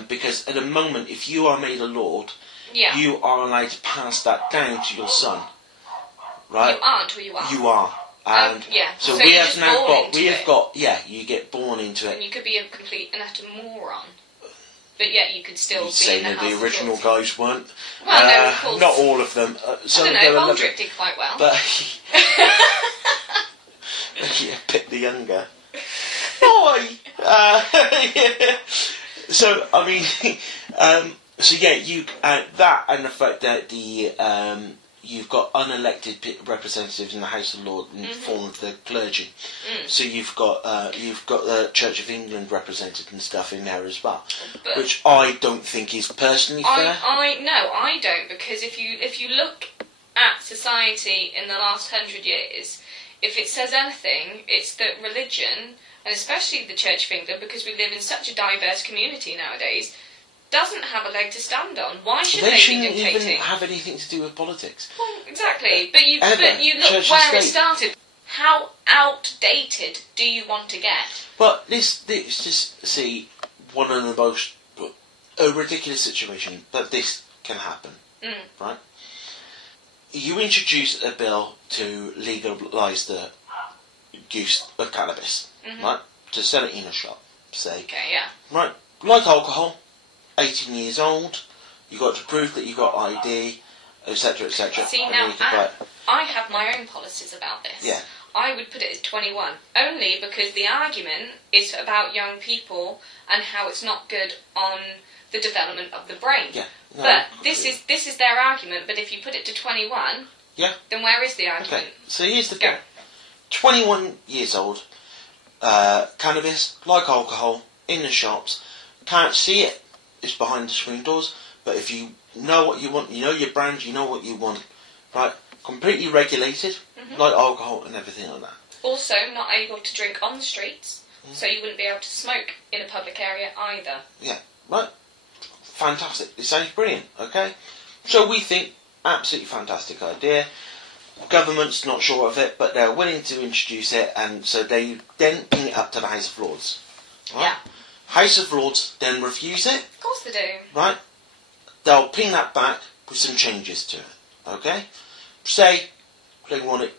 Because at the moment, if you are made a Lord, Yeah. you are allowed to pass that down to your son, right? You aren't, or you are? You are, and yeah. so So we you're have just now born got. into We have it. got. Yeah, you get born into And it. you could be a complete and utter moron. But yet you could still You'd be say in the that House the of original Lords. guys weren't. Well, no, of course. Not all of them. Some I of don't them know, are Baldrick lovely. did quite well. But yeah, Pitt the Younger. Boy. Yeah. So I mean, so yeah, you that and the fact that the you've got unelected representatives in the House of Lords in the form of the clergy. So you've got the Church of England represented and stuff in there as well, But which I don't think is personally fair. I don't, because if you look at society in the last 100 years, if it says anything, it's that religion, and especially the Church of England, because we live in such a diverse community nowadays, doesn't have a leg to stand on. Why should They be shouldn't dictating? even have anything to do with politics. Well, exactly. But you Ever. look Church and where it state. started. How outdated do you want to get? But let's just see one of the most a ridiculous situation that this can happen, right? You introduce a bill to legalise the use of cannabis, right? To sell it in a shop, say. Okay, yeah. Right, like alcohol, 18 years old, you got to prove that you got ID, etc., etc. See, now, I have my own policies about this. Yeah. I would put it at 21, only because the argument is about young people and how it's not good on the development of the brain. Yeah. No, But this is their argument. But if you put it to 21, yeah. then where is the argument? Okay. So here's the Go. thing: 21 years old, cannabis, like alcohol, in the shops. Can't see it. It's behind the screen doors. But if you know what you want, you know your brand, you know what you want, right? Completely regulated, like alcohol and everything like that. Also, not able to drink on the streets, so you wouldn't be able to smoke in a public area either. Yeah, right. Fantastic. It sounds brilliant, okay? So we think, absolutely fantastic idea. Government's not sure of it, but they're willing to introduce it, and so they then ping it up to the House of Lords. Right? Yeah. House of Lords then reviews it, Of course they do. right? They'll ping that back with some changes to it, okay? Say they want it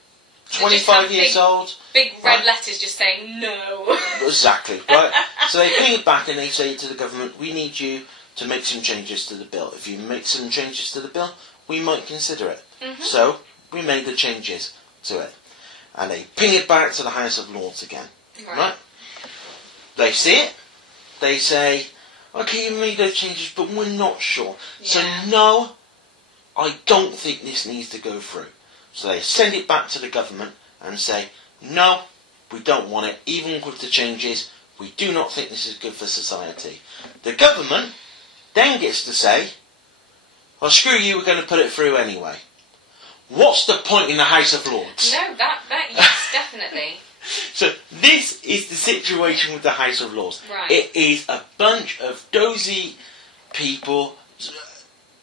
They just 25 have years old. Big red Right. letters just saying no. Exactly, right? So they ping it back and they say to the government, we need you to make some changes to the bill. If you make some changes to the bill, we might consider it. So we made the changes to it. And they ping it back to the House of Lords again. Right? They see it. They say, okay, you made those changes, but we're not sure. Yeah. So no, I don't think this needs to go through. So they send it back to the government and say, no, we don't want it. Even with the changes, we do not think this is good for society. The government then gets to say, well, screw you, we're going to put it through anyway. What's the point in the House of Lords? No, that yes, definitely. So this is the situation with the House of Lords. Right. It is a bunch of dozy people.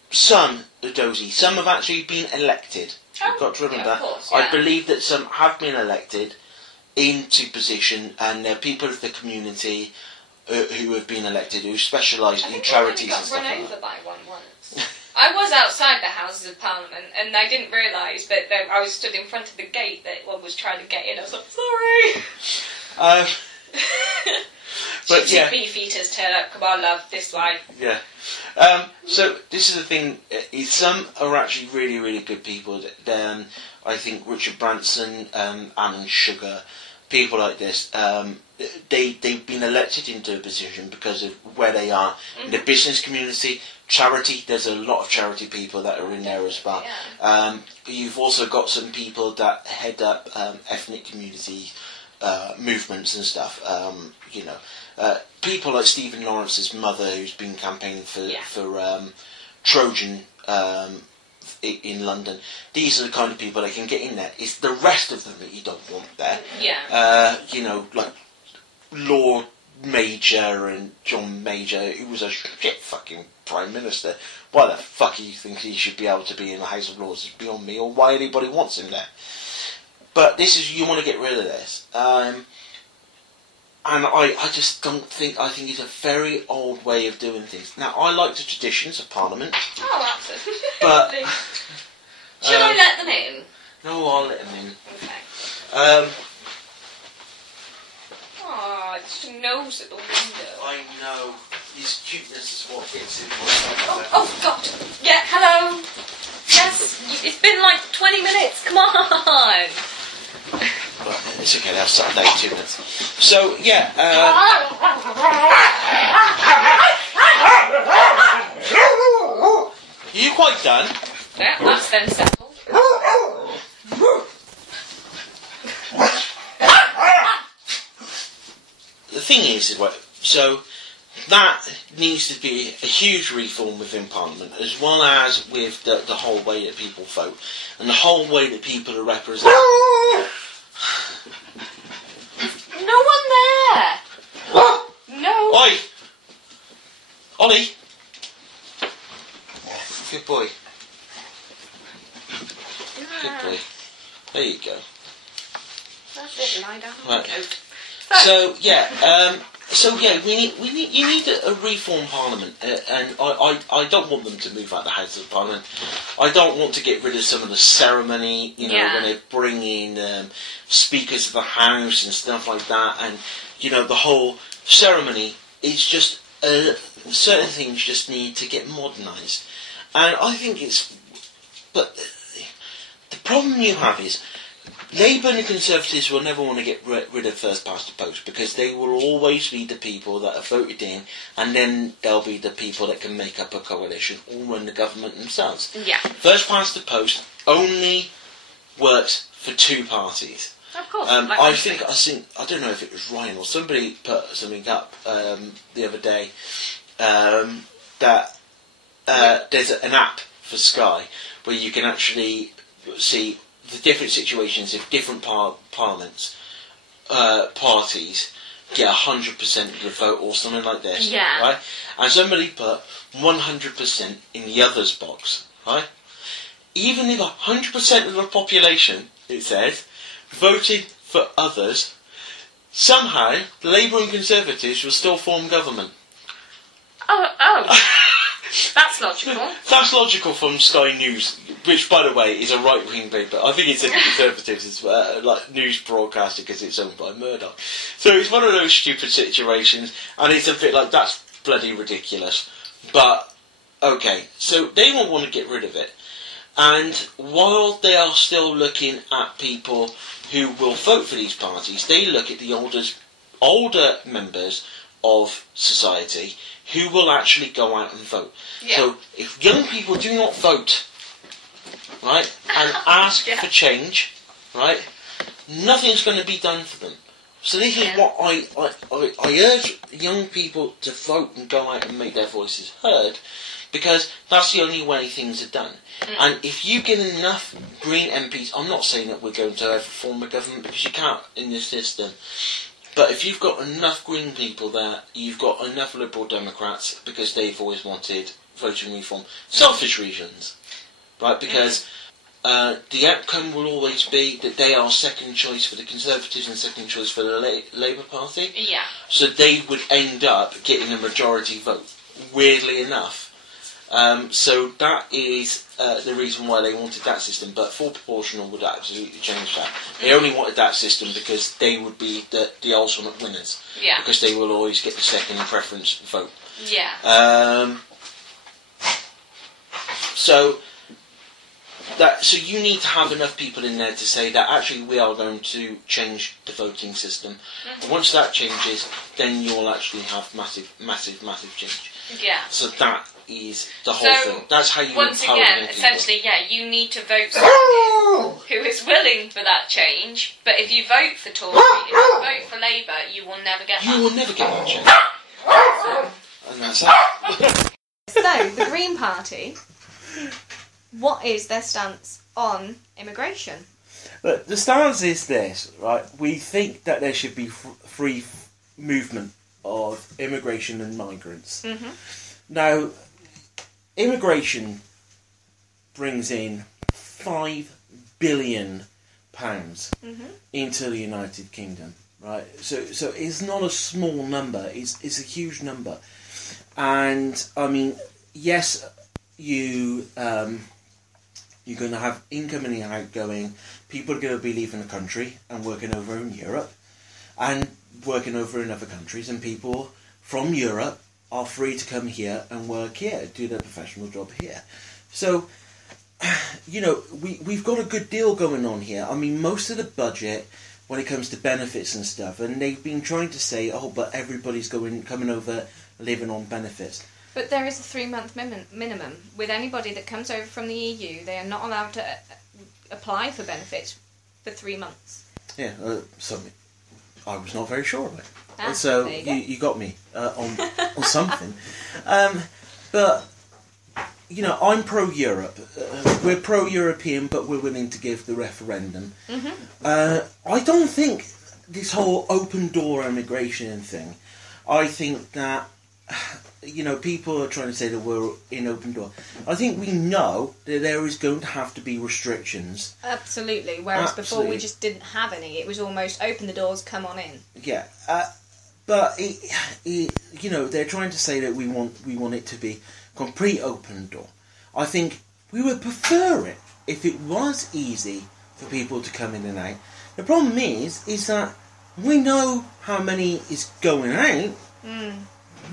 Some are dozy. Some have actually been elected. You've got to remember. Yeah, of course, I yeah. believe that some have been elected into position, and they're people of the community who have been elected, who specialise in charities and I got stuff run like over that. by one once. I was outside the Houses of Parliament, and I didn't realise, but I was stood in front of the gate that one was trying to get in. I was like, sorry. But Gypsy yeah. beefeaters turn up. Come on, love, this way. Yeah. So this is the thing. Is some are actually really, really good people. I think Richard Branson, Alan Sugar, people like this. They've been elected into a position because of where they are in the business community, charity. There's a lot of charity people that are in there as well. Yeah. You've also got some people that head up ethnic community movements and stuff. People like Stephen Lawrence's mother, who's been campaigning for Trojan in London. These are the kind of people that can get in there. It's the rest of them that you don't want there. Yeah. You know, like Lord Major and John Major, who was a shit fucking Prime Minister. Why the fuck do you think he should be able to be in the House of Lords? It's beyond me, or why anybody wants him there. But this is, you want to get rid of this. And I just don't think, I think it's a very old way of doing things. Now, I like the traditions of Parliament. Oh, absolutely. But should I let them in? No, I'll let them in. Okay. Oh, it's just a nose at the window. I know. His cuteness is what gets in. Oh, God. Yeah, hello. Yes, it's been like 20 minutes. Come on. But it's okay, they'll start late 2 minutes. So, yeah. Are you quite done? Yeah, that's then settled. The thing is, so that needs to be a huge reform within Parliament, as well as with the whole way that people vote and the whole way that people are represented. No one there. No. Oi, Ollie. Good boy. Good boy. There you go. That's it. Lie down on Right. the coat. So yeah, you need a reform Parliament, and I don't want them to move out the House of Parliament. I don't want to get rid of some of the ceremony, you know, when they bring in speakers of the House and stuff like that, and you know the whole ceremony. It's just certain things just need to get modernised, and I think it's. But the problem you have is, Labour and the Conservatives will never want to get rid of first past the post, because they will always be the people that are voted in, and then they'll be the people that can make up a coalition or run the government themselves. Yeah. First past the post only works for two parties. Of course. I don't know if it was Ryan or somebody put something up the other day that there's an app for Sky where you can actually see the different situations if different parliaments, parties get 100% of the vote or something like this. Yeah. Right? And somebody put 100% in the others box. Right? Even if 100% of the population, it says, voted for others, somehow the Labour and Conservatives will still form government. Oh. That's logical. That's logical from Sky News, which, by the way, is a right-wing paper. I think it's a Conservatives, it's like news broadcaster because it's owned by Murdoch. So it's one of those stupid situations, and it's a bit like, that's bloody ridiculous. But, okay, so they won't want to get rid of it. And while they are still looking at people who will vote for these parties, they look at the older members of society who will actually go out and vote. Yeah. So if young people do not vote, right, and ask for change, right, nothing's going to be done for them. So this is what I urge young people to vote and go out and make their voices heard, because that's the only way things are done. And if you get enough Green MPs, I'm not saying that we're going to ever form a government, because you can't in this system, but if you've got enough Green people there, you've got enough Liberal Democrats, because they've always wanted voting reform. Selfish reasons, right? Because the outcome will always be that they are second choice for the Conservatives and second choice for the Labour Party. Yeah. So they would end up getting a majority vote, weirdly enough. So that is the reason why they wanted that system, but full proportional would absolutely change that. They only wanted that system because they would be the ultimate winners. Yeah. Because they will always get the second preference vote. Yeah. So you need to have enough people in there to say that actually we are going to change the voting system. And once that changes, then you'll actually have massive change. Yeah. So that is the whole thing. That's how you once empower again, people. essentially, you need to vote someone who is willing for that change. But if you vote for Tory, if you vote for Labour, you will never get that. You will never get that change. And that's that. So, the Green Party what is their stance on immigration? But the stance is this, right? We think that there should be free movement of immigration and migrants. Mm-hmm. Now, immigration brings in £5 billion into the United Kingdom, right? So it's not a small number. It's a huge number, and I mean, yes, you're going to have incoming and outgoing. People are going to be leaving the country and working over in Europe, and working over in other countries, and people from Europe are free to come here and work here, do their professional job here. So, you know, we've got a good deal going on here. I mean, most of the budget, when it comes to benefits and stuff, and they've been trying to say, oh, but everybody's coming over, living on benefits. But there is a 3-month minimum. With anybody that comes over from the EU, they are not allowed to apply for benefits for 3 months. Yeah, something. I was not very sure of it. Ah, so there you got me on something. But, you know, I'm pro-Europe. We're pro-European, but we're willing to give the referendum. Mm-hmm. I don't think this whole open door immigration thing, I think that, you know, people are trying to say that we're in open door. I think we know that there is going to have to be restrictions. Absolutely. Whereas before Absolutely. we just didn't have any. It was almost open the doors, come on in. Yeah. But you know, they're trying to say that we want it to be complete open door. I think we would prefer it if it was easy for people to come in and out. The problem is that we know how many is going out.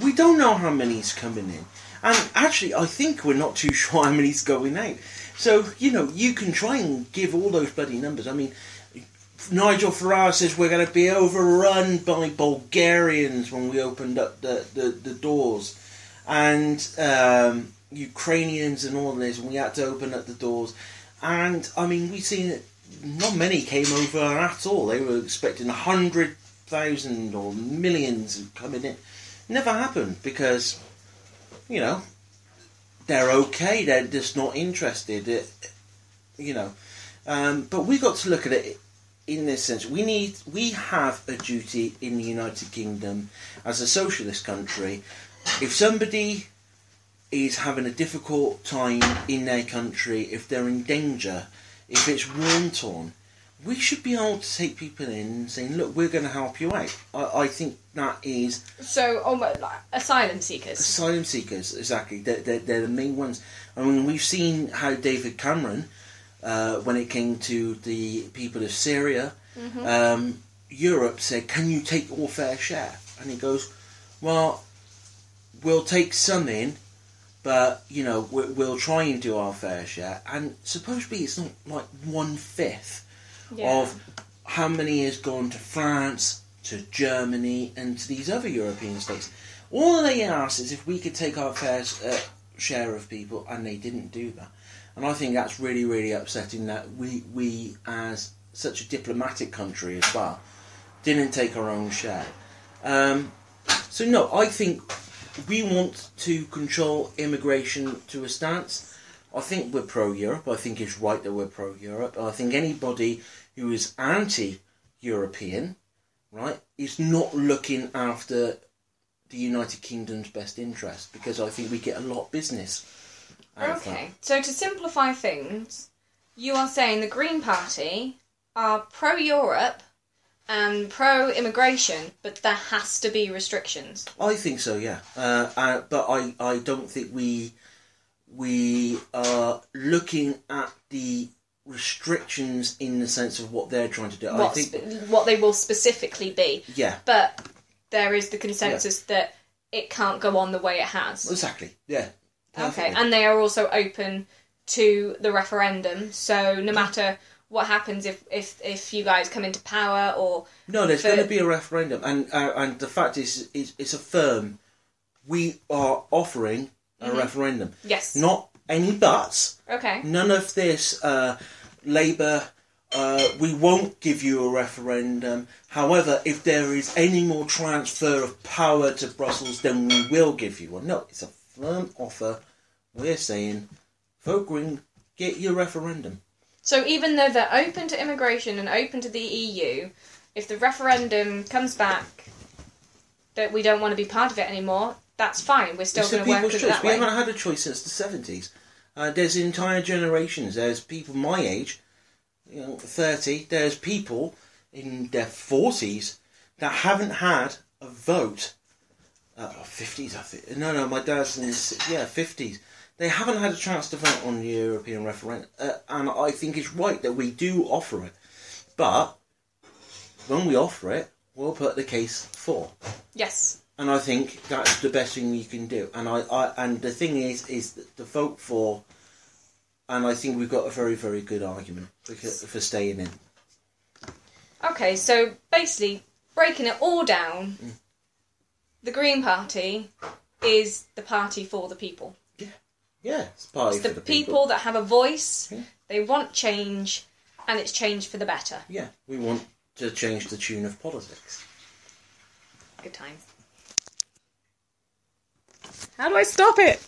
We don't know how many is coming in. And actually, I think we're not too sure how many is going out. So, you know, you can try and give all those bloody numbers. I mean, Nigel Farage says we're going to be overrun by Bulgarians when we opened up the doors. And Ukrainians and all this, and we had to open up the doors. And, I mean, we've seen it, not many came over at all. They were expecting 100,000 or millions coming in. Never happened because, you know, they're okay. They're just not interested. You know, but we got to look at it in this sense. We have a duty in the United Kingdom as a socialist country. If somebody is having a difficult time in their country, if they're in danger, if it's war-torn, we should be able to take people in and saying, look, we're going to help you out. I think that is... So, almost like asylum seekers. Asylum seekers, exactly. They're the main ones. I mean, we've seen how David Cameron, when it came to the people of Syria, Europe said, can you take your fair share? And he goes, well, we'll take some in, but, you know, we'll try and do our fair share. And supposedly it's not like 1/5 of how many has gone to France, to Germany, and to these other European states. All they asked is if we could take our fair share of people, and they didn't do that. And I think that's really, really upsetting that we as such a diplomatic country as well, didn't take our own share. So no, I think we want to control immigration to a stance. I think we're pro-Europe. I think it's right that we're pro-Europe. I think anybody who is anti-European, right, is not looking after the United Kingdom's best interest, because I think we get a lot of business out of that. Okay, so to simplify things, you are saying the Green Party are pro-Europe and pro-immigration, but there has to be restrictions. I think so, yeah. But I don't think we are looking at the restrictions in the sense of what they're trying to do. I think what they will specifically be. Yeah. But there is the consensus that it can't go on the way it has. Exactly, yeah. Perfectly. Okay, and they are also open to the referendum, so no matter what happens if you guys come into power or... No, there's going to be a referendum, and the fact is it's a firm. We are offering a referendum. Yes. Not any buts. Okay. None of this Labour, we won't give you a referendum. However, if there is any more transfer of power to Brussels, then we will give you one. No, it's a firm offer. We're saying, vote Green get your referendum. So even though they're open to immigration and open to the EU, if the referendum comes back that we don't want to be part of it anymore, that's fine. We're still going to work with it that way. We haven't had a choice since the 70s. There's entire generations. There's people my age, 30. There's people in their 40s that haven't had a vote. 50s, I think. No, my dad's in his 50s. They haven't had a chance to vote on the European referendum. And I think it's right that we do offer it. But when we offer it, we'll put the case for. Yes. And I think that's the best thing you can do. And and the thing is to vote for, and I think we've got a very, very good argument for staying in. Okay, so basically, breaking it all down, the Green Party is the party for the people. Yeah, it's party for the people that have a voice, they want change, and it's change for the better. Yeah, we want to change the tune of politics. Good times. How do I stop it?